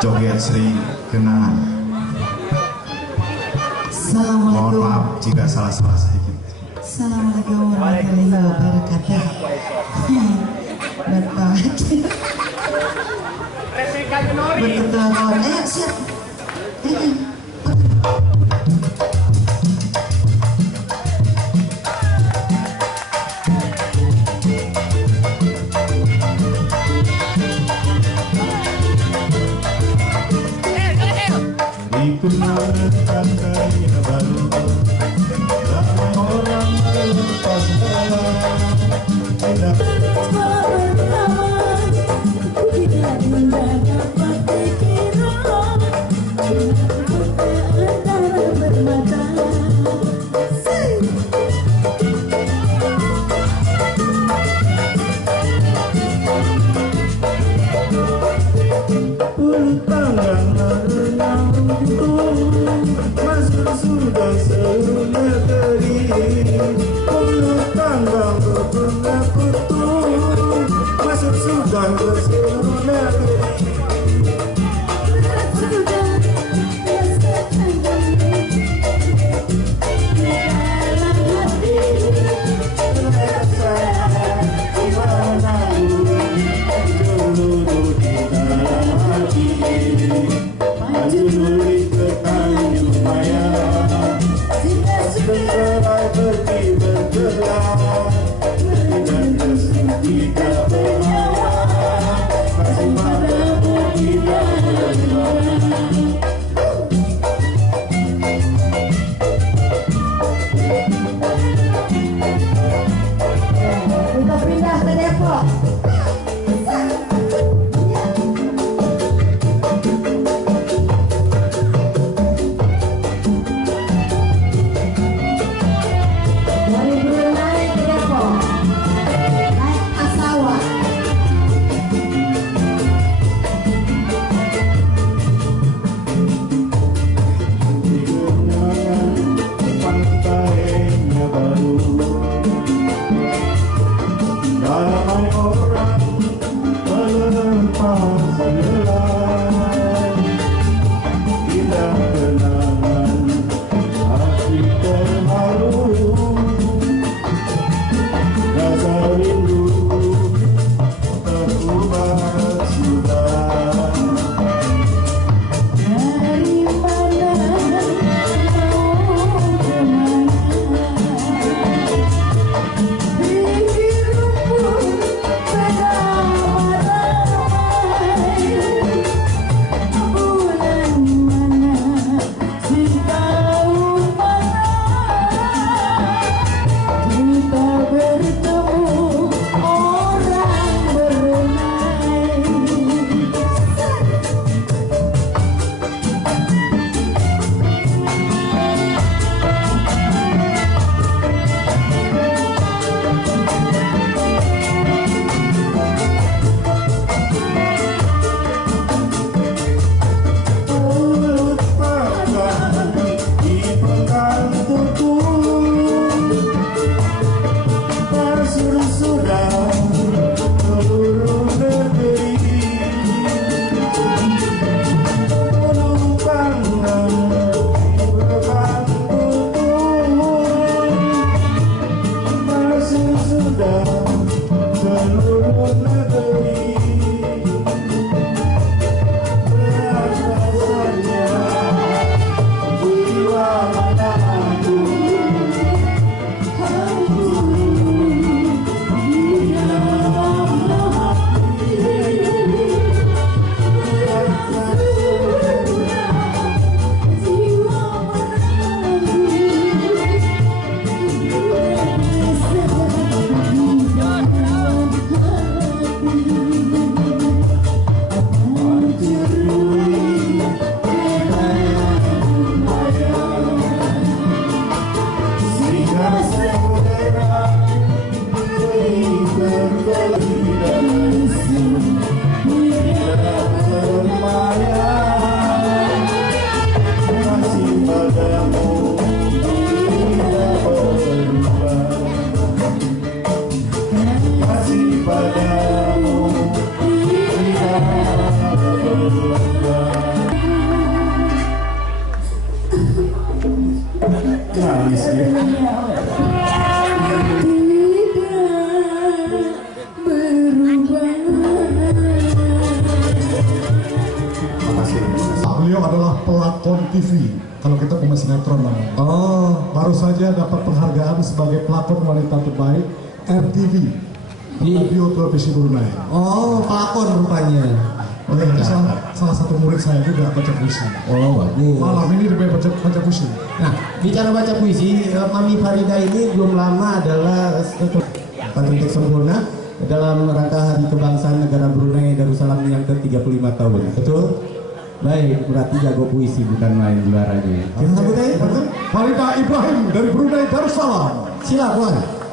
Joget Sri Kenangan. Mohon Assalamualaikum. maaf jika salah-salah sedikit. Assalamualaikum warahmatullahi wabarakatuh. Berat banget. Betul kawan. Siap. Dikenalkan dari baru, ramai orang melepas bola. Tidak Tidak mendapat pikiran. seperti bergerak dengan restu kita berharap kasih padamu kita berharap. Kita pindah ke Depok. Dari Brunei ke Depok, naik Asawa. Pantainya baru ramai orang melepas lelah, indah kenangan hati terharu, rasa rindu terubat sudah. Dari mana mau kemana, pikirmu sedang ramai. Bulan mana, si tahu mana, kita bertemu orang berenai. Mulut pernah dipegang tutup, tersudah seluruh negeri, mulut pernah dipegang tutup, tersudah seluruh negeri. Beliau adalah pelakon TV. Kalau kita pemain sinetron namanya. Oh, baru saja dapat penghargaan sebagai pelakon wanita terbaik RTV di Radio Televisi Brunei. Oh, pelakon rupanya. Oleh salah satu murid saya juga baca puisi. Oh, bagus. Malam ini dia baca puisi. Nah, bicara baca puisi, Mami Farida ini belum lama adalah Patrick sempurna dalam rangka Hari Kebangsaan Negara Brunei Darussalam yang ke-35 tahun. Betul? Baik, berarti jago puisi bukan main juaranya. Kita sambut aja. Farida Ibrahim dari Brunei Darussalam. Silakan.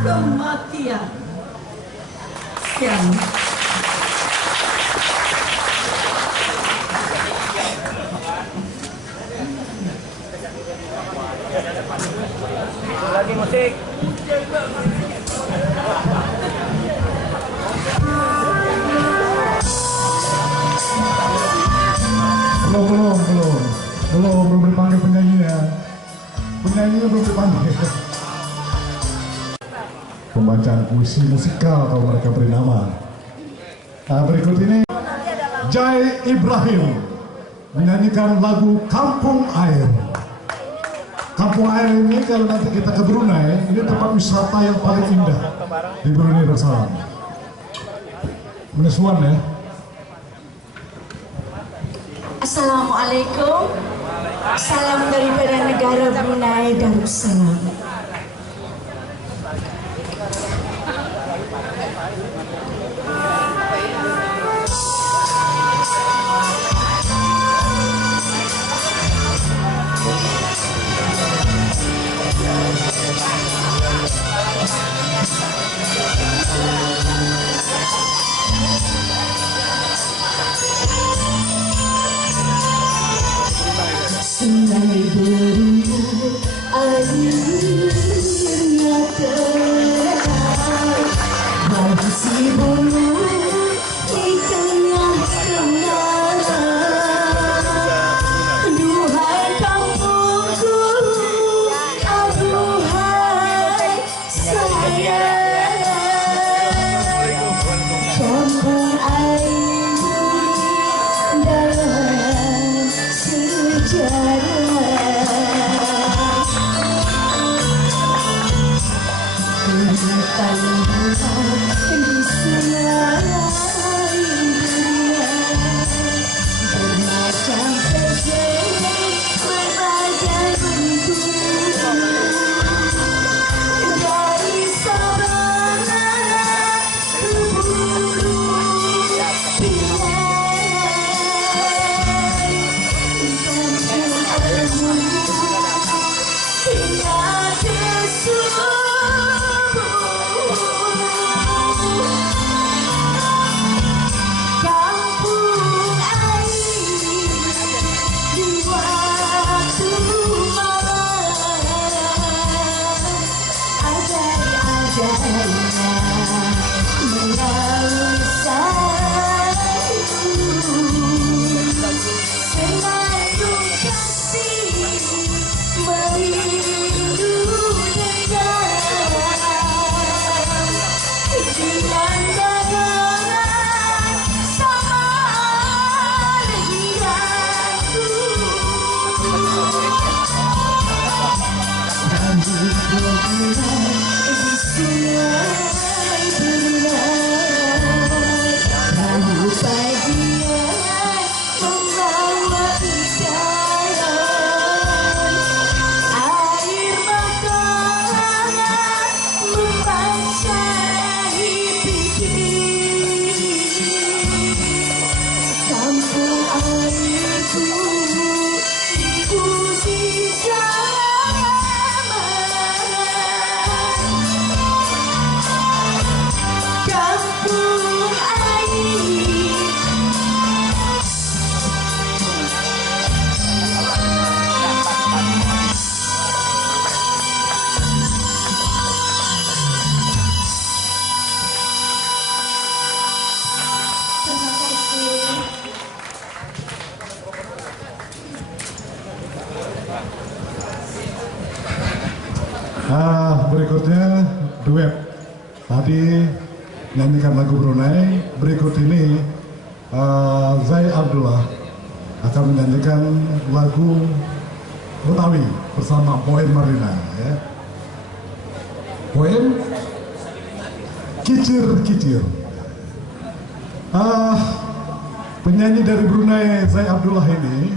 kematian. Sekian. Lagi musik. Belum dipanggil penyanyinya. Penyanyinya belum dipanggil. Pembacaan puisi musikal kalau mereka beri nama. Nah, berikut ini Jai Ibrahim menyanyikan lagu Kampung Air. Kampung Air ini kalau nanti kita ke Brunei, ini tempat wisata yang paling indah di Brunei Darussalam. Menesuan ya. Assalamualaikum. Salam daripada negara Brunei Darussalam. Sungai beriak airnya terang, masih bunga di tengah-tengah. Duhai kampungku, aduhai sayang, kampung air dalam sejarah. Di sungai bermacam pesona, berbagai bentuk, dari sabana ke bulu Berikutnya duet. Tadi nyanyikan lagu Brunei. Berikut ini Zai Abdullah akan menyanyikan lagu Betawi bersama Poem Marina. Ya. Poem Kicir-Kicir. Penyanyi dari Brunei Zai Abdullah ini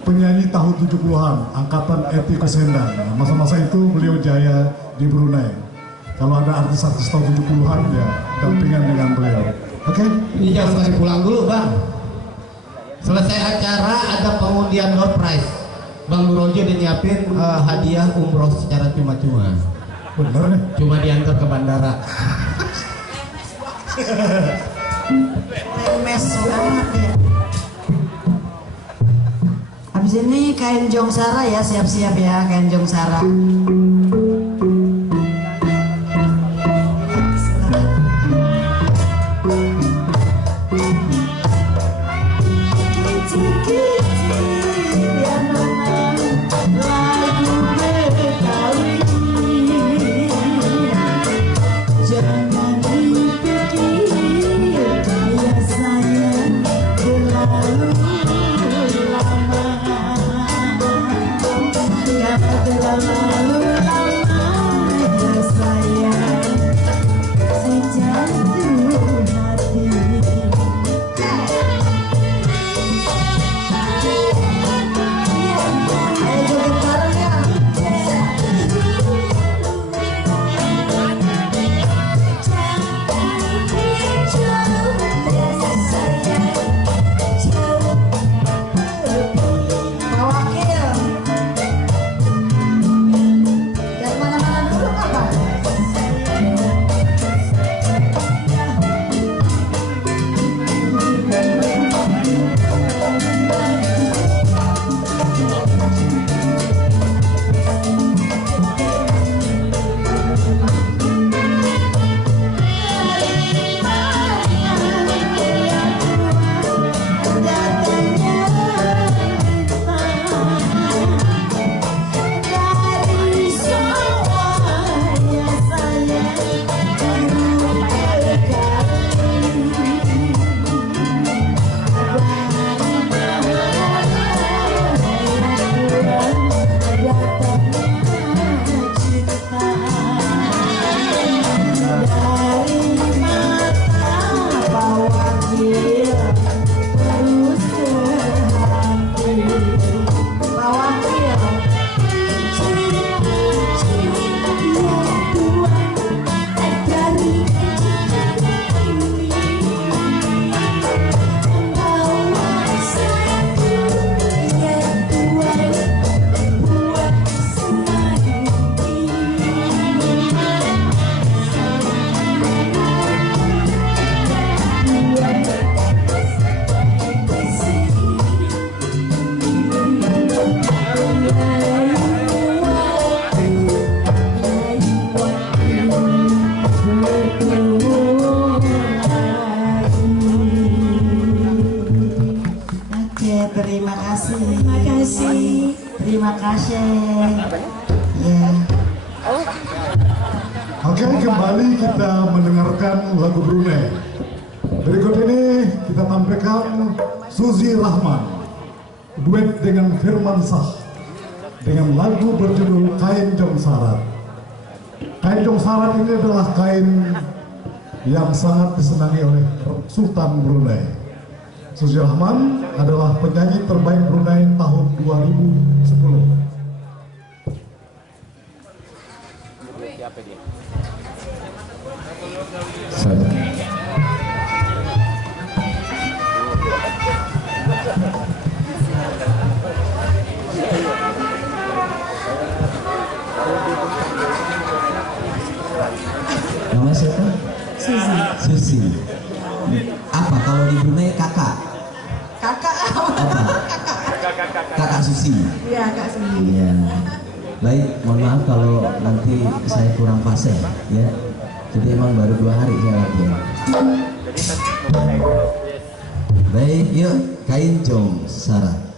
penyanyi tahun 70-an, angkatan Eti Kusendang. Masa-masa itu beliau jaya di Brunei. Kalau ada artis-artis tahun 70-an ya dampingan dengan beliau. Oke? Ini jangan kasih pulang dulu, Bang. Selesai acara ada pengundian door prize. Bang Nurojo udah nyiapin hadiah umroh secara cuma-cuma. Bener nih. Cuma diantar ke bandara. Lemes banget ya. Habis ini kain jongsara ya, siap-siap ya kain jongsara. Terima kasih. Ya. Oke, kembali kita mendengarkan lagu Brunei. Berikut ini kita tampilkan Suzy Rahman duet dengan Firman Shah dengan lagu berjudul Kain Jongsarat. Kain Jongsarat ini adalah kain yang sangat disenangi oleh Sultan Brunei. Suzy Rahman adalah penyanyi terbaik Brunei tahun 2010. Nama siapa? Suzy. Suzy. Apa kalau di Brunei kakak? Kakak Apa? Kakak Suzy. Iya, Kak Suzy. Iya. Baik, mohon maaf kalau nanti saya kurang fasih ya. Jadi emang baru 2 hari saya latihan. Baik, yuk Kain Jongsarat.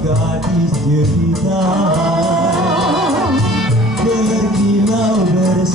Gadis cerita berkilau bersama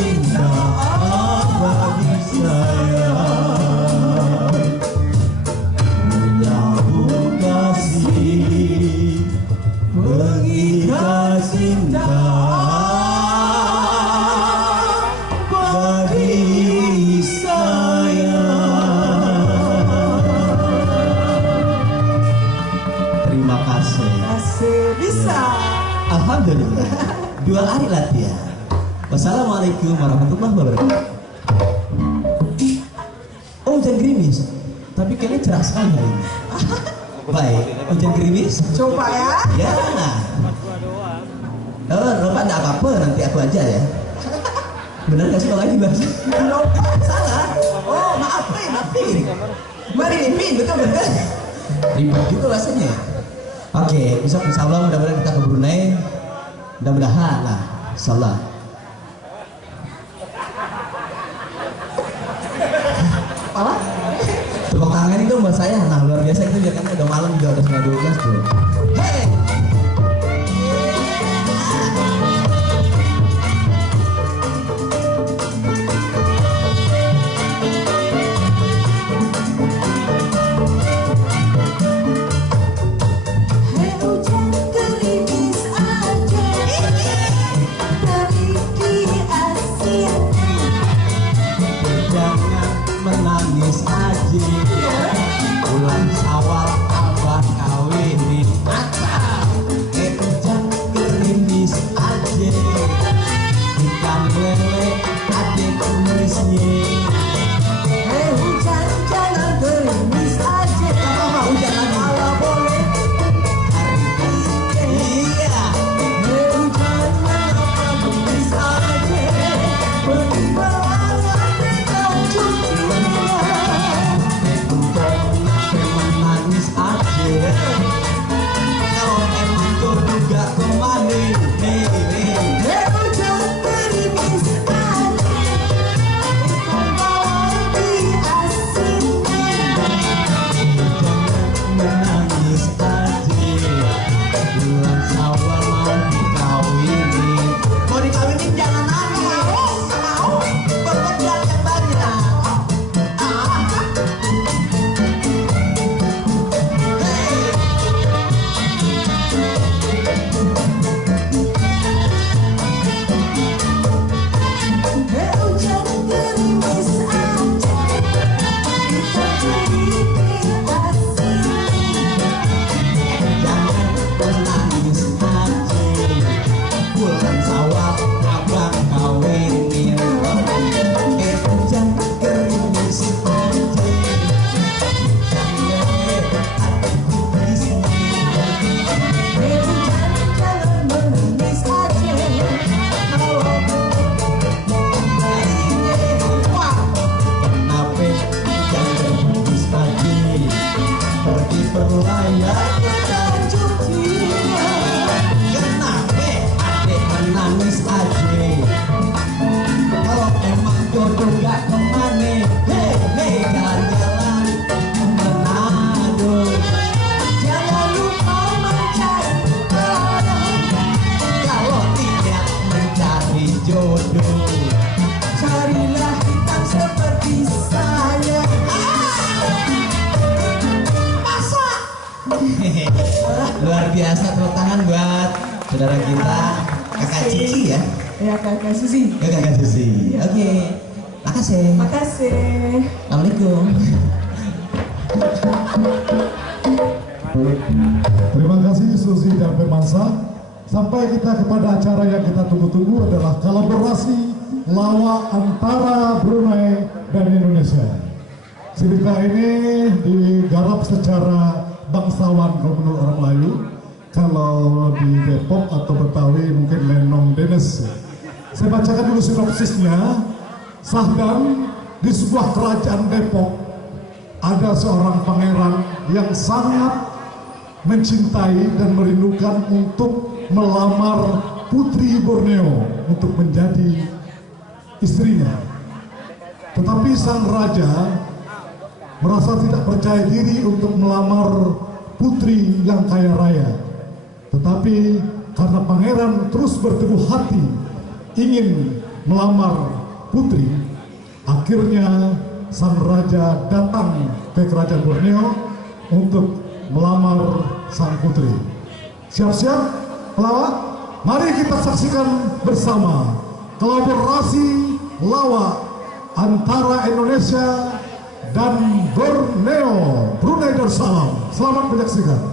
cinta bagi saya. Menyambut kasih mengikat cinta bagi saya. Terima kasih. Bisa. Alhamdulillah. 2 hari latihan. Wassalamualaikum warahmatullahi wabarakatuh. Oh, hujan gerimis. Tapi kayaknya cerah sekali hari ini. Baik, hujan gerimis. Coba ya. Ya. Oh, Bapak enggak apa-apa, nanti aku aja ya. Benar gak sih kalau lagi bahas? Salah. Oh, maaf nih. Mari Min, betul. Ribet juga bahasanya. Oke, besok insya Allah mudah-mudahan kita ke Brunei. Mudah-mudahan lah, insya Allah. Apa? Tepuk tangan itu buat saya. Nah, luar biasa itu ya, kan udah malam juga, udah setengah 12 tuh. Hey! Menangis aja, bulan Syawal abah kawinin mata, hujan gerimis aja, ikan lele adik kumisnya. Hujan jangan gerimis aja, hujan malah boleh. Iya, hujan malah gerimis aja, kalau emang jodoh gak kemana, hujan gerimis aja, ikan bawal diasinkan, menangis aja, bulan Syawal mau dikawinin. Mau dikawinin jangan mau bekerja yang banyak. Luar biasa, tepuk tangan buat saudara kita, kakak Cici ya. Ya, kakak Susi. Ya, kakak Susi. Oke. Makasih. Makasih. Assalamualaikum. Terima kasih Susi dan Pemansa. Sampai kita kepada acara yang kita tunggu-tunggu adalah kolaborasi lawak antara Brunei dan Indonesia. Cerita ini digarap secara bangsawan kalau menurut orang Melayu. Kalau di Depok atau Betawi mungkin Lenong Denes. Saya bacakan dulu sinopsisnya. Sahdan, di sebuah kerajaan Depok ada seorang pangeran yang sangat mencintai dan merindukan untuk melamar Putri Borneo untuk menjadi istrinya. Tetapi sang raja merasa tidak percaya diri untuk melamar putri yang kaya raya. Tetapi karena pangeran terus berteguh hati ingin melamar putri, akhirnya sang raja datang ke kerajaan Borneo untuk melamar sang putri. Siap-siap pelawak? Mari kita saksikan bersama kolaborasi lawak antara Indonesia dan Borneo, Brunei Darussalam. Selamat menyaksikan.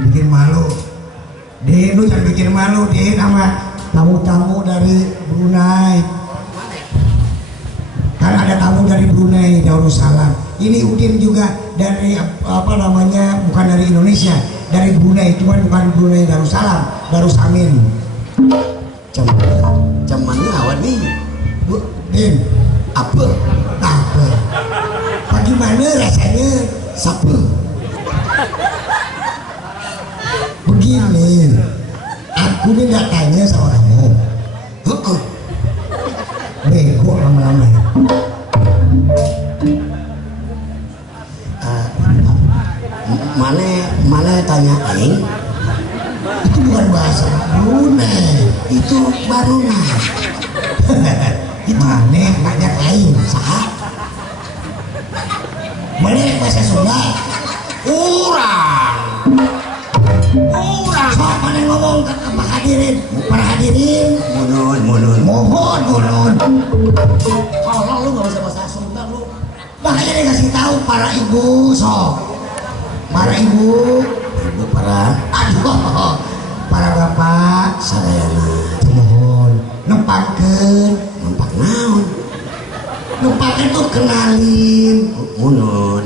Bikin malu deh, lu jangan bikin malu deh sama tamu-tamu dari Brunei. Kan ada tamu dari Brunei Darussalam. Ini Udin juga dari apa namanya, bukan dari Indonesia, dari Brunei, cuman bukan Brunei Darussalam, Darussamin. Cumannya awal nih, Bu, Din, apa? Bagaimana rasanya sapu? Begini, aku ini nggak tanya sama kamu. Bego lama-lama. Mana tanya aing? Itu bukan bahasa Brunei, itu Baruna. Mana banyak lain, sah? Mana bahasa Sunda? Urang. Sok mana ngomong ke hadirin, para hadirin. Mohon. Kalau lu nggak bisa bahasa Sunda lu. Makanya dikasih tahu para ibu, sok. Para ibu, para bapak, sadayana mohon nempakeun, nampak naon. nempakeun tuh kenalin. Munun.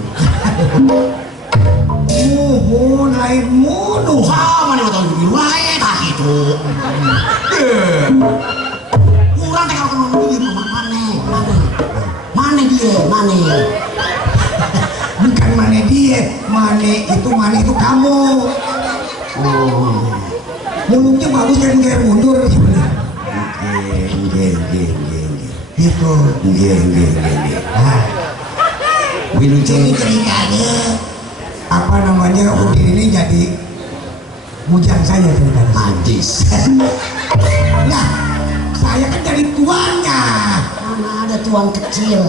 Muhun lain munu. Sama nih tahu di wae tah itu. Urang teh kalau ngomong di rumah mana dia, mana. Bukan mana dia, mana itu kamu. Oh. Mulutnya bagus kan kayak mundur. Gitu. Nah, ini ceritanya apa namanya, Udin ini jadi bujang saya ceritanya. Hadis. Nah, saya kan jadi tuannya. Mana ada tuan kecil.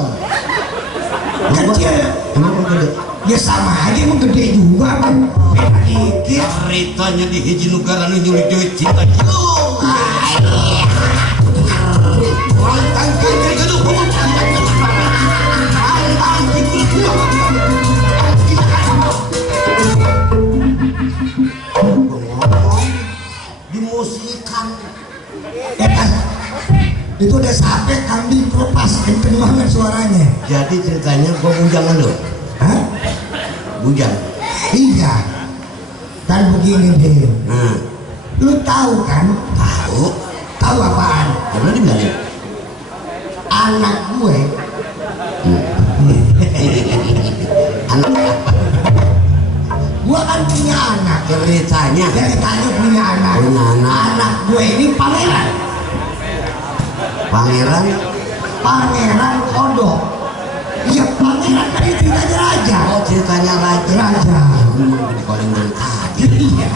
Kecil. Kenapa gede? Ya sama aja, emang gede juga kan. Beda dikit. Ceritanya di hiji negara nu nyulik duit cinta gitu. Dimusikan. Itu udah sampai kambing lepas, kenceng banget suaranya. Jadi ceritanya gua unjangan lo. Hah? hujan. Iya. Dan begini deh. Lu tahu kan? Tahu. Tahu apaan? Karena dibilangin. Anak gue. Anak apa? Gua kan punya anak. Ceritanya punya anak. Anak gue ini pangeran. Pangeran kodok. Iya, pangeran kan itu ceritanya raja. Oh, ceritanya raja. Memang di kolengan tadi. Iya,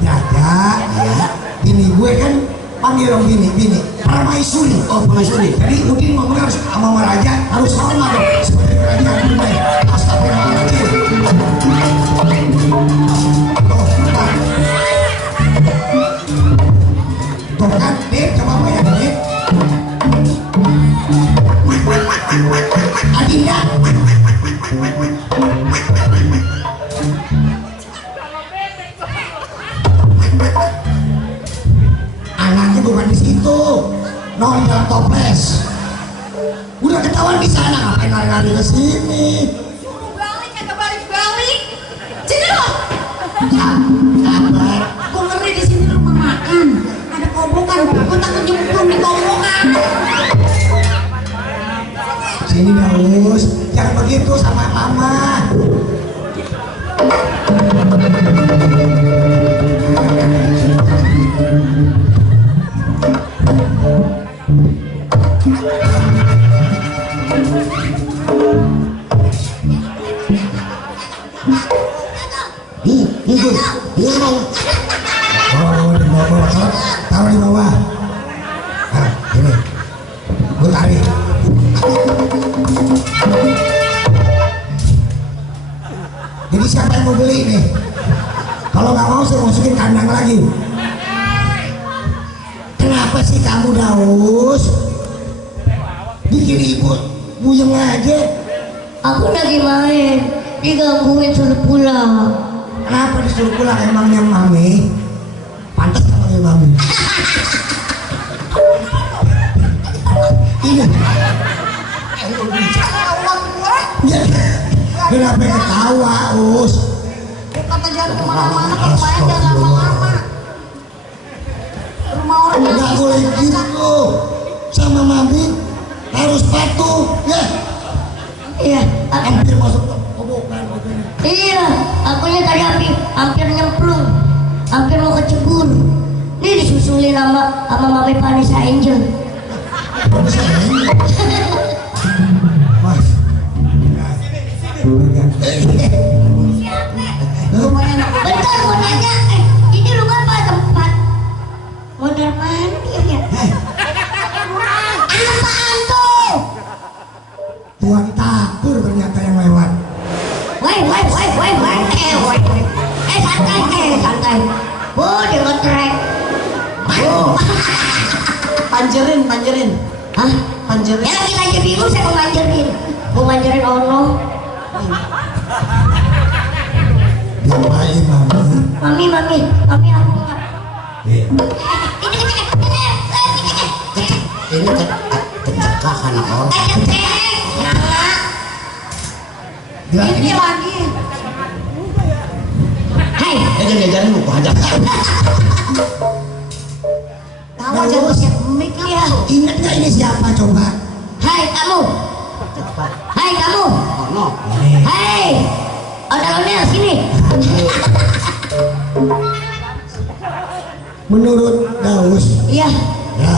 raja. Iya. Ini gue kan panggil bini. Permaisuri. Oh, permaisuri. Jadi Udin ngomong harus sama raja, harus hormat dong. Seperti kerajaan Brunei. Astagfirullahaladzim. Tuh kan, Dek, coba bayangin, Dek. Adinda. Anaknya bukan di situ, non dalam toples. Udah ketahuan di sana, ngapain lari-lari ke sini? Balik, kagak balik. Sini lo. Sabar. Gue ngeri di sini rumah makan. Ada kobokan, gue takut nyemplung di kobokan. Sini Daus, jangan begitu sama mama. Taruh di bawah. Nah, ini. Gue tarik. Jadi siapa yang mau beli nih? Kalau nggak mau saya masukin kandang lagi. Kenapa sih kamu Daus? Bikin ibu buyeng aja. Aku lagi main, digangguin suruh pulang. Kenapa disuruh pulang emangnya mami? Pantas namanya mami. Ini. Kenapa ketawa, Us? Kata jangan kemana-mana, kalau main jangan lama-lama. Rumah orang yang nggak boleh gitu. Sama mami harus patuh, ya. Iya. Hampir masuk ke kobokan. Iya, akunya tadi hampir nyemplung, hampir mau kecebur. Ini disusulin sama Mami Vanessa Angel. Bentar mau nanya, ini rumah apa tempat? Model mandi ya? Apaan tuh? Tuan Takur ternyata yang lewat. Woi, santai. Dia ngetrek. Panjerin. Hah? Panjerin. Ya lagi aja bingung saya mau manjerin ono. Diapain mami? Mami aku nggak. Ini kecekah anak orang. ini lagi. Hai. Jangan diajarin lu, gua hajar. Tahu aja lu siap mic ya. Ingat nggak ini siapa coba? Hai kamu. Oh no. Hai. Ondel-ondel sini. Menurut Daus, Iya. ya,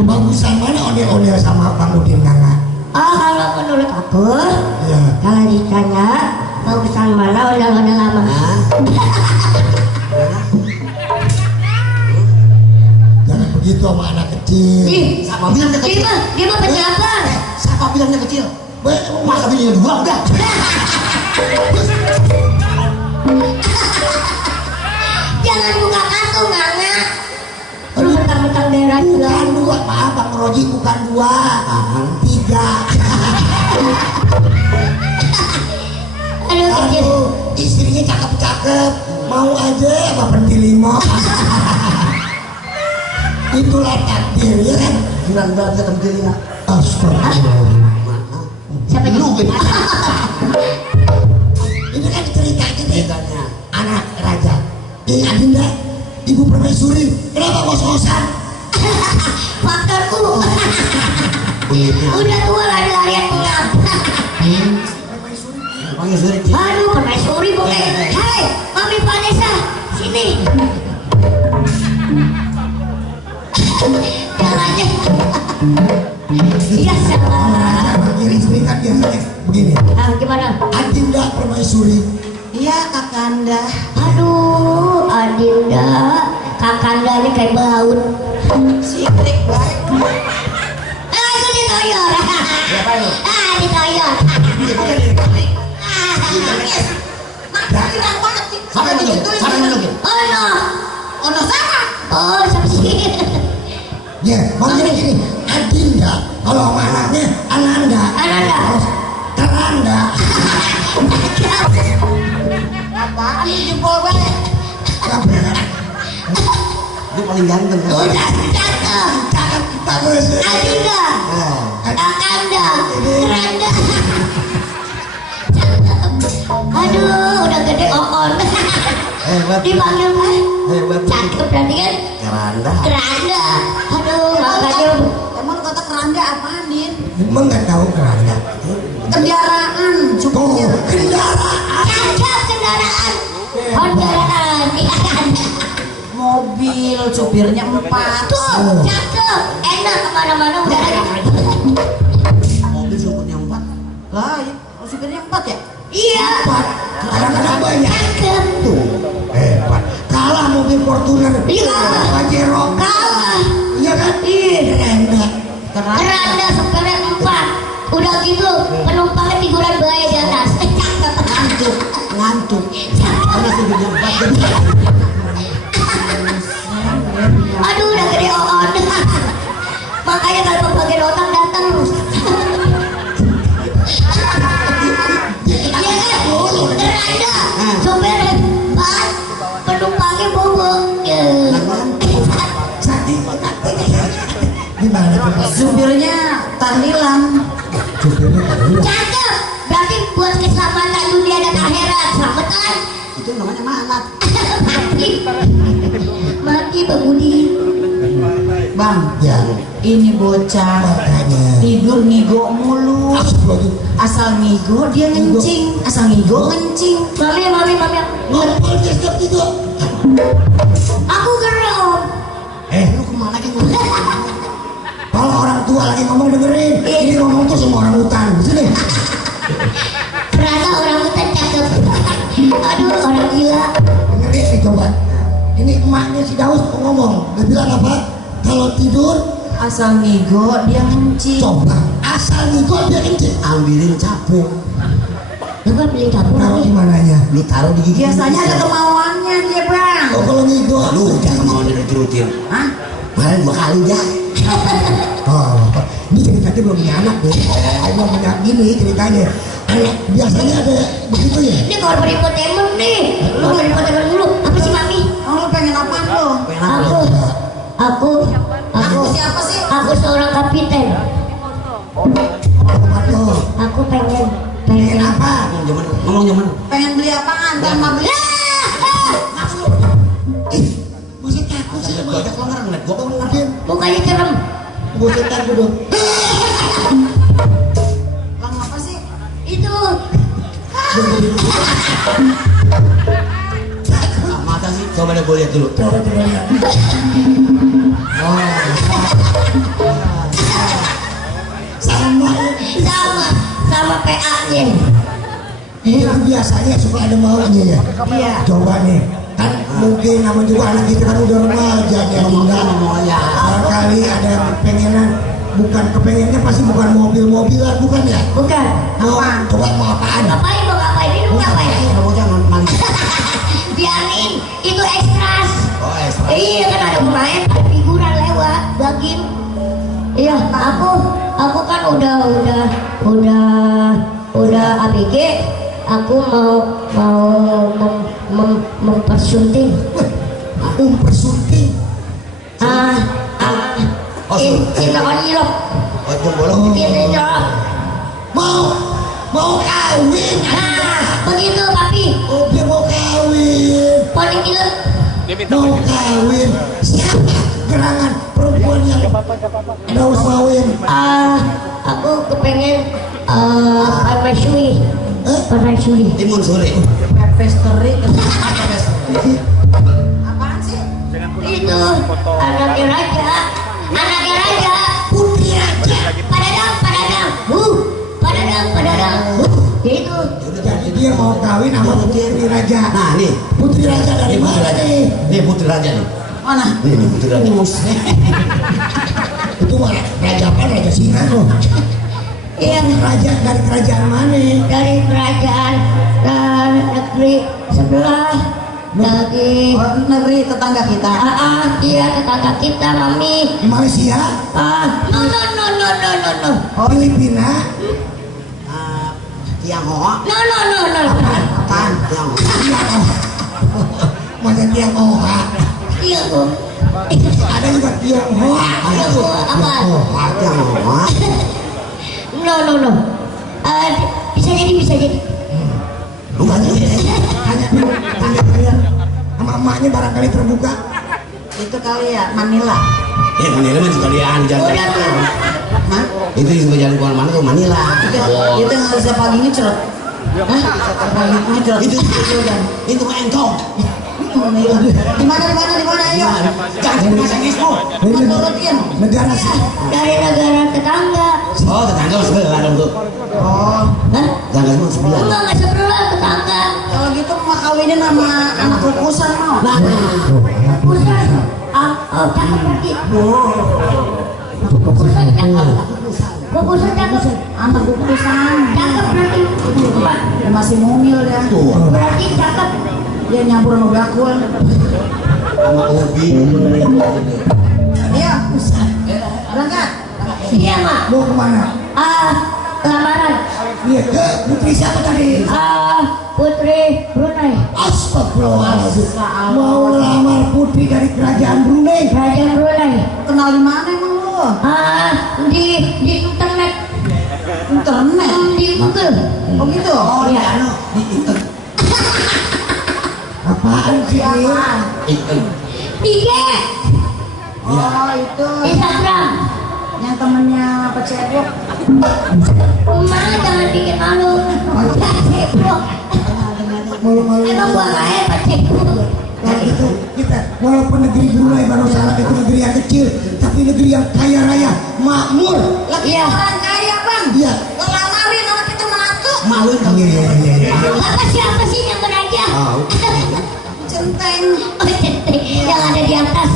bagusan mana ondel-ondel sama Bang Udin Kakak? Kalau menurut aku, Ya. kalau ditanya bagusan mana ondel-ondel lama. Jangan begitu sama anak kecil. Siapa bilang dia kecil? Dia mah pejabat. Siapa bilang dia kecil? Masa bininya dua udah. Jangan buka kartu Nana. Lu mentang-mentang daerah juga. Bukan dua, maaf Bang Roji, bukan dua, 3. Aduh, istrinya cakep-cakep, mau aja apa pentilimo. Itulah takdir ya kan. Bulan-bulan kita pentilimo. Astagfirullah. Siapa lu gitu. permaisuri, kenapa kos-kosan? Faktorku. Udah tua lari-larian pengap. Aduh, permaisuri boleh. Hai, Mami Vanessa, sini. Jalannya. Ya salah. Panggil istri kan biasanya begini. Gimana? Adinda permaisuri. Iya Kakanda. Aduh, Adinda, Kakanda ini kayak baut. Sikrik baik. Itu ditoyor. Ditoyor. Sampai menunggu. Oh no sama. Oh sama sih. Ya, makanya gini, Adinda, kalau anaknya Ananda. Karanda. Apaan ini jempol banget? Lu paling ganteng. Udah cakep. Bagus. Adinda. Kakanda. Karanda. Aduh, udah gede okon. Hebat. Dipanggil kan? Hebat. Cakep berarti kan? Keranda. Aduh, makanya. Emang kata keranda apaan, Din? Emang nggak tahu keranda. Kendaraan. Tuh, kendaraan. Cakep kendaraan. Kendaraan. Mobil, supirnya 4. Tuh, cakep. Enak kemana-mana udah ada. Mobil supirnya 4. Lah, supirnya 4 ya? Iya. Kadang-kadang banyak. Cakep. Tuh, hebat. Kalah mobil Fortuner. Iya. Pajero. Kalah. Iya kan? Keranda. Keranda. Keranda supirnya 4. Udah gitu penumpangnya figuran bayi di atas. Cakep. Ngantuk. Cakep. Aduh, udah gede on. Makanya kalau pembagian otak datang. Iya kan? Keranda. Supirnya 4. Penumpangnya bobo. Gimana tuh? Supirnya tahlilan. Supirnya tahlilan. Cakep. Berarti buat keselamatan dunia dan akhirat. Selamatan. Itu namanya malat. Mati Bang Budi. Bang, Ya. ini bocah Makanya. tidur ngigo mulu. Asal ngigo dia ngencing. Asal ngigo ngencing. Mami. Ngepol dia setiap tidur. Aku gerah om. Lu kemana lagi ngomong? Kalau orang tua lagi ngomong dengerin. Ini ngomong tuh sama orang hutan. Sini. Ternyata orang hutan cakep. Aduh, orang gila. Dengerin nih coba. Ini emaknya si Daus mau ngomong. Dia bilang apa? Kalau tidur Asal ngigo dia ngencing. coba asal ngikut dia kencing. Ambilin capung. Lu kan beli dapur Taruh lagi. di mananya? Lu taruh di gigi. Biasanya ada kemauannya dia, Bang. Oh kalau ngikut. Lu udah kemauan dirutin. Hah? Kemarin 2 kali dah. Oh, ini ceritanya belum punya anak nih. Belum punya gini ceritanya. Anak biasanya ada begitu ya. Ini kalau mau infotainment nih. Lu mau infotainment dulu. Apa sih Mami? Oh, lu pengen apaan lu? Aku siapa sih? Aku seorang kapiten. Aku pengen apa? Ngomong zaman. Pengen beli apaan? Sama beli. Masih takut sih sama Banyak lo ngeliat gua mobil. Mukanya serem. Gue setan dulu. Lang apa sih? Itu. mata sih. Coba deh gue lihat dulu. Sama PA-nya. Ini biasanya suka ada maunya ya. Iya. Coba nih, kan mungkin nama juga anak kita kan udah remaja ya, tinggal. Barangkali ada kepengenan, bukan kepengennya pasti bukan mobil-mobilan, bukan ya? Bukan. Coba mau apaan? Ngapain mau ngapain? Ini mau ngapain? Biarin, itu ekstras. Oh, ekstras. Iya kan ada pemain, ada figuran lewat, bagin. Iya, aku kan udah ABG. Aku mau mempersunting. Mempersunting? Nyilok. Mau kawin? Begitu papi. Oh dia mau kawin. Paling gila. mau kawin. Siapa gerangan perempuan yang mau kawin? Aku kepengen permaisuri. Permaisuri. Timun sore. Pepesteri. Apaan sih? Itu anaknya raja. Anaknya raja. Putri raja. Padadang, padadang. Padadang. Itu. Jadi dia mau kawin sama putri raja. Nah nih, putri raja dari mana nih? Nih putri raja nih. Mana? Nih putri raja. Itu mah raja apa? Raja Singa tuh. Iya. Raja dari kerajaan mana? Dari kerajaan negeri sebelah. Dari negeri tetangga kita. Iya tetangga kita, Mami. Malaysia? No. Filipina? Tionghoa. No. Apaan? Tionghoa. Masa Tionghoa? Iya, Bu. Ada juga Tionghoa. Apa? Tionghoa. No. Bisa jadi. Lu tanya sama emaknya barangkali terbuka. Itu kali ya Manila. Manila mah sekalian jalan. Hah? Itu juga jalan keluar mana tuh Manila. Itu nggak bisa pagi ngecrot. Pagi ngecrot. Itu mah engkau. Di mana ayo. Jangan bahasa Inggris lu. Negara sih. Dari negara tetangga. Oh tetangga sebelah dong tuh. Oh. Tetangga semua sebelah. Enggak sebelah tetangga. Kalau gitu mau kawinin sama anak kukusan mau. Kukusan. Cakep lagi. Kukusan cakep. Anak kukusan. Cakep nanti. Dia masih mungil ya. Berarti cakep. Dia nyampur sama bakul. Sama Obi. Iya. Berangkat. Iya, Mak. Mau kemana? Lamaran. Iya, ke putri siapa tadi? Putri Brunei. Astagfirullahaladzim. Mau lamar putri dari kerajaan Brunei. Kerajaan Brunei. Kenal di mana emang lu? Di internet. Internet? Di Google. Oh gitu? Oh iya. Apaan sih? IG. Oh itu. Instagram. Yang temennya Pak Cebok. Mana jangan bikin malu. Pak Cebok. Malu-malu. Emang gua nggak Pak Cebok. Kalau itu kita walaupun negeri Brunei Darussalam itu negeri yang kecil, tapi negeri yang kaya raya, makmur. Lagi orang kaya bang. Iya. Lamarin anak kita menantu. Malu dong. Iya. Siapa sih yang beraja? Centeng. Yang ada di atas.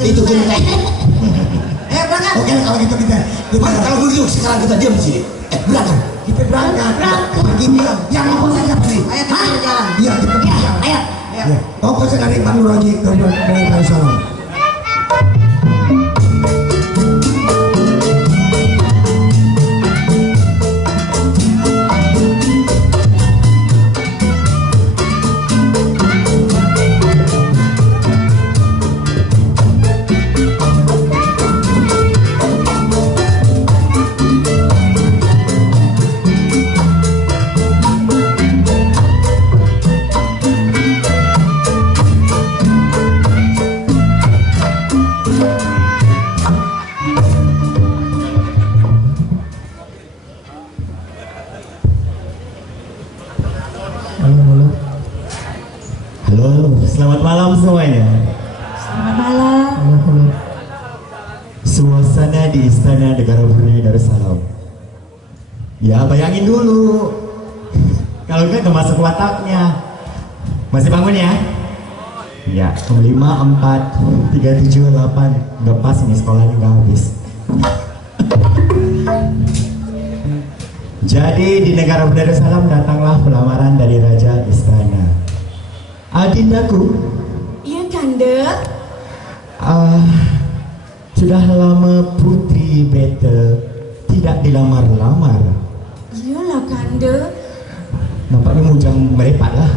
Itu genteng. Berangkat. Oke, kalau gitu kita kalau begitu sekarang kita diam di sini. Berangkat. Kita berangkat. Begini yang mau siapa nih? Ayo kita jalan. Iya, kita berjalan. Ayo. Pokoknya dari Bang Roji ke Darussalam. Halo, selamat malam semuanya. Selamat malam. Suasana di Istana Negara Brunei Darussalam. Ya, bayangin dulu. Kalau enggak kemasuk wataknya. Masih bangun ya? Ya, 5, 4, 3, 7, 8. Nggak pas nih sekolahnya nggak habis. Jadi di negara Darussalam datanglah pelamaran dari Raja Istana. Adindaku. Iya Kanda. Sudah lama Putri Bete tidak dilamar-lamar. Iyalah Kanda. Nampaknya mujang merepat lah.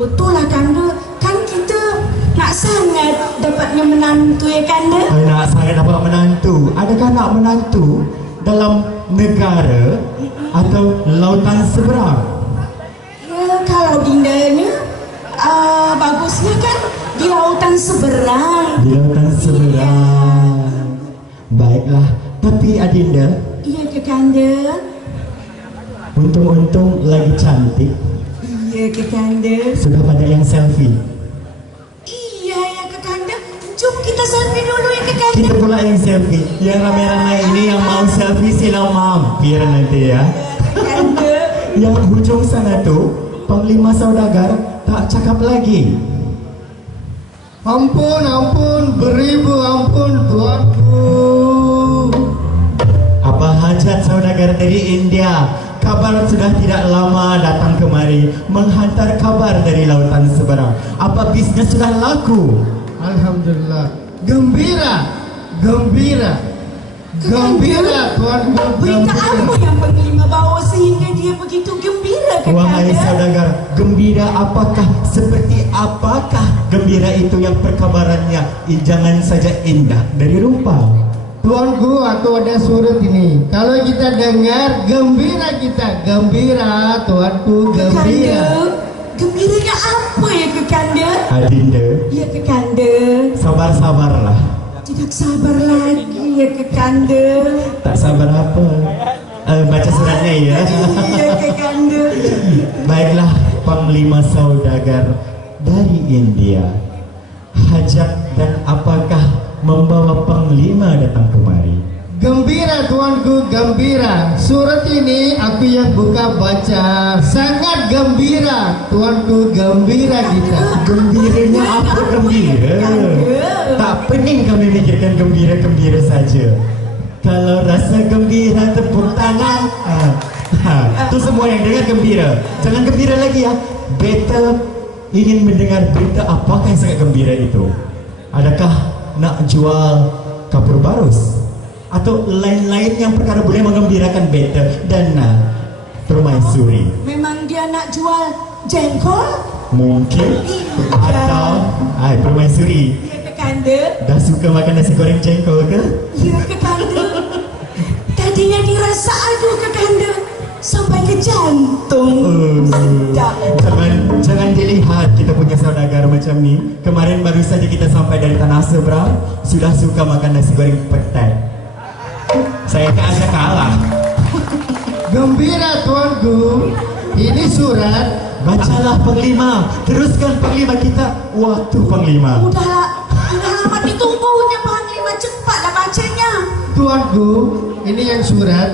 Betul lah Kanda. Kan kita nak sangat dapatnya menantu ya Kanda. Nak sangat dapat menantu. Adakah nak menantu dalam negara atau lautan seberang? Ya kalau dindanya bagusnya kan Di lautan seberang. Di lautan seberang. Baiklah, tapi Adinda, Iya Kekanda. untung-untung lagi cantik. Iya Kekanda. Sudah banyak yang selfie. Iya ya Kekanda. Jom kita selfie dulu ya Kekanda. Kita pula yang selfie. Yang ramai-ramai ini yang mau selfie sila mampir nanti ya. Yang ujung sana tuh Panglima Saudagar tak cakap lagi. Ampun, ampun, beribu ampun tuanku. Apa hajat Saudagar dari India? Kabar sudah tidak lama datang kemari menghantar kabar dari lautan seberang. Apa bisnis sudah laku? Alhamdulillah. Gembira, gembira, gembira tuanku. Berita apa yang Panglima bawa sehingga dia begitu gembira Wahai Kekanda? saudagar, gembira apakah? Seperti apakah gembira itu yang perkabarannya jangan saja indah dari rupa? Tuanku, aku ada surat ini. Kalau kita dengar, gembira kita. Gembira, tuanku, gembira. Gembiranya apa ya Kekanda? Adinda, Iya Kekanda. sabar-sabarlah. Tidak sabar lagi ya Kekanda. Tak sabar apa? Baca suratnya ya. Iya Kekanda. Baiklah, Panglima Saudagar dari India. Hajat dan apakah membawa Panglima datang kemari? Gembira tuanku, gembira. Surat ini aku yang buka baca. Sangat gembira tuanku, gembira kita. Gembiranya apa gembira? Tak pening kami mikirkan gembira-gembira saja. Kalau rasa gembira tepuk tangan. Itu semua yang dengar gembira. Jangan gembira lagi ya. Beta ingin mendengar berita apakah yang sangat gembira itu. Adakah nak jual kapur barus? Atau lain-lain yang perkara boleh mengembirakan beta dan permaisuri? Memang dia nak jual jengkol? Mungkin. Atau permaisuri Iya Kekanda. dah suka makan nasi goreng jengkol ke? Iya Kekanda. Tadinya dirasa aduh Kekanda sampai ke jantung. Jangan dilihat kita punya saudagar macam ni. Kemarin baru saja kita sampai dari tanah seberang, sudah suka makan nasi goreng petai. Saya tak ada kalah. Gembira tuanku. Ini surat. Bacalah Panglima. Teruskan Panglima kita. Waktu Panglima. Udah amat ditunggunya Panglima, cepatlah bacanya. Tuanku, ini yang surat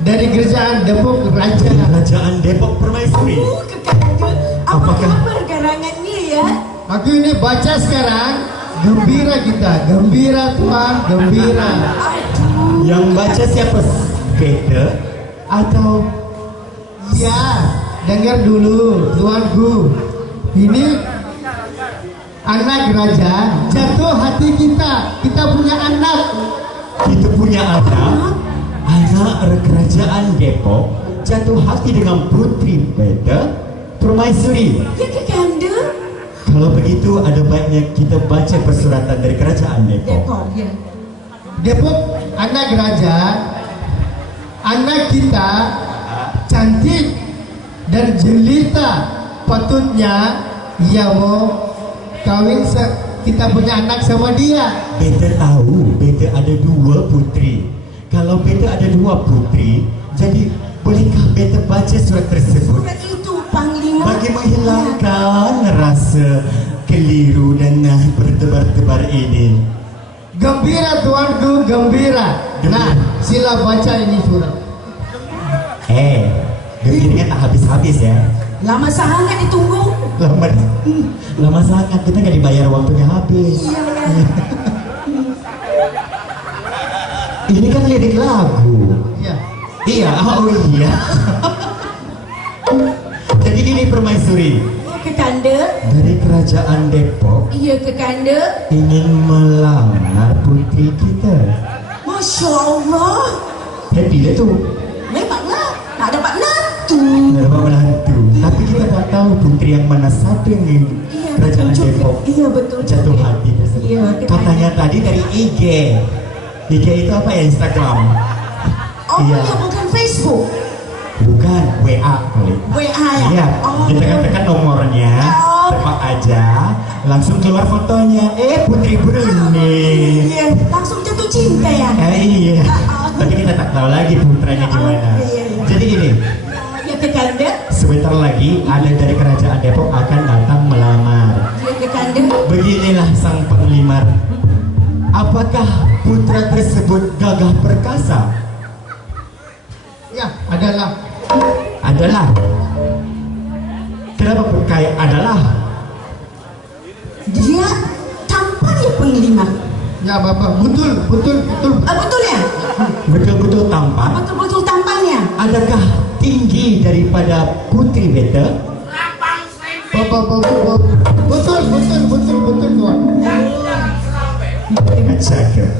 dari Kerajaan Depok Raja. Kerajaan Depok Permaisuri. Kekanda. Apa kabar garangannya ya? Aku ini baca sekarang. Gembira kita, gembira tuan, gembira. Yang baca siapa? Beta atau? Ya, dengar dulu tuanku. Ini anak raja, jatuh hati kita. Kita punya anak. Kita punya anak. Anak kerajaan Depok jatuh hati dengan putri Beta Permaisuri. Ya Kekanda. Kalau begitu ada baiknya kita baca persuratan dari kerajaan Depok. Ya. Depok anak raja, anak kita cantik dan jelita. Patutnya ia mau kawin kita punya anak sama dia. Beta tahu Beta ada 2 putri. Kalau Beta ada 2 putri, jadi bolehkah Beta baca surat tersebut? Surat itu Panglima. Bagi menghilangkan rasa keliru dan bertebar-tebar ini. Gembira tuanku, gembira. Nah, sila baca ini surat. Gembiranya tak habis-habis ya. Lama sangat ditunggu. Lama sangat, kita nggak dibayar waktunya habis. Ini kan lirik lagu. Iya, oh iya. Jadi ini permaisuri. Iya Kekanda. Dari kerajaan Depok Iya Kekanda. ingin melamar putri kita. Masya Allah. Happy lah tu. Memanglah tak dapat menantu. Dapat menantu. Tapi kita tak tahu putri yang mana satu yang di kerajaan Depok Iya betul. jatuh hati. Iya Kekanda. Katanya tadi dari IG. IG itu apa ya? Instagram. Oh Iya. iya bukan Facebook. Bukan, WA kali. WA ya? Iya, Oh. kita tekan nomornya, apa aja, langsung keluar fotonya. Putri Brunei. Iya, langsung jatuh cinta ya. Iya. Tapi kita tak tahu lagi putranya gimana. Jadi gini. Ya Kekanda. Sebentar lagi ada dari kerajaan Depok akan datang melamar. Ya Kekanda. Beginilah sang penglimar. Apakah putra tersebut gagah perkasa? Ya, adalah. Adalah. Kenapa berkaya adalah? Dia tampan ya penglima. Ya Bapak, betul. Betul ya? Betul-betul tampan. Betul-betul tampannya. Adakah tinggi daripada Putri Beta? Bapak, betul Tuan. Cakap.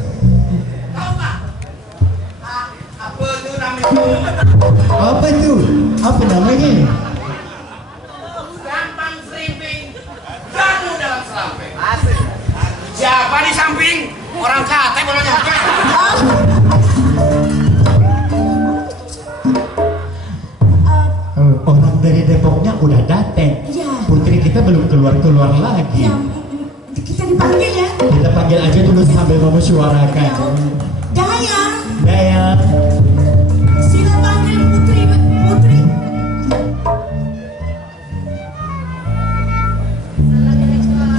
Apa itu? Apa namanya? Gampang serimping, jamu dalam selamping. Siapa di samping? Orang kate belum nyampe. Orang dari Depoknya udah dateng. Ya. Putri kita belum keluar lagi. Ya, kita dipanggil ya. Kita panggil aja dulu sambil memusyawarakan. Daya. Sila panggil Putri.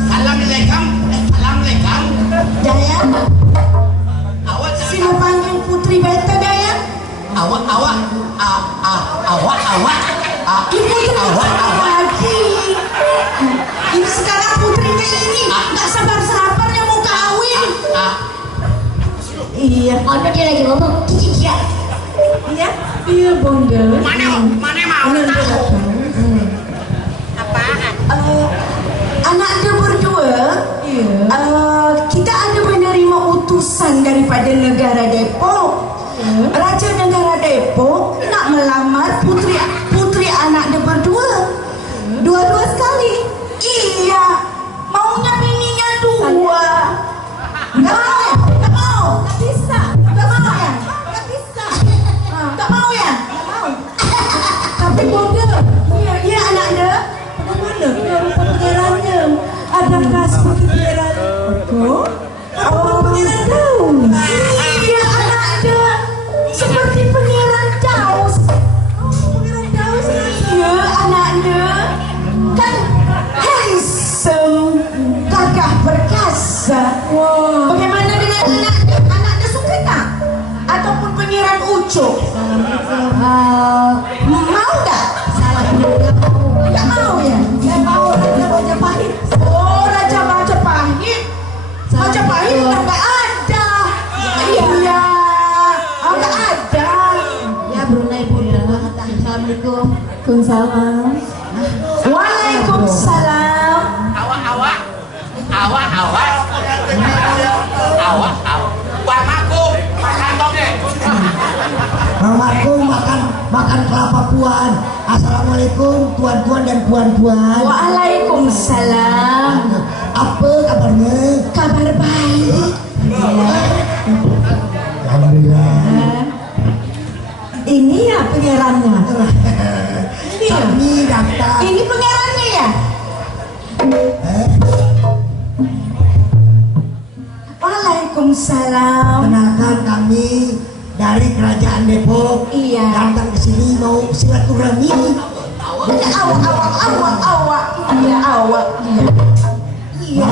Assalamualaikum. Daya. Sila panggil Putri Beta Daya. Awak. Ibu lagi. Ini sekarang putrinya ini nggak sabar-sabarnya mau kawin. Iya. Ada dia lagi ngomong. Iya. Iya Bonda. Mana mau tahu? Apaan? Anak dia berdua. Kita ada menerima utusan daripada negara Depok. Raja negara Depok nak melamar putri anak dia berdua. Dua-dua sekali. Iya. Maunya bininya dua. Nggak mau. Nggak bisa. Nggak mau ya? Nggak bisa. Nggak mau ya? Nggak mau. Tapi Bonda, iya anak dia. Bagaimana? Ya rupa pangerannya. Adakah seperti pangeran? Oh, pangeran Daus. Iya anak dia. Seperti pangeran Daus. Pangeran Daus lagi. Iya anak dia. Kan handsome, gagah perkasa. Wow. Bagaimana dengan anak dia suka tak? Ataupun pangeran Ucok? Mau tak? Nggak mau ya? Nggak mau Raja Majapahit. Oh Raja Majapahit. Majapahit nggak ada. Iya. Nggak ada. Ya Brunei Bunda. Assalamualaikum. Waalaikumsalam. Waalaikumsalam. Awak. Bamaku makan toge. Mamaku makan kelapa puan. Assalamualaikum tuan-tuan dan puan-puan. Waalaikumsalam. Apa kabarnya? Kabar baik. Alhamdulillah. Ini ya pangerannya. Ini ya. Kami datang. Ini pangerannya ya. Waalaikumsalam. Kenalkan kami dari kerajaan Depok. Iya. Datang ke sini mau silaturahmi. Ya awak. Iya awak. Iya.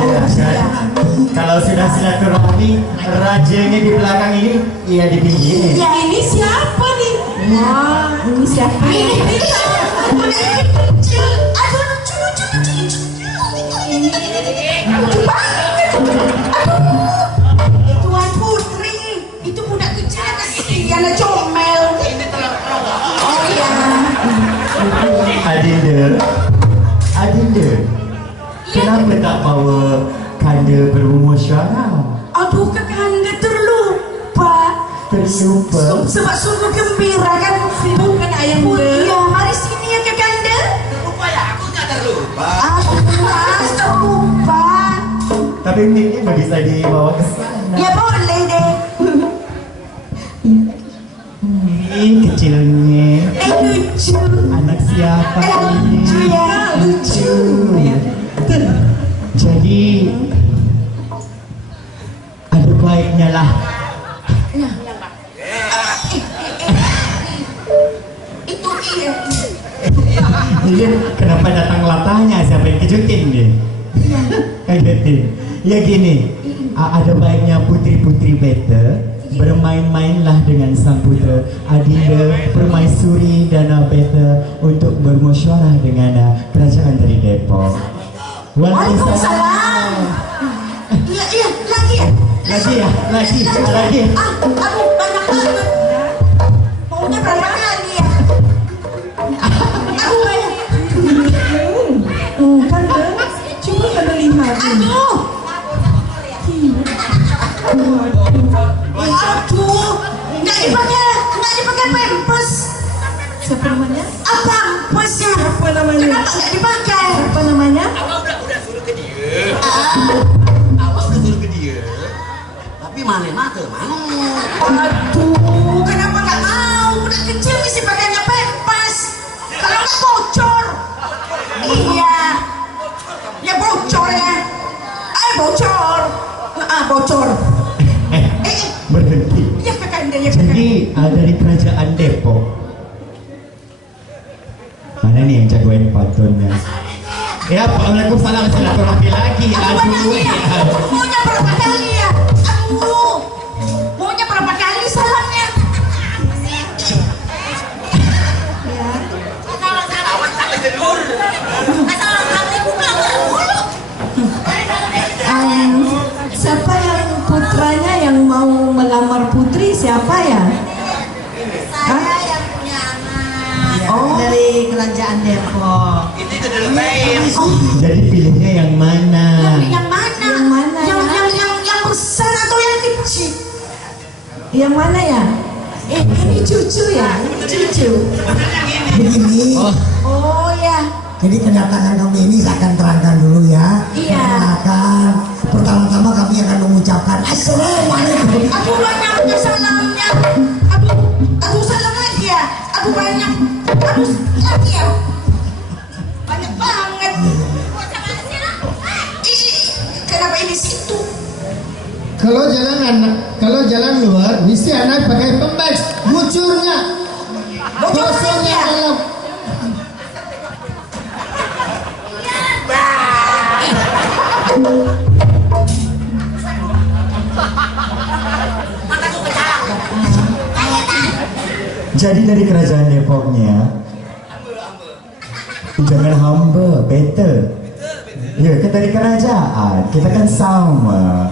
Kalau sudah silaturahmi, rajanya di belakang ini, iya di pinggir. Ya ini siapa nih? Wah, ini siapa? Ini kecil. Aduh lucu. Ini lucu banget. Aduh, Tuan Putri, itu budak kecil kasihan comel. Ini telur. Oh iya. Adinda, kenapa tak bawa Kanda bermusyawarah? Aduh, Kekanda terlupa. Sebab sungguh gembira kan bukan ayam dia. Mari sini ya Kekanda. Lupa ya, aku nggak terlupa. Terlupa. Tapi ini bisa dibawa ke sana. Ya boleh deh. Ini kecilnya. Lucu. Anak siapa ini? Lucu ya, lucu. Jadi ada baiknya lah. Itu iya. Iya, kenapa datang latahnya? Siapa yang kejutin nih? Kagetin. Ya gini, ada baiknya putri-putri beta bermain-mainlah dengan sang putra Adinda Permaisuri dan beta untuk bermusyawarah dengan kerajaan dari Depok. Waalaikumsalam. Iya, lagi ya. Lagi. Aduh, banyak banget. Maunya berapa kali ya? Aduh, banyak. Kan coba kada lihat. Aduh, nggak dipakai pampers. Siapa namanya? Pampers ya. Apa namanya? Kenapa nggak dipakai? Apa namanya? Awak udah suruh ke dia. Awak udah suruh ke dia. Tapi mana tuh mau? Aduh, kenapa nggak mau? Udah kecil mesti pakainya pampers. Kalau nggak bocor. Iya. Ya bocor ya. Bocor. Bocor. Berhenti. Ya kakak dia. Jadi dari kerajaan Depok. Mana nih yang jagoin patunnya? Ya, Waalaikumsalam, silaturahmi lagi. Aduh, ya. Maunya berapa kali ya? Aduh, maunya berapa kali salamnya? Siapa yang putranya yang mau melamar putri siapa ya? Saya yang punya anak. Oh, Dari kerajaan Depok. Itu dari lain. Jadi pilihnya yang mana? Yang mana? Yang mana? Yang besar atau yang kecil? Yang mana ya? Ini cucu ya? Ini cucu. Begini. Oh ya. Jadi kedatangan kami ini saya akan terangkan dulu ya. Iya. Pertama-tama kami akan mengucapkan Assalamualaikum. Aduh banyaknya salamnya. Aduh salam lagi ya. Aduh banyak. Aduh lagi ya. Banyak banget. Kenapa ini situ? Kalau jalan luar, mesti anak pakai pembas. Bucurnya. Kosongnya dalam. Jadi dari kerajaan Depoknya, jangan hamba, better. Ya, kita dari kerajaan, kita kan sama.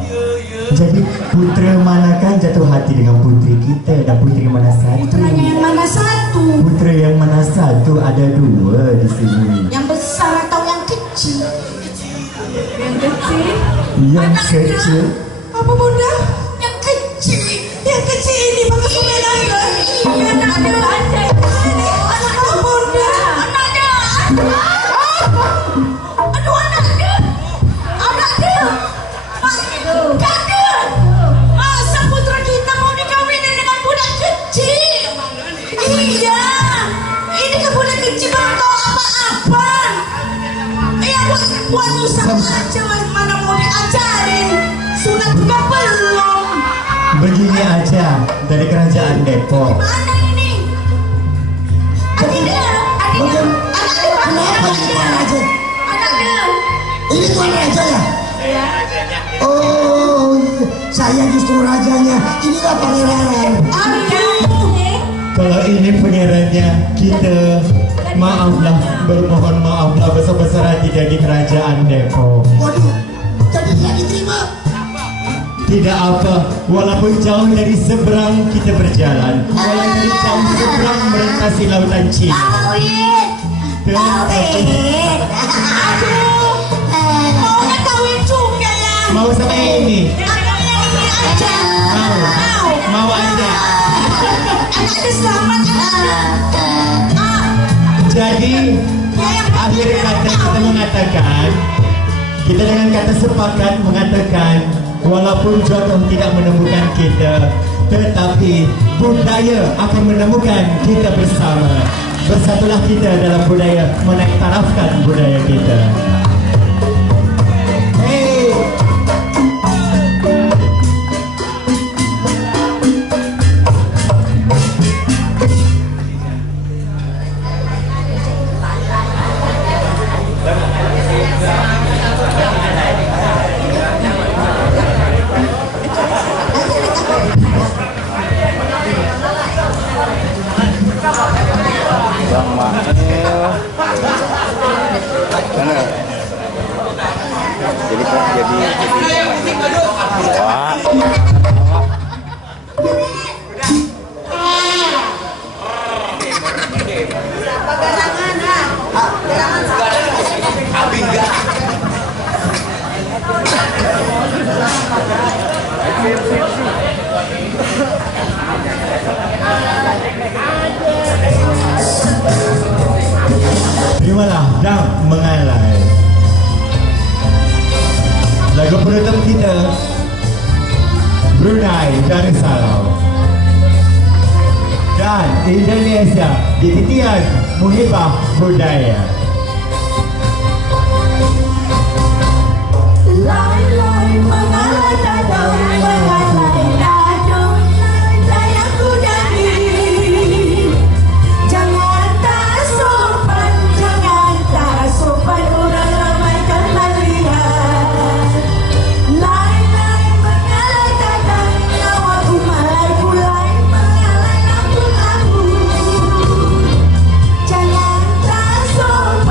Jadi putra manakah jatuh hati dengan putri kita dan putri mana satu? Putranya yang mana satu? Putra yang mana satu? Ada dua di sini. Yang besar atau yang kecil? Yang kecil. Yang kecil. Apa bunda? Yang kecil. Yang kecil ini pakai sumelan kan? Iya, anaknya aja. Anaknya bunda. Anaknya. Aduh anaknya. Anaknya. Kakak. Masa putra kita mau dikawinin dengan budak kecil? Iya. Ini ke budak kecil belum tahu apa-apa. Iya buat usaha aja mana mau diajarin. Sunat juga belum. Begini aja dari kerajaan Depok. Mana ini? Adinda. Kenapa ini Tuan Raja? Anaknya. Ini Tuan Raja ya? Oh, saya justru rajanya. Inilah pangeran. Kalau ini pangerannya, kita maaflah, bermohon maaflah besar-besar hati dari kerajaan Depok. Waduh, jadi tidak diterima. Tidak apa, walaupun jauh dari seberang kita berjalan, walaupun dari jauh seberang melintasi lautan Cina. Aduh. Maunya kawin juga ya. Mau sama yang ini? Anaknya ini aja. Mau aja. Anaknya selamat. Jadi akhir kata kita mengatakan, kita dengan kata sepakat mengatakan, walaupun jodoh tidak menemukan kita, tetapi budaya akan menemukan kita bersama. Bersatulah kita dalam budaya, menektarafkan budaya kita. Bang Mael. Mana? Wah. Terimalah dan mengalai lagu penutup kita, Brunei Darussalam dan Indonesia di titian Muhibah Budaya. Lai-lai mengalai dadung, mengalai dadung, dayaku jadi. Jangan tak sopan orang ramaikan melihat. Lai-lai mengalai dadung, nyawaku malai kulai, mengalai lambung-lambung. Jangan tak sopan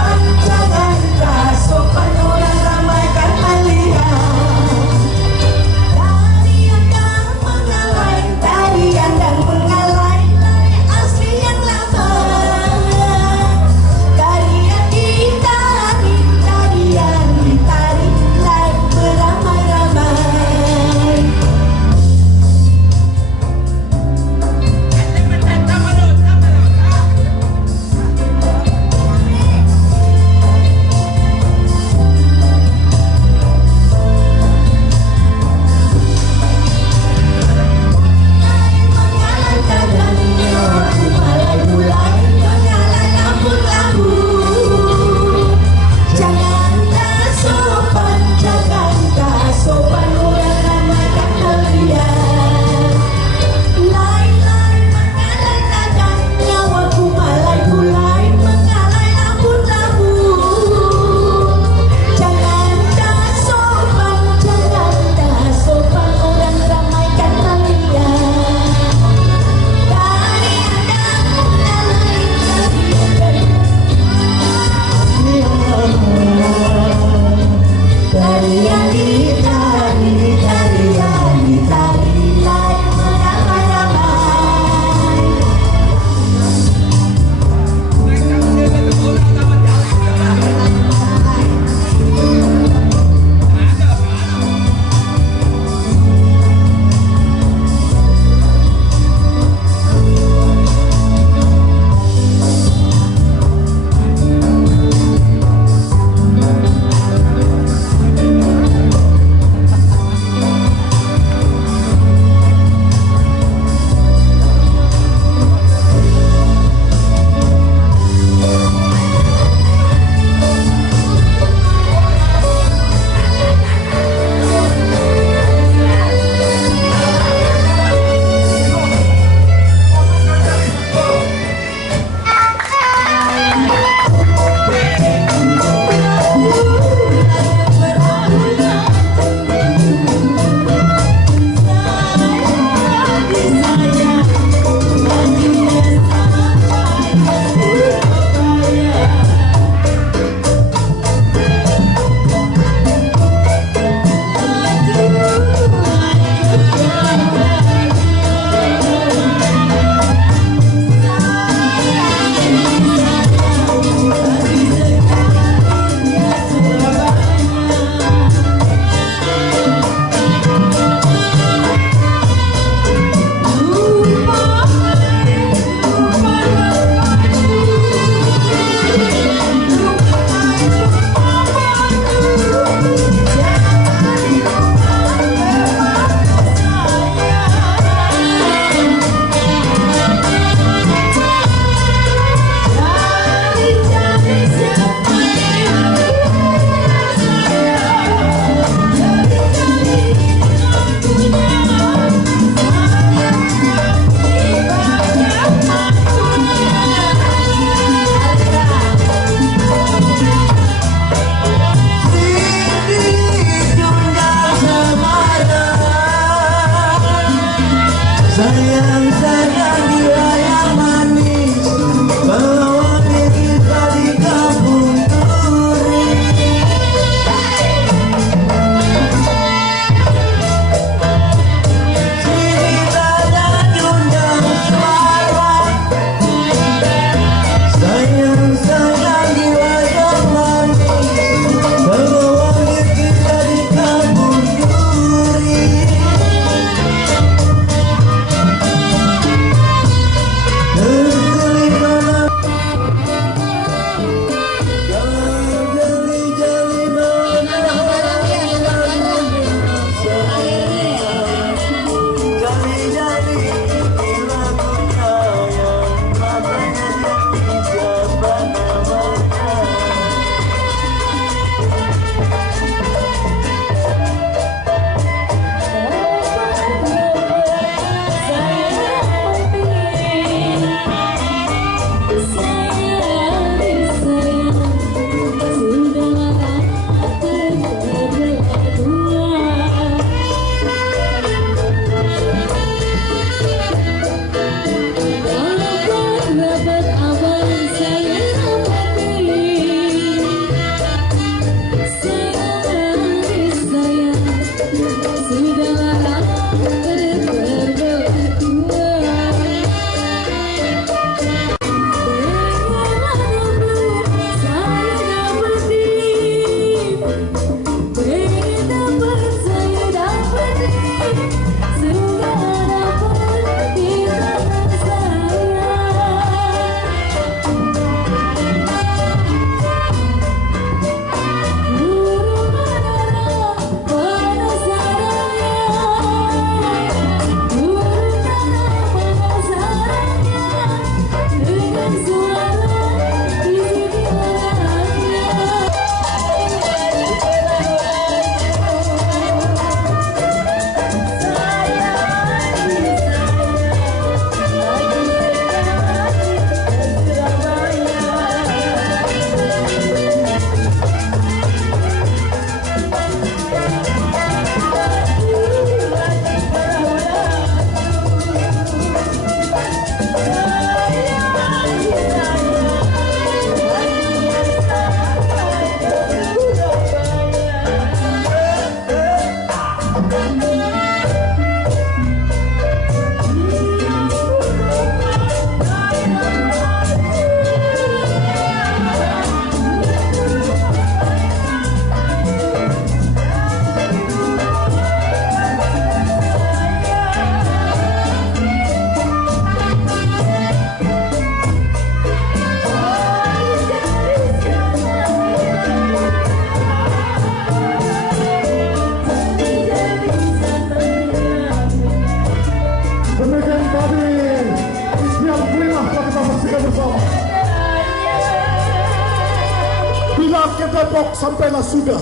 Semua ke Depok sampailah sudah,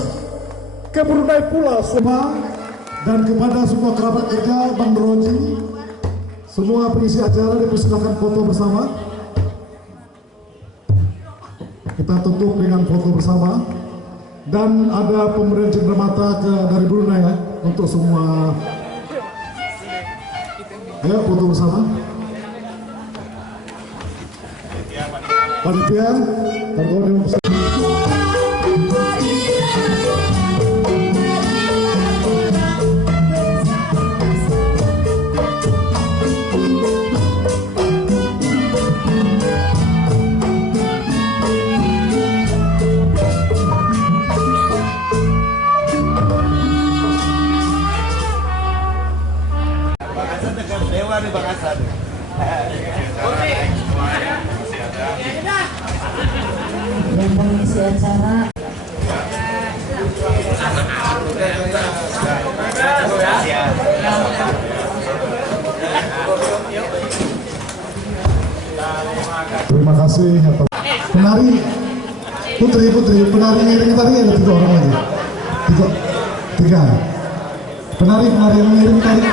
ke Brunei pula semua, dan kepada semua kerabat kerja Bang Roji, semua pengisi acara dipersilakan foto bersama. Kita tutup dengan foto bersama, dan ada pemberian cenderamata dari Brunei ya, untuk semua. Ya, foto bersama. Panitia, terima kasih. Dewa di Bakasan. Yang mengisi acara Terima kasih atas penari putri penari ngiring tadi ada 3 orang lagi, tiga penari yang ngiring tadi.